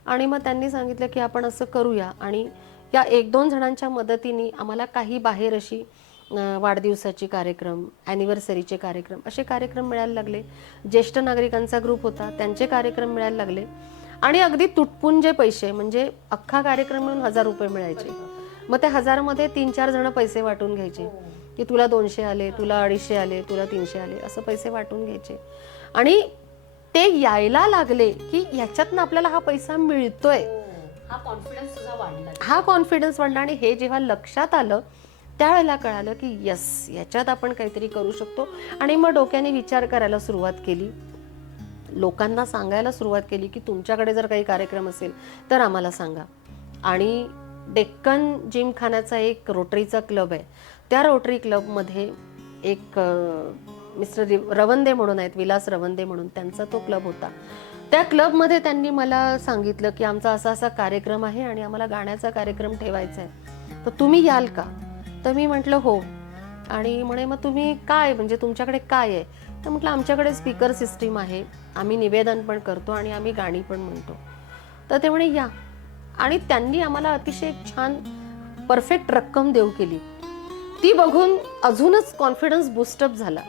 आणि मग त्यांनी सांगितलं की आपण असं करूया. आणि या 1-2 जणांच्या मदतीने आम्हाला काही बाहेर अशी वाढदिवसाची कार्यक्रम, ॲनिव्हर्सरीचे कार्यक्रम, असे कार्यक्रम मिळायला लागले. ज्येष्ठ नागरिकांचा ग्रुप होता, त्यांचे कार्यक्रम मिळायला लागले. आणि अगदी तुटपुंजे पैसे, म्हणजे अख्खा कार्यक्रम मिळून 1000 रुपये मिळायचे. मग त्या 1000 मध्ये 3-4 जण पैसे वाटून घ्यायचे की तुला 200 आले, तुला 250 आले, तुला 300 आले, असं पैसे वाटून घ्यायचे. आणि ते यायला लागले की ह्याच्यातनं आपल्याला हा पैसा मिळतोय, हा कॉन्फिडन्स वाढला. आणि हे जेव्हा लक्षात आलं त्यावेळेला कळालं की यस, याच्यात आपण काहीतरी करू शकतो. आणि मग डोक्याने विचार करायला सुरुवात केली, लोकांना सांगायला सुरुवात केली की तुमच्याकडे जर काही कार्यक्रम असेल तर आम्हाला सांगा. आणि डेक्कन जिमखान्याचा एक रोटरीचा क्लब आहे, त्या रोटरी क्लबमध्ये एक मिस्टर रवंदे म्हणून आहेत, विलास रवंदे म्हणून, त्यांचा तो क्लब होता. त्या क्लबमध्ये त्यांनी मला सांगितलं की आमचा असा असा कार्यक्रम आहे आणि आम्हाला गाण्याचा कार्यक्रम ठेवायचा आहे, तर तुम्ही याल का. तर मी म्हटलं हो. आणि म्हणे मग तुम्ही काय, म्हणजे तुमच्याकडे काय आहे. तर म्हटलं आमच्याकडे स्पीकर सिस्टीम आहे, आम्ही निवेदन पण करतो आणि आम्ही गाणी पण म्हणतो. तर ते म्हणे या. आणि त्यांनी आम्हाला अतिशय छान परफेक्ट रक्कम देऊ केली. ती बघून अजूनच कॉन्फिडन्स बूस्टअप झाला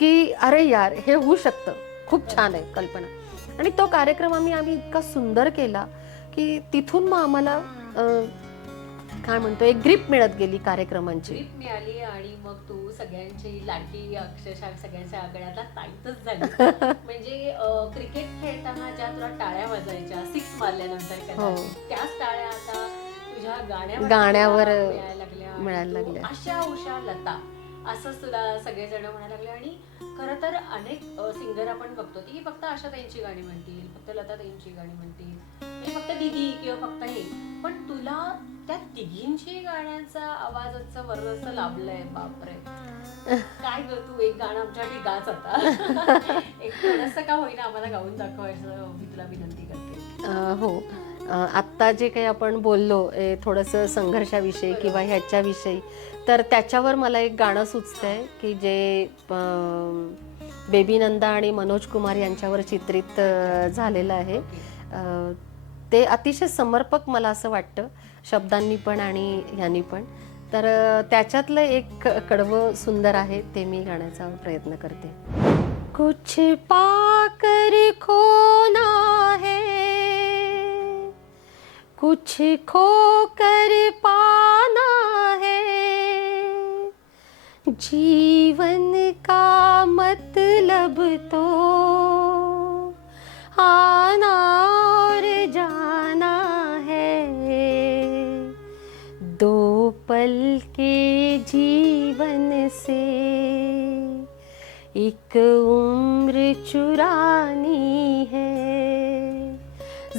की अरे यार हे होऊ शकतं, खूप छान आहे कल्पना. आणि तो कार्यक्रम आम्ही इतका सुंदर केला की तिथून मग आम्हाला काय म्हणतो एक ग्रिप मिळत गेली कार्यक्रमांची. ट्रिप मिळाली आणि मग तू सगळ्यांची लाडकी अक्षरशः सगळ्यांच्या आगळ्याला ताईतच झाली. म्हणजे क्रिकेट खेळताना ज्या तुला टाळ्या वाजायच्या 6 मारल्यानंतर कदाचित त्याच टाळ्या आता तुझ्या गाण्यावर मिळायला लागल्या. अशा उषा लता असंच तुला सगळेजण म्हणायला लागले. आणि खरं तर अनेक सिंगर आपण बघतो की फक्त आशा ताईंची गाणी म्हणतील, फक्त लता ताईंची गाणी म्हणतील, म्हणजे फक्त दीदी किंवा फक्त हे. पण तुला त्या तिघींची गाण्यांचा आवाजाचं वर्णच लाभलंय. बापरे, काय ग, तू एक गाणं आमच्यासाठी गाच आता. एक थोडंसं का होईना आम्हाला गाऊन दाखवायचं मी तुला विनंती करते. हो, आत्ता जे काही आपण बोललो थोडंसं संघर्षाविषयी किंवा ह्याच्याविषयी, तर त्याच्यावर मला एक गाणं सुचतंय की जे बेबी नंदा आणि मनोज कुमार यांच्यावर चित्रित झालेलं आहे. ते अतिशय समर्पक मला असं वाटतं, शब्दांनी पण आणि ह्यांनी पण. तर त्याच्यातलं एक कडवं सुंदर आहे, ते मी गाण्याचा प्रयत्न करते. कुछ पाकर खोना है, कुछ खोकर पाना है, जीवन का मतलब तो आना और जाना है, दो पल के जीवन से एक उम्र चुरानी है,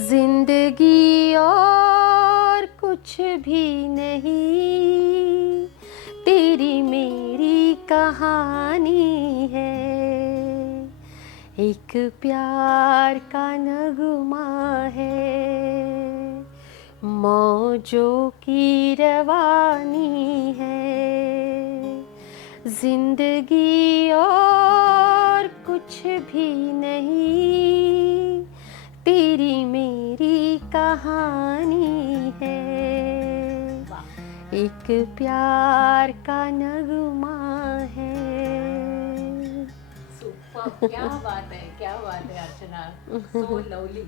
जिंदगी और कुछ भी नहीं, तेरी मेरी कहानी है, एक प्यार का नगमा है, मौजों की रवानी है, जिंदगी और कुछ भी नहीं, तेरी मेरी कहानी है, एक प्यार का नगमा है. सुपर, क्या बात आहे, क्या बात आहे अर्चना, सो लवली.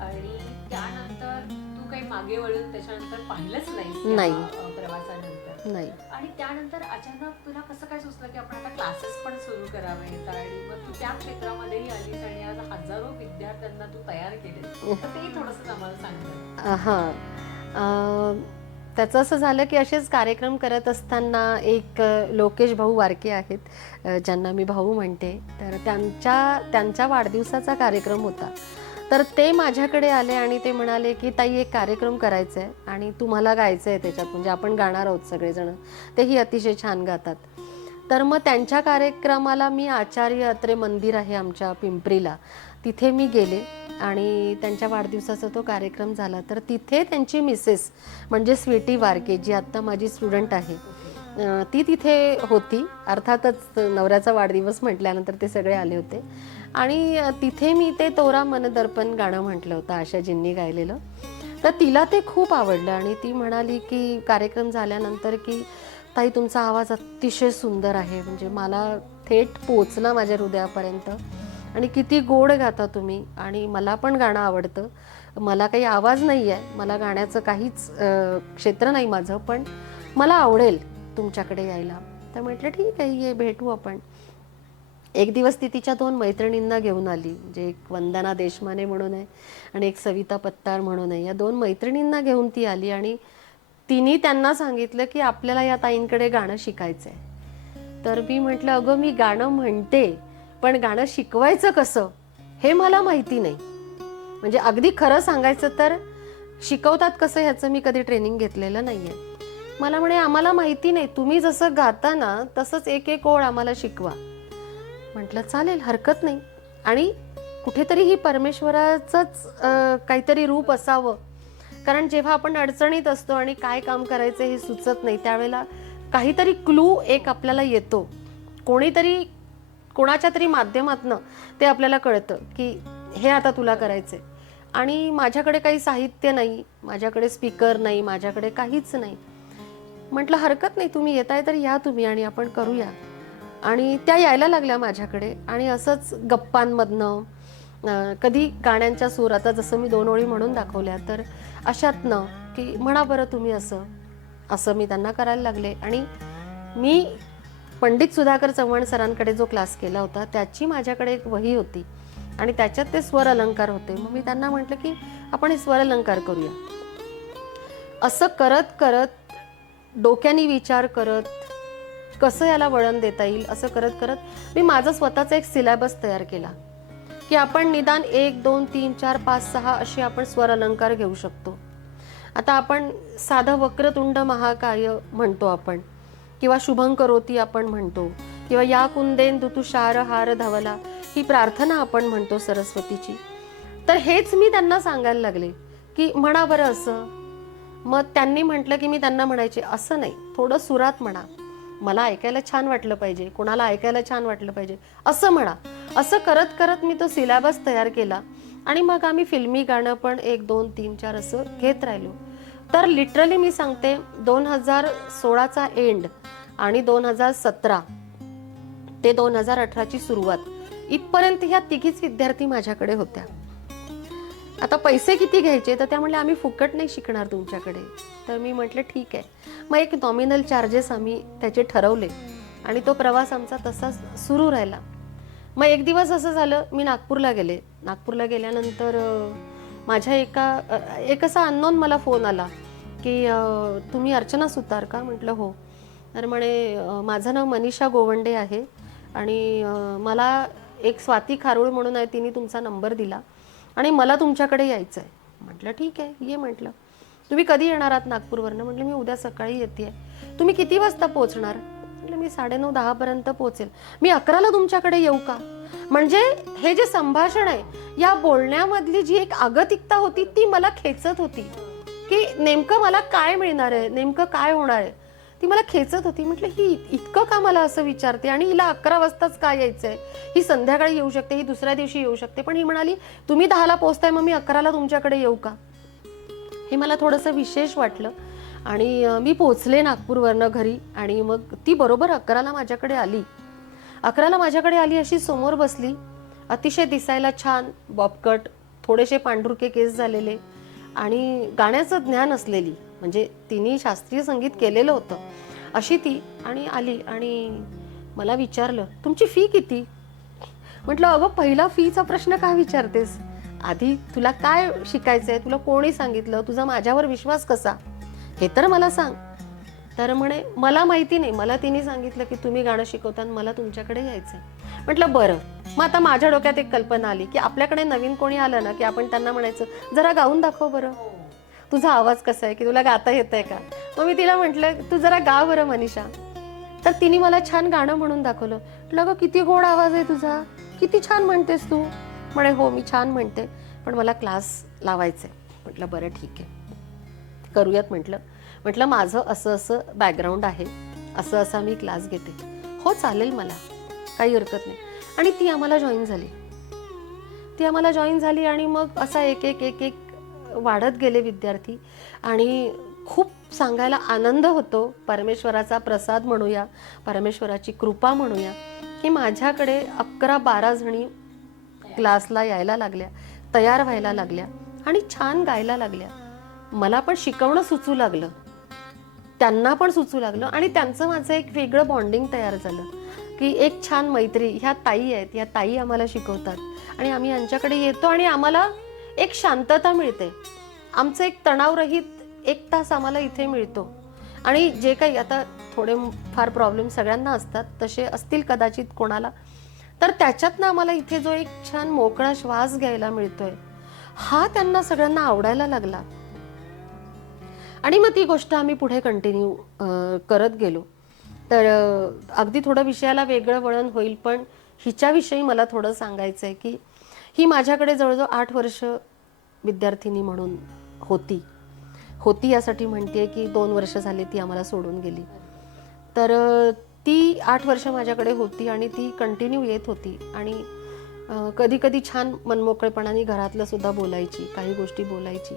आणि त्यानंतर तू काही मागे वळून त्याच्यानंतर पाहिलंच नाही. प्रवासानंतर नाही. आणि त्यानंतर अचानक तुला कसं काय सुचलं की आपण आता क्लासेस पण सुरू करावेत, आणि मग तू त्या क्षेत्रामध्येही आलीस आणि आज हजारो विद्यार्थ्यांना तू तयार केले. तर ते थोडंसं आम्हाला सांग. हां, त्याचं असं झालं की असेच कार्यक्रम करत असताना एक लोकेश भाऊ वारके आहेत, ज्यांना मी भाऊ म्हणते. तर त्यांच्या वाढदिवसाचा कार्यक्रम होता. तर ते माझ्याकडे आले आणि ते म्हणाले की ताई एक कार्यक्रम करायचा आहे आणि तुम्हाला गायचं आहे त्याच्यात, म्हणजे आपण गाणार आहोत सगळेजण, तेही अतिशय छान गातात. तर मग त्यांच्या कार्यक्रमाला मी आचार्य अत्रे मंदिर आहे आमच्या पिंपरीला, तिथे मी गेले आणि त्यांच्या वाढदिवसाचा तो कार्यक्रम झाला. तर तिथे त्यांची मिसेस म्हणजे स्वीटी वारके, जी आत्ता माझी स्टुडंट आहे, ती तिथे होती. अर्थातच नवऱ्याचा वाढदिवस म्हटल्यानंतर ते सगळे आले होते. आणि तिथे मी ते तोरा मनदर्पण गाणं म्हटलं होतं, आशाजींनी गायलेलं. तर तिला ते खूप आवडलं आणि ती म्हणाली की कार्यक्रम झाल्यानंतर की ताई तुमचा आवाज अतिशय सुंदर आहे, म्हणजे मला थेट पोचला माझ्या हृदयापर्यंत, आणि किती गोड गाता तुम्ही, आणि मला पण गाणं आवडतं. मला काही आवाज नाही आहे, मला गाण्याचं काहीच क्षेत्र नाही माझं, पण मला आवडेल तुमच्याकडे यायला. तर म्हटलं ठीक आहे, ये भेटू आपण. एक दिवस ती तिच्या 2 मैत्रिणींना घेऊन आली, म्हणजे एक वंदना देशमाने म्हणून आहे आणि एक सविता पत्तार म्हणून आहे. या 2 मैत्रिणींना घेऊन ती आली आणि तिने त्यांना सांगितलं की आपल्याला या ताईंकडे गाणं शिकायचं आहे. तर मी म्हटलं अगं मी गाणं म्हणते, पण गाणं शिकवायचं कसं हे मला माहिती नाही. म्हणजे अगदी खरं सांगायचं तर शिकवतात कसं ह्याचं मी कधी ट्रेनिंग घेतलेलं नाही आहे. मला म्हणे आम्हाला माहिती नाही, तुम्ही जसं गाता ना तसंच एक एक ओळ आम्हाला शिकवा. म्हटलं चालेल, हरकत नाही. आणि कुठेतरी ही परमेश्वराचंच काहीतरी रूप असावं, कारण जेव्हा आपण अडचणीत असतो आणि काय काम करायचं हे सुचत नाही, त्यावेळेला काहीतरी क्लू एक आपल्याला येतो, कोणीतरी कोणाच्या तरी माध्यमातनं ते आपल्याला कळतं की हे आता तुला करायचंय. आणि माझ्याकडे काही साहित्य नाही, माझ्याकडे स्पीकर नाही, माझ्याकडे काहीच नाही. म्हटलं हरकत नाही, तुम्ही येताय तर या तुम्ही आणि आपण करूया. आणि त्या यायला लागल्या माझ्याकडे आणि असंच गप्पांमधनं कधी गाण्यांच्या सूर, आता जसं मी 2 ओळी म्हणून दाखवल्या तर अशातनं की म्हणा बरं तुम्ही असं असं मी त्यांना करायला लागले. आणि मी पंडित सुधाकर चव्हाण सरांकडे जो क्लास केला होता त्याची माझ्याकडे एक वही होती आणि त्याच्यात ते स्वर अलंकार होते. मग मी त्यांना म्हटलं की आपण हे स्वर अलंकार करूया. असं करत करत डोक्याने विचार करत कसं याला वळण देता येईल असं करत करत मी माझा स्वतःचा एक सिलेबस तयार केला की आपण निदान 1 2 3 4 5 6 असे आपण स्वर अलंकार घेऊ शकतो. आता आपण साधं वक्रतुंड महाकाय म्हणतो आपण, किंवा शुभं करोती आपण म्हणतो, किंवा या कुंदेंदु तुषार हार धवला ही प्रार्थना आपण म्हणतो सरस्वतीची. तर हेच मी त्यांना सांगायला लागले की म्हणा बरं असं. मग त्यांनी म्हटलं की मी त्यांना म्हणायचे असं नाही, थोडं सुरात म्हणा, मला ऐकायला छान वाटलं पाहिजे, कोणाला ऐकायला छान वाटलं पाहिजे, असं म्हणा. असं करत करत मी तो सिलेबस तयार केला आणि मग आम्ही फिल्मी गाणं पण 1 2 3 4 असं घेत राहिलो. तर लिटरली मी सांगते 2016चा एंड आणि 2017 ते 2018ची सुरुवात इथपर्यंत ह्या तिघीच विद्यार्थी माझ्याकडे होत्या. आता पैसे किती घ्यायचे तर त्या म्हणल्या आम्ही फुकट नाही शिकणार तुमच्याकडे. तर मी म्हटलं ठीक आहे. मग एक नॉमिनल चार्जेस आम्ही त्याचे ठरवले आणि तो प्रवास आमचा तसाच सुरू राहिला. मग एक दिवस असं झालं, मी नागपूरला गेले. नागपूरला गेल्यानंतर माझ्या एक असा अननोन मला फोन आला की तुम्ही अर्चना सुतार का? म्हटलं हो. तर म्हणे माझं नाव मनीषा गोवंडे आहे आणि मला एक स्वाती खारोळ म्हणून आहे, तिने तुमचा नंबर दिला आणि मला तुमच्याकडे यायचं आहे. म्हटलं ठीक आहे ये. म्हटलं तुम्ही कधी येणार आहात नागपूरवरनं? म्हटलं मी उद्या सकाळी येते. तुम्ही किती वाजता पोहोचणार? म्हटलं मी 9:30 10 पर्यंत पोहोचेल. मी 11ला तुमच्याकडे येऊ का? म्हणजे हे जे संभाषण आहे या बोलण्यामधली जी एक आगतिकता होती ती मला खेचत होती की नेमकं मला काय मिळणार आहे, नेमकं काय होणार आहे, ती मला खेचत होती. म्हटलं ही इतकं का मला असं विचारते आणि हिला 11 वाजताच का यायचंय? ही संध्याकाळी येऊ शकते, ही दुसऱ्या दिवशी येऊ शकते, पण ही म्हणाली तुम्ही 10ला पोहोचताय मग मी 11ला तुमच्याकडे येऊ का? हे मला थोडंसं विशेष वाटलं आणि मी पोहोचले नागपूरवरनं घरी आणि मग ती बरोबर 11ला माझ्याकडे आली. 11ला माझ्याकडे आली, अशी समोर बसली, अतिशय दिसायला छान, बॉबकट, थोडेसे पांढुरके केस झालेले आणि गाण्याचं ज्ञान असलेली, म्हणजे तिने शास्त्रीय संगीत केलेलं होतं अशी ती. आणि आली आणि मला विचारलं तुमची फी किती? म्हटलं अगं पहिला फीचा प्रश्न काय विचारतेस? आधी तुला काय शिकायचंय, तुला कोणी सांगितलं, तुझा माझ्यावर विश्वास कसा, हे तर मला सांग. तर म्हणे मला माहिती नाही, मला तिने सांगितलं की तुम्ही गाणं शिकवताना मला तुमच्याकडे यायचंय. म्हटलं बरं. मग आता माझ्या डोक्यात एक कल्पना आली की आपल्याकडे नवीन कोणी आलं ना की आपण त्यांना म्हणायचं जरा गाऊन दाखव बरं, तुझा आवाज कसा आहे, की तुला गाता येतंय का? मग मी तिला म्हटलं तू जरा गा बरं मनीषा. तर तिने मला छान गाणं म्हणून दाखवलं. म्हटलं गं किती गोड आवाज आहे तुझा, किती छान म्हणतेस तू. म्हणे हो मी छान म्हणते पण मला क्लास लावायचंय. म्हटलं बरं ठीक आहे करूयात. म्हटलं माझं असं असं बॅकग्राऊंड आहे, असं असा मी क्लास घेते. हो चालेल मला काही हरकत नाही. आणि ती आम्हाला जॉईन झाली आणि मग असा एक एक एक एक वाढत गेले विद्यार्थी आणि खूप सांगायला आनंद होतो. परमेश्वराचा प्रसाद म्हणूया, परमेश्वराची कृपा म्हणूया की माझ्याकडे 11-12 जणी क्लासला यायला लागल्या, तयार व्हायला लागल्या आणि छान गायला लागल्या. मला पण शिकवणं सुचू लागलं, त्यांना पण सुचू लागलं आणि त्यांचं माझं एक वेगळं बॉन्डिंग तयार झालं की एक छान मैत्री. ह्या ताई आहेत, ह्या ताई आम्हाला शिकवतात आणि आम्ही यांच्याकडे येतो आणि आम्हाला एक शांतता मिळते. आमचं एक तणावरहित 1 तास आम्हाला इथे मिळतो. आणि जे काही आता थोडे फार प्रॉब्लेम सगळ्यांना असतात, तसे असतील कदाचित कोणाला, तर त्याच्यातनं आम्हाला इथे जो एक छान मोकळा श्वास घ्यायला मिळतोय हा त्यांना सगळ्यांना आवडायला लागला. आणि मग ती गोष्ट आम्ही पुढे कंटिन्यू करत गेलो. तर अगदी थोडं विषयाला वेगळं वळण होईल पण हिच्याविषयी मला थोडं सांगायचं आहे की ही माझ्याकडे जवळजवळ 8 वर्ष विद्यार्थिनी म्हणून होती यासाठी म्हणते की 2 वर्ष झाली ती आम्हाला सोडून गेली. तर ती 8 वर्ष माझ्याकडे होती आणि ती कंटिन्यू येत होती आणि कधी कधी छान मनमोकळेपणाने घरातलं सुद्धा बोलायची, काही गोष्टी बोलायची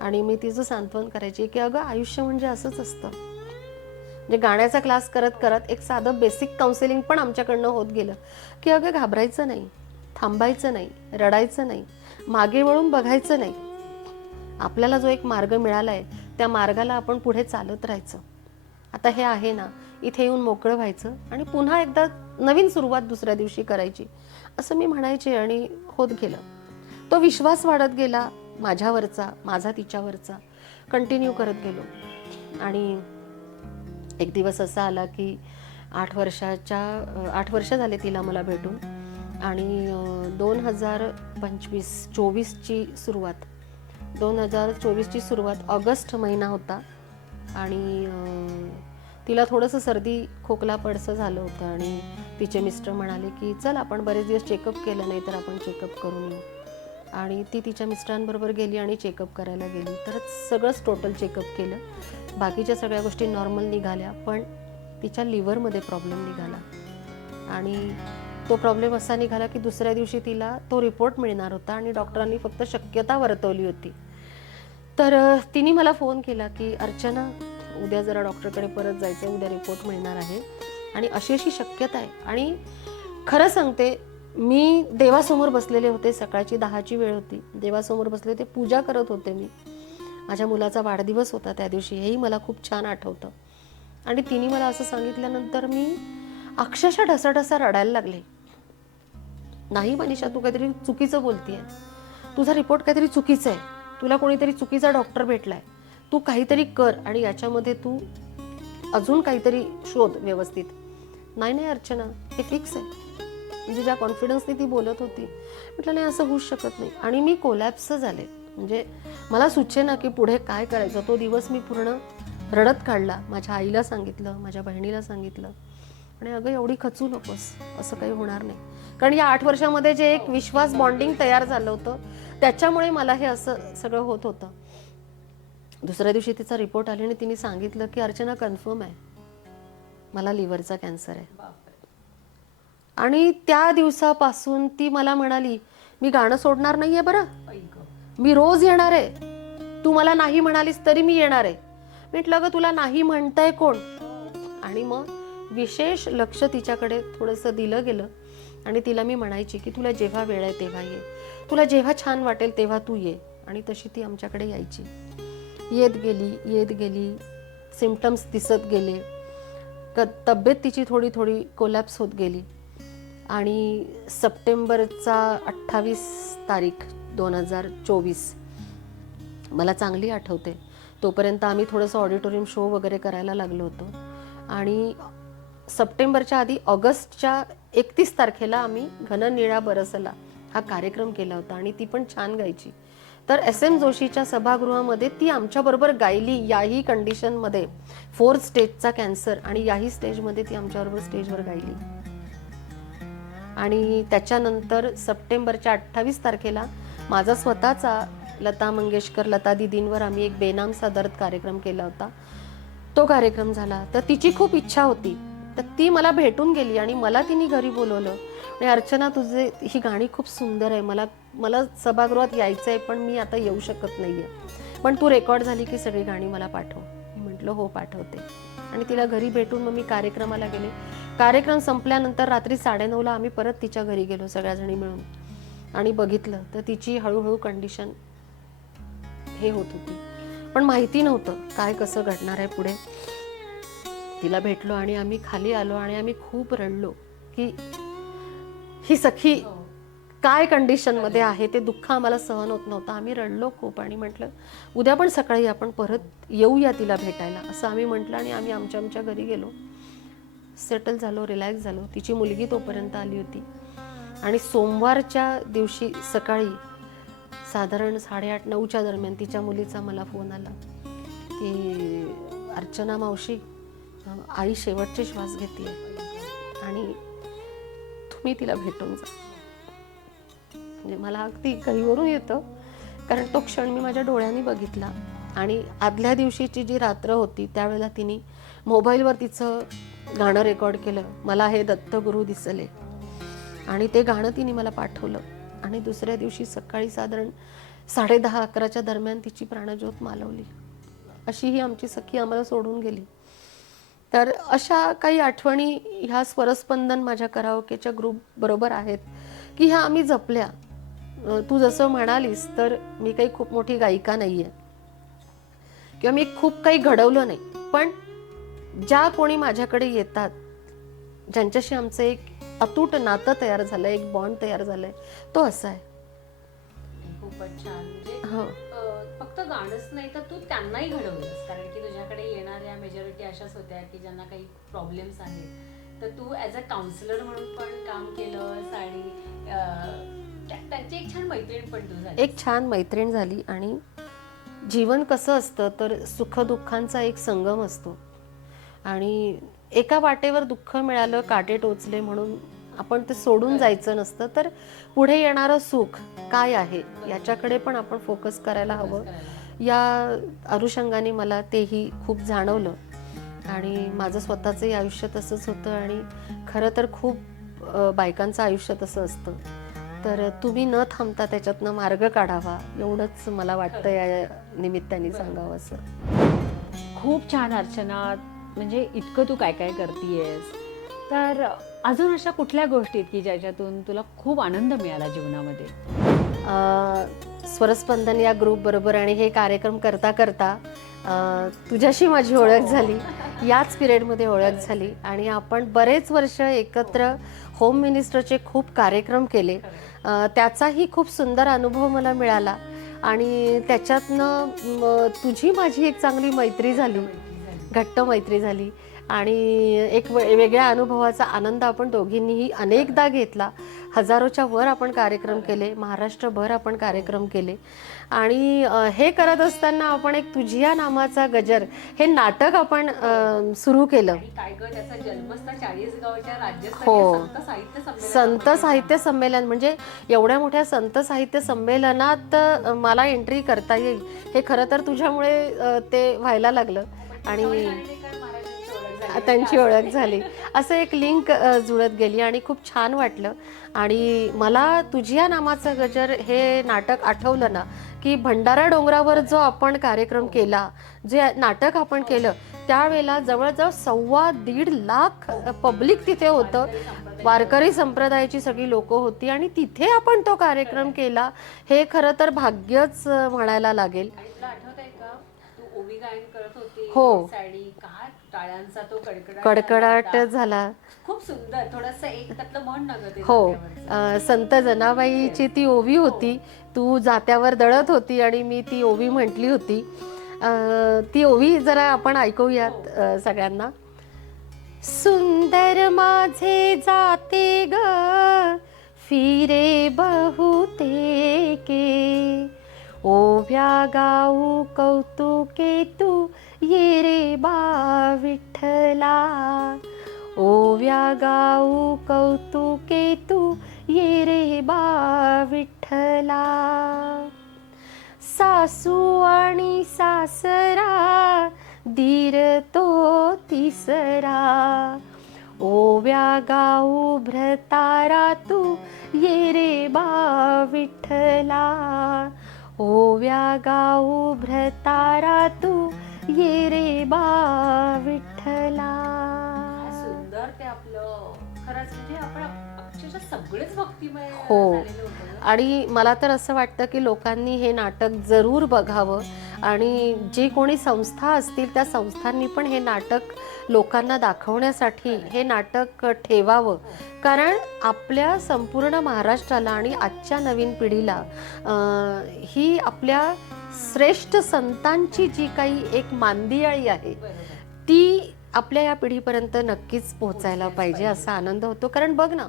आणि मी तिचं सांत्वन करायची की अगं आयुष्य म्हणजे असंच असतं, म्हणजे गाण्याचा क्लास करत करत एक साधं बेसिक काउन्सिलिंग पण आमच्याकडनं होत गेलं की अगं घाबरायचं नाही, थांबायचं नाही, रडायचं नाही, मागे वळून बघायचं नाही. आपल्याला जो एक मार्ग मिळाला आहे त्या मार्गाला आपण पुढे चालत राहायचं. आता हे आहे ना, इथे येऊन मोकळं व्हायचं आणि पुन्हा एकदा नवीन सुरुवात दुसऱ्या दिवशी करायची, असं मी म्हणायचे आणि होत गेलं. तो विश्वास वाढत गेला माझ्यावरचा, माझा तिच्यावरचा. कंटिन्यू करत गेलो आणि एक दिवस असा आला की 8 वर्ष झाले तिला मला भेटून आणि 2024ची सुरुवात 2024ची सुरुवात ऑगस्ट महिना होता आणि तिला थोडंसं सर्दी खोकला पडसं झालं होतं आणि तिचे मिस्टर म्हणाले की चल आपण बरेच दिवस चेकअप केलं नाही तर आपण चेकअप करून येऊ. आणि ती तिच्या मिस्टरांबरोबर गेली आणि चेकअप करायला गेली. तर सगळंच टोटल चेकअप केलं. बाकीच्या सगळ्या गोष्टी नॉर्मल निघाल्या, पण तिच्या लिव्हरमध्ये प्रॉब्लेम निघाला आणि तो प्रॉब्लेम असा निघाला की दुसऱ्या दिवशी तिला तो रिपोर्ट मिळणार होता आणि डॉक्टरांनी फक्त शक्यता वर्तवली होती. तर तिने मला फोन केला की अर्चना, उद्या जरा डॉक्टरकडे परत जायचं, उद्या रिपोर्ट मिळणार आहे आणि अशी अशी शक्यता आहे. आणि खरं सांगते, मी देवासमोर बसलेले होते, सकाळची 10ची वेळ होती, देवासमोर बसले होते, पूजा करत होते मी. माझ्या मुलाचा वाढदिवस होता त्या दिवशी, हेही मला खूप छान आठवतं. आणि तिने मला असं सांगितल्यानंतर मी अक्षरशः ढसाढसा रडायला लागले. नाही मनीषा, तू काहीतरी चुकीचं बोलतेय, तुझा रिपोर्ट काहीतरी चुकीचा आहे, तुला कोणीतरी चुकीचा डॉक्टर भेटलाय, तू काहीतरी कर आणि याच्यामध्ये तू अजून काहीतरी शोध व्यवस्थित. नाही अर्चना, हे फिक्स आहे. म्हणजे ज्या कॉन्फिडन्सने ती बोलत होती, म्हटलं नाही असं होऊच शकत नाही. आणि मी कोलॅप्स झाले. म्हणजे मला सुचेना की पुढे काय करायचं. तो दिवस मी पूर्ण रडत काढला. माझ्या आईला सांगितलं, माझ्या बहिणीला सांगितलं आणि अगं एवढी खचू नकोस, असं काही होणार नाही. कारण या 8 वर्षामध्ये जे एक विश्वास बॉन्डिंग तयार झालं होतं त्याच्यामुळे मला हे असं सगळं होत होतं. दुसऱ्या दिवशी तिचा रिपोर्ट आला आणि तिने सांगितलं की अर्चना कन्फर्म आहे, मला लिव्हरचा कॅन्सर आहे. आणि त्या दिवसापासून ती मला म्हणाली, मी गाणं सोडणार नाहीये बरं, मी रोज येणार आहे, तू मला नाही म्हणालीस तरी मी येणार आहे. म्हटलं ग तुला नाही म्हणताय कोण. आणि मग विशेष लक्ष तिच्याकडे थोडंसं दिलं गेलं आणि तिला मी म्हणायची की तुला जेव्हा वेळ आहे तेव्हा ये, तुला जेव्हा छान वाटेल तेव्हा तू ये. आणि तशी ती आमच्याकडे यायची. येत गेली, सिम्पटम्स दिसत गेले, तब्येत तिची थोडी थोडी कोलॅप्स होत गेली. आणि सप्टेंबरचा 28 तारीख 2024 मला चांगली आठवते. तोपर्यंत आम्ही थोडंसं ऑडिटोरियम शो वगैरे करायला लागलो होतो आणि सप्टेंबरच्या आधी ऑगस्टच्या 31 तारखेला आम्ही घन निळा बरसला हा कार्यक्रम केला होता आणि ती पण छान गायची. तर SM जोशीच्या सभागृहामध्ये ती आमच्याबरोबर गायली. याही कंडिशनमध्ये 4th स्टेजचा कॅन्सर आणि याही स्टेजमध्ये ती आमच्याबरोबर स्टेजवर गायली. आणि त्याच्यानंतर सप्टेंबरच्या 28 तारखेला माझा स्वतःचा लता मंगेशकर, लता दीदींवर आम्ही एक बेनाम सादर कार्यक्रम केला होता. तो कार्यक्रम झाला. तर तिची खूप इच्छा होती, तर ती मला भेटून गेली आणि मला तिने घरी बोलवलं आणि अर्चना तुझे ही गाणी खूप सुंदर आहे, मला सभागृहात यायचं आहे पण मी आता येऊ शकत नाहीये, पण तू रेकॉर्ड झाली की सगळी गाणी मला पाठव. मी म्हटलं हो पाठवते. आणि तिला घरी भेटून मग मी कार्यक्रमाला गेले. कार्यक्रम संपल्यानंतर रात्री 9:30ला आम्ही परत तिच्या घरी गेलो सगळ्याजणी मिळून आणि बघितलं तर तिची हळूहळू कंडिशन हे होत होती. पण माहिती नव्हतं काय कसं घडणार आहे पुढे. तिला भेटलो आणि आम्ही खाली आलो आणि आम्ही खूप रडलो की ही सखी काय कंडिशनमध्ये आहे, ते दुःख आम्हाला सहन होत नव्हतं. आम्ही रडलो खूप आणि म्हटलं उद्या पण सकाळी आपण परत येऊया तिला भेटायला, असं आम्ही म्हटलं. आणि आम्ही आमच्या घरी गेलो, सेटल झालो, रिलॅक्स झालो. तिची मुलगी तोपर्यंत आली होती. आणि सोमवारच्या दिवशी सकाळी साधारण 8:30-9च्या दरम्यान तिच्या मुलीचा मला फोन आला की अर्चना मावशी, आई शेवटचे श्वास घेते आणि तुम्ही तिला भेटून जा. म्हणजे मला अगदी गहिवरून येतं, कारण तो क्षण मी माझ्या डोळ्यांनी बघितला. आणि आदल्या दिवशीची जी रात्र होती त्यावेळेला तिने मोबाईलवर तिचं गाणं रेकॉर्ड केलं, मला हे दत्तगुरू दिसले, आणि ते गाणं तिने मला पाठवलं. आणि दुसऱ्या दिवशी सकाळी साधारण 10:30-11च्या दरम्यान तिची प्राणज्योत मालवली. अशी ही आमची सखी आम्हाला सोडून गेली. तर अशा काही आठवणी ह्या स्वरस्पंदन माझ्या कराओकेच्या ग्रुप बरोबर आहेत की ह्या आम्ही जपल्या. तू जसं म्हणालीस तर मी काही खूप मोठी गायिका नाहीये किंवा मी खूप काही घडवलं नाही, पण ज्या कोणी माझ्याकडे येतात, ज्यांच्याशी आमचं एक अतूट नातं तयार झालंय, एक बॉन्ड तयार झालाय, तो असा आहे. खूपच छान. म्हणजे हो. फक्त गाणंच नाही तर तू त्यांनाही घडवलंस, कारण की तुझ्याकडे येणाऱ्या मेजॉरिटी अशाच होत्या की ज्यांना काही प्रॉब्लेम्स आहेत, तर तू ॲज अ काउन्सिलर म्हणून पण काम केलंस आणि त्यांची एक छान मैत्रीण पण तू झाली. एक छान मैत्रीण झाली. आणि जीवन कसं असतं तर सुखदुःखांचा एक संगम असतो आणि एका वाटेवर दुःख मिळालं, काटे टोचले म्हणून आपण ते सोडून जायचं नसतं, तर पुढे येणारं सुख काय आहे याच्याकडे पण आपण फोकस करायला हवं. या अनुषंगाने मला तेही खूप जाणवलं आणि माझं स्वतःचंही आयुष्य तसंच होतं आणि खरं तर खूप बायकांचं आयुष्य तसं असतं. तर तुम्ही न थांबता त्याच्यातनं मार्ग काढावा एवढंच मला वाटतं या निमित्ताने सांगावं असं. खूप छान अर्चना, म्हणजे इतकं तू काय काय करतीयस. तर अजून अशा कुठल्या गोष्टी आहेत की ज्याच्यातून तुला खूप आनंद मिळाला जीवनामध्ये? स्वरस्पंदन या ग्रुप बरोबर आणि हे कार्यक्रम करता करता तुझ्याशी माझी ओळख झाली, याच पिरियडमध्ये ओळख झाली आणि आपण बरेच वर्ष एकत्र होम मिनिस्टरचे खूप कार्यक्रम केले. त्याचाही खूप सुंदर अनुभव मला मिळाला आणि त्याच्यातनं तुझी माझी एक चांगली मैत्री झाली, घट्ट मैत्री झाली आणि एक वेगळ्या अनुभवाचा आनंद आपण दोघींनीही अनेकदा घेतला. हजारोच्या वर आपण कार्यक्रम केले, महाराष्ट्रभर आपण कार्यक्रम केले आणि हे करत असताना आपण एक तुझिया नामाचा गजर हे नाटक आपण सुरू केलं. काय ग, त्याचा जन्मस्थळ चाळीसगावच्या हो. राज्यस्तरीय संत साहित्य संमेलन. संत साहित्य संमेलन म्हणजे एवढ्या मोठ्या संत साहित्य संमेलनात मला एंट्री करता येईल हे खरं तर तुझ्यामुळे ते व्हायला लागलं आणि त्यांची ओळख झाली. असं एक लिंक जुळत गेली आणि खूप छान वाटलं. आणि मला तुझिया नामाचं गजर हे नाटक आठवलं ना की भंडारा डोंगरावर जो आपण कार्यक्रम केला, जे नाटक आपण केलं त्यावेळेला जवळजवळ 1.25 लाख पब्लिक तिथे होतं. वारकरी संप्रदायाची सगळी लोक होती आणि तिथे आपण तो कार्यक्रम केला हे खरं तर भाग्यच म्हणायला लागेल. ओवी गायन करत होती. हो. साडी काय टाळ्यांचा तो कडकडाट झाला. खूप सुंदर. थोडंसं एक त्यातलं म्हण ना ग ते. हो. संत जनाबाईची ती ओवी होती. तू जात्यावर दळत होती आणि मी ती ओवी म्हटली होती. ती ओवी जरा आपण ऐकूयात सगळ्यांना. सुंदर माझे जाते ग फिरे बहुतेके, ओव्या गाऊ कौतुके तू ये रे बा विठ्ठला, ओव्या गाऊ कौतुके तू ये रे बा विठ्ठला. सासू आणि सासरा दीर तो तिसरा, ओव्या गाऊ भ्रतारा तू ये रे बा विठ्ठला, ओव्या गाऊ भ्रतारा तू ये रे बा विठ्ठला. सुंदर ते आपलं. खरंच म्हणजे आपण अक्षरशः सगळेच भक्तिमय हो. झालेले होते. आणि मला तर असं वाटतं की लोकांनी हे नाटक जरूर बघावं आणि जे कोणी संस्था असतील त्या संस्थांनी पण हे नाटक लोकांना दाखवण्यासाठी हे नाटक ठेवावं. कारण आपल्या संपूर्ण महाराष्ट्राला आणि आजच्या नवीन पिढीला ही आपल्या श्रेष्ठ संतांची जी काही एक मांदियाळी आहे ती आपल्या या पिढीपर्यंत नक्कीच पोहोचायला पाहिजे असा आनंद होतो. कारण बघ ना,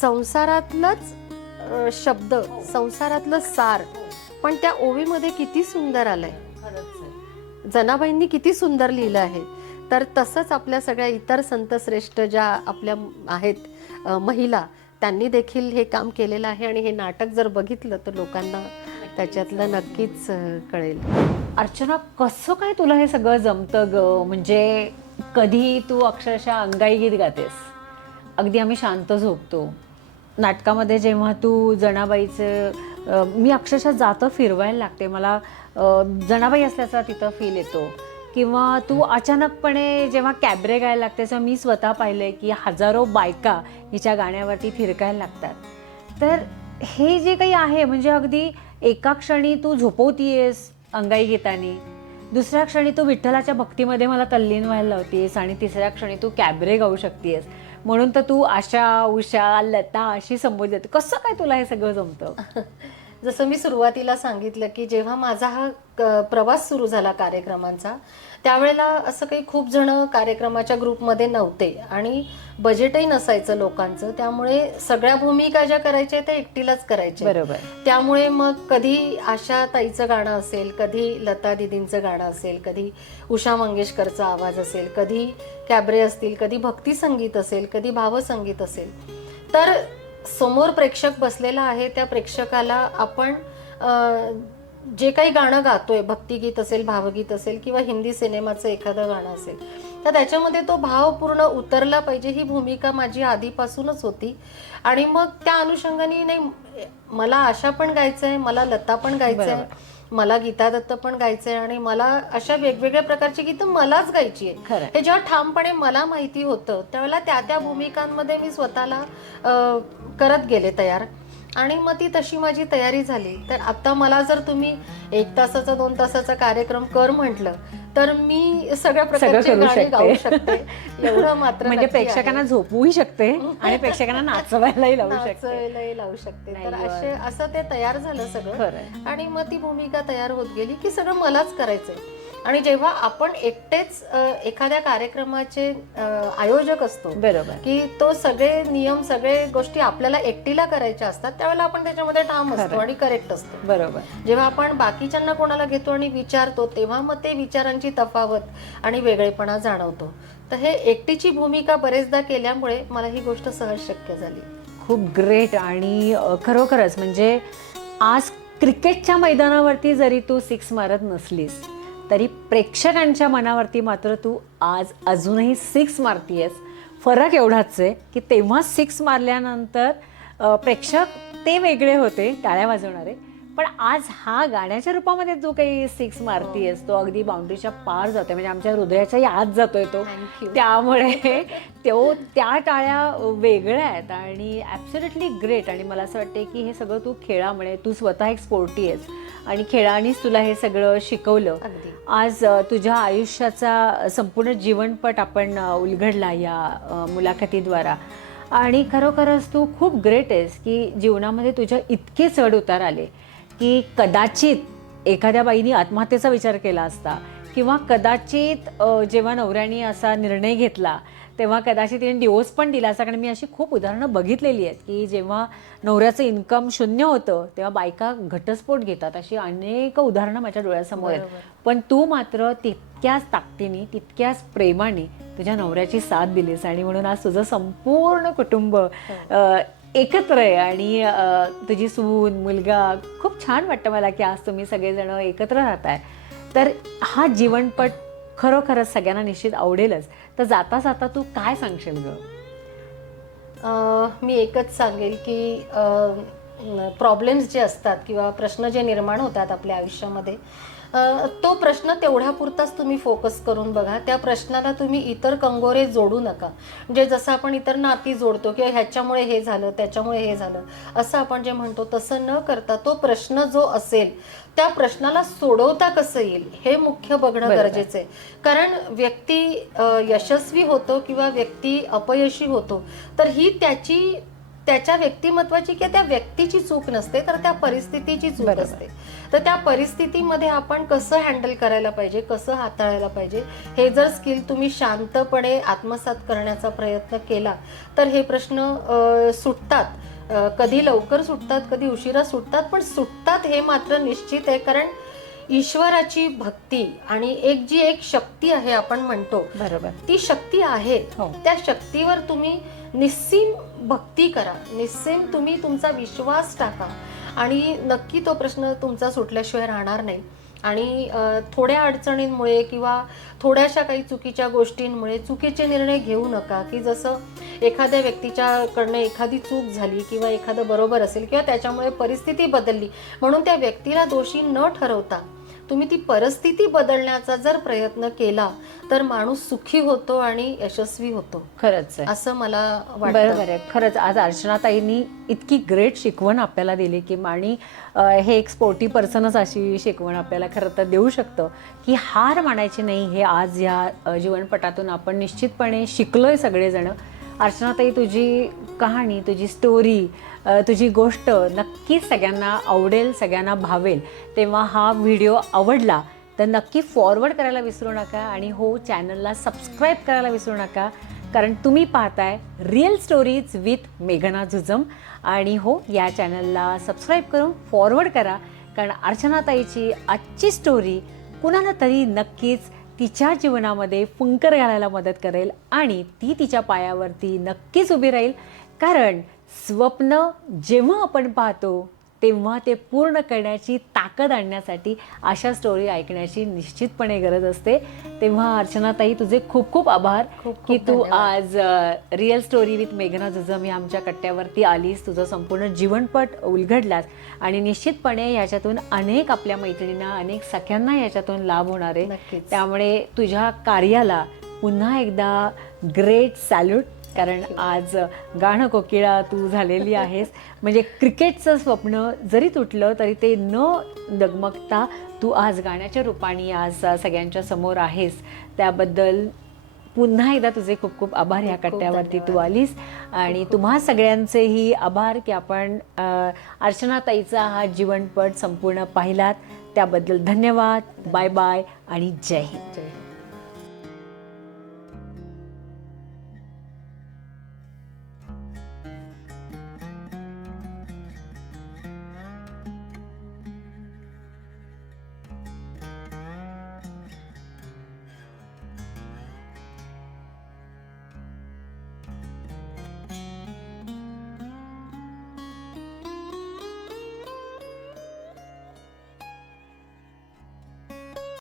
संसारातलंच शब्द, संसारातलं सार पण त्या ओवीमध्ये किती सुंदर आलंय. जनाबाईंनी किती सुंदर लिहिलं आहे. तर तसंच आपल्या सगळ्या इतर संत श्रेष्ठ ज्या आपल्या आहेत महिला, त्यांनी देखील हे काम केलेलं आहे आणि हे नाटक जर बघितलं तर लोकांना त्याच्यातलं नक्कीच कळेल. अर्चना, कसं काय तुला हे सगळं जमतं ग? म्हणजे कधी तू अक्षरशः अंगाई गीत गातेस, अगदी आम्ही शांत झोपतो. नाटकामध्ये जेव्हा तू जनाबाईचं, मी अक्षरशः जातं फिरवायला लागते, मला जनाबाई असल्याचा तिथं फील येतो किंवा तू अचानकपणे जेव्हा कॅबरे गायला लागते तेव्हा मी स्वतः पाहिलंय की हजारो बायका हिच्या गाण्यावरती थिरकायला लागतात. तर हे जे काही आहे म्हणजे अगदी एका क्षणी तू झोपवतीयेस अंगाई गीतानी, दुसऱ्या क्षणी तू विठ्ठलाच्या भक्तीमध्ये मला तल्लीन व्हायला लावतीयेस आणि तिसऱ्या क्षणी तू कॅबरे गाऊ शकतेस. म्हणून तर तू आशा, उषा, लता अशी संबोधित. कसं काय तुला हे सगळं जमतं? जसं मी सुरुवातीला सांगितलं की जेव्हा माझा हा प्रवास सुरू झाला कार्यक्रमांचा, त्यावेळेला असं काही खूप जण कार्यक्रमाच्या ग्रुपमध्ये नव्हते आणि बजेटही नसायचं लोकांचं. त्यामुळे सगळ्या भूमिका ज्या करायच्या त्या एकटीलाच करायच्या. बरोबर. त्यामुळे मग कधी आशा ताईचं गाणं असेल, कधी लता दिदींचं गाणं असेल, कधी उषा मंगेशकरचा आवाज असेल, कधी कॅबरे असतील, कधी भक्ती संगीत असेल, कधी भावसंगीत असेल. तर समोर प्रेक्षक बसलेला आहे, त्या प्रेक्षकाला आपण जे काही गाणं गातोय, भक्तिगीत असेल, भावगीत असेल किंवा हिंदी सिनेमाचं एखादं गाणं असेल, तर त्याच्यामध्ये तो भाव पूर्ण उतरला पाहिजे ही भूमिका माझी आधीपासूनच होती. आणि मग त्या अनुषंगाने नाही, मला आशा पण गायचंय, मला लता पण गायचंय, मला गीता दत्त पण गायचंय आणि मला अशा वेगवेगळ्या प्रकारची गीतं मलाच गायची आहे. हे जेव्हा ठामपणे मला माहिती होतं त्यावेळेला त्या त्या भूमिकांमध्ये मी स्वतःला करत गेले तयार आणि मग ती तशी माझी तयारी झाली. तर आता मला जर तुम्ही 1 तासाचा 2 तासाचा कार्यक्रम कर म्हटलं तर मी सगळ्या प्रकारचे गाणी गाऊ शकते. एवढं मात्र म्हणजे प्रेक्षकांना झोपवूही शकते आणि प्रेक्षकांना नाचवायलाही लावू शकते. तर असं ते तयार झालं सगळं आणि मग ती भूमिका तयार होत गेली की सगळं मलाच करायचंय. आणि जेव्हा आपण एकटेच एखाद्या कार्यक्रमाचे आयोजक असतो, बरोबर, की तो सगळे नियम सगळे गोष्टी आपल्याला एकटीला करायच्या असतात, त्यावेळेला आपण त्याच्यामध्ये ठाम असतो आणि करेक्ट असतो. बरोबर. जेव्हा आपण बाकीच्यांना कोणाला घेतो आणि विचारतो तेव्हा मग ते विचारांची तफावत आणि वेगळेपणा जाणवतो. तर हे एकटीची भूमिका बरेचदा केल्यामुळे मला ही गोष्ट सहज शक्य झाली. खूप ग्रेट. आणि खरोखरच म्हणजे आज क्रिकेटच्या मैदानावरती जरी तू 6 मारत नसलीस तरी प्रेक्षकांच्या मनावरती मात्र तू आज अजूनही 6 मारतीयस. फरक एवढाच आहे की तेव्हा 6 मारल्यानंतर प्रेक्षक ते वेगळे होते, टाळ्या वाजवणारे, पण आज हा गाण्याच्या रूपामध्ये जो काही 6 मारतीयस तो अगदी बाउंड्रीच्या पार जातोय, म्हणजे आमच्या हृदयाच्याही आत जातोय तो. त्यामुळे त्या टाळ्या वेगळ्या आहेत आणि ॲब्सोल्युटली ग्रेट. आणि मला असं वाटतं की हे सगळं तू खेळामुळे, तू स्वतः एक स्पोर्टी आहेस आणि खेळानेच तुला हे सगळं शिकवलं. आज तुझ्या आयुष्याचा संपूर्ण जीवनपट आपण उलगडला या मुलाखतीद्वारा. आणि खरोखरच तू खूप ग्रेट आहेस की जीवनामध्ये तुझ्या इतके चढ उतार आले की कदाचित एखाद्या बाईनी आत्महत्येचा विचार केला असता किंवा कदाचित जेव्हा नवऱ्याने असा निर्णय घेतला तेव्हा कदाचित तिने डिवोर्स पण दिला असता. कारण मी अशी खूप उदाहरणं बघितलेली आहेत की जेव्हा नवऱ्याचं इन्कम 0 होतं तेव्हा बायका घटस्फोट घेतात. अशी अनेक उदाहरणं माझ्या डोळ्यासमोर आहेत. पण तू मात्र तितक्याच ताकदीने, तितक्याच प्रेमाने तुझ्या नवऱ्याची साथ दिलीस आणि म्हणून आज तुझं संपूर्ण कुटुंब एकत्र आहे आणि तुझी सून, मुलगा. खूप छान वाटतं मला की आज तुम्ही सगळेजण एकत्र राहताय. तर हा जीवनपट खरोखरच सगळ्यांना निश्चित आवडेलच. तर जाता जाता तू काय सांगशील ग? मी एकच सांगेल की प्रॉब्लेम्स जे असतात किंवा प्रश्न जे निर्माण होतात आपल्या आयुष्यामध्ये, तो प्रश्न तेवढ्यापुरताच तुम्ही फोकस करून बघा. त्या प्रश्नाला तुम्ही इतर कंगोरे जोडू नका. म्हणजे जसं आपण इतर नाती जोडतो किंवा ह्याच्यामुळे हे झालं, त्याच्यामुळे हे झालं, असं आपण जे म्हणतो तसं न करता तो प्रश्न जो असेल त्या प्रश्नाला सोडवता कसं येईल हे मुख्य बघणं गरजेचं आहे. कारण व्यक्ती यशस्वी होतो किंवा व्यक्ती अपयशी होतो तर ही त्याच्या व्यक्तिमत्वाची किंवा त्या व्यक्तीची चूक नसते, तर त्या परिस्थितीची चूक असते. तर त्या परिस्थितीमध्ये आपण कसं हँडल करायला पाहिजे, कसं हाताळायला पाहिजे, हे जर स्किल तुम्ही शांतपणे आत्मसात करण्याचा प्रयत्न केला तर हे प्रश्न सुटतात. कधी लवकर सुटतात, कधी उशिरा सुटतात, पण सुटतात हे मात्र निश्चित आहे. कारण ईश्वराची भक्ती आणि एक शक्ती आहे आपण म्हणतो, बरोबर, ती शक्ती आहे. त्या शक्तीवर तुम्ही निस्सीम भक्ती करा, निस्सीम तुम्ही तुमचा विश्वास टाका आणि नक्की तो प्रश्न तुमचा सुटल्याशिवाय राहणार नाही. आणि थोड्या अडचणींमुळे किंवा थोड्याशा काही चुकीच्या गोष्टींमुळे चुकीचे निर्णय घेऊ नका. की जसं एखाद्या व्यक्तीच्याकडनं एखादी चूक झाली किंवा एखादं बरोबर असेल किंवा त्याच्यामुळे परिस्थिती बदलली म्हणून त्या व्यक्तीला दोषी न ठरवता तुम्ही ती परिस्थिती बदलण्याचा जर प्रयत्न केला तर माणूस सुखी होतो आणि यशस्वी होतो, खरंच आहे. असं मला वाटतं. बरोबर आहे. खरंच आज अर्चनाताईंनी इतकी ग्रेट शिकवण आपल्याला दिली की आणि हे एक स्पोर्टी पर्सनच अशी शिकवण आपल्याला खरं तर देऊ शकतं की हार मानायची नाही. हे आज या जीवनपटातून आपण निश्चितपणे शिकलोय सगळेजण. अर्चनाताई, तुझी कहाणी, तुझी स्टोरी, तुझी गोष्ट नक्कीच सगळ्यांना आवडेल, सगळ्यांना भावेल. तेव्हा हा व्हिडिओ आवडला तर नक्की फॉरवर्ड करायला विसरू नका आणि हो, चॅनलला सबस्क्राईब करायला विसरू नका, कारण तुम्ही पाहताय रिअल स्टोरीज विथ मेघना जुजम. आणि हो, या चॅनलला सबस्क्राईब करून फॉरवर्ड करा, कारण अर्चनाताईची आजची स्टोरी कुणाला तरी नक्कीच तिच्या जीवनामध्ये फुंकर घालायला मदत करेल आणि ती तिच्या पायावरती नक्कीच उभी राहील. कारण स्वप्न जेव्हा आपण पाहतो तेव्हा ते पूर्ण करण्याची ताकद आणण्यासाठी अशा स्टोरी ऐकण्याची निश्चितपणे गरज असते. तेव्हा अर्चनाताई, तुझे खूप खूप आभार की तू आज रिअल स्टोरी विथ मेघना जुजम या आमच्या कट्ट्यावरती आलीस, तुझं संपूर्ण जीवनपट उलगडलास आणि निश्चितपणे याच्यातून अनेक आपल्या मैत्रिणींना, अनेक सख्यांना याच्यातून लाभ होणार आहे. नक्कीच. त्यामुळे तुझ्या कार्याला पुन्हा एकदा ग्रेट सॅल्यूट, कारण आज गाणं कोकिळा तू झालेली आहेस. म्हणजे क्रिकेटचं स्वप्न जरी तुटलं तरी ते न डगमगता तू आज गाण्याच्या रूपाने आज सगळ्यांच्या समोर आहेस. त्याबद्दल पुन्हा एकदा तुझे खूप खूप आभार. ह्या कट्ट्यावरती तू आलीस आणि तुम्हा सगळ्यांचेही आभार की आपण अर्चनाताईचा हा जीवनपट संपूर्ण पाहिलात. त्याबद्दल धन्यवाद. बाय बाय आणि जय हिंद. जय हिंद.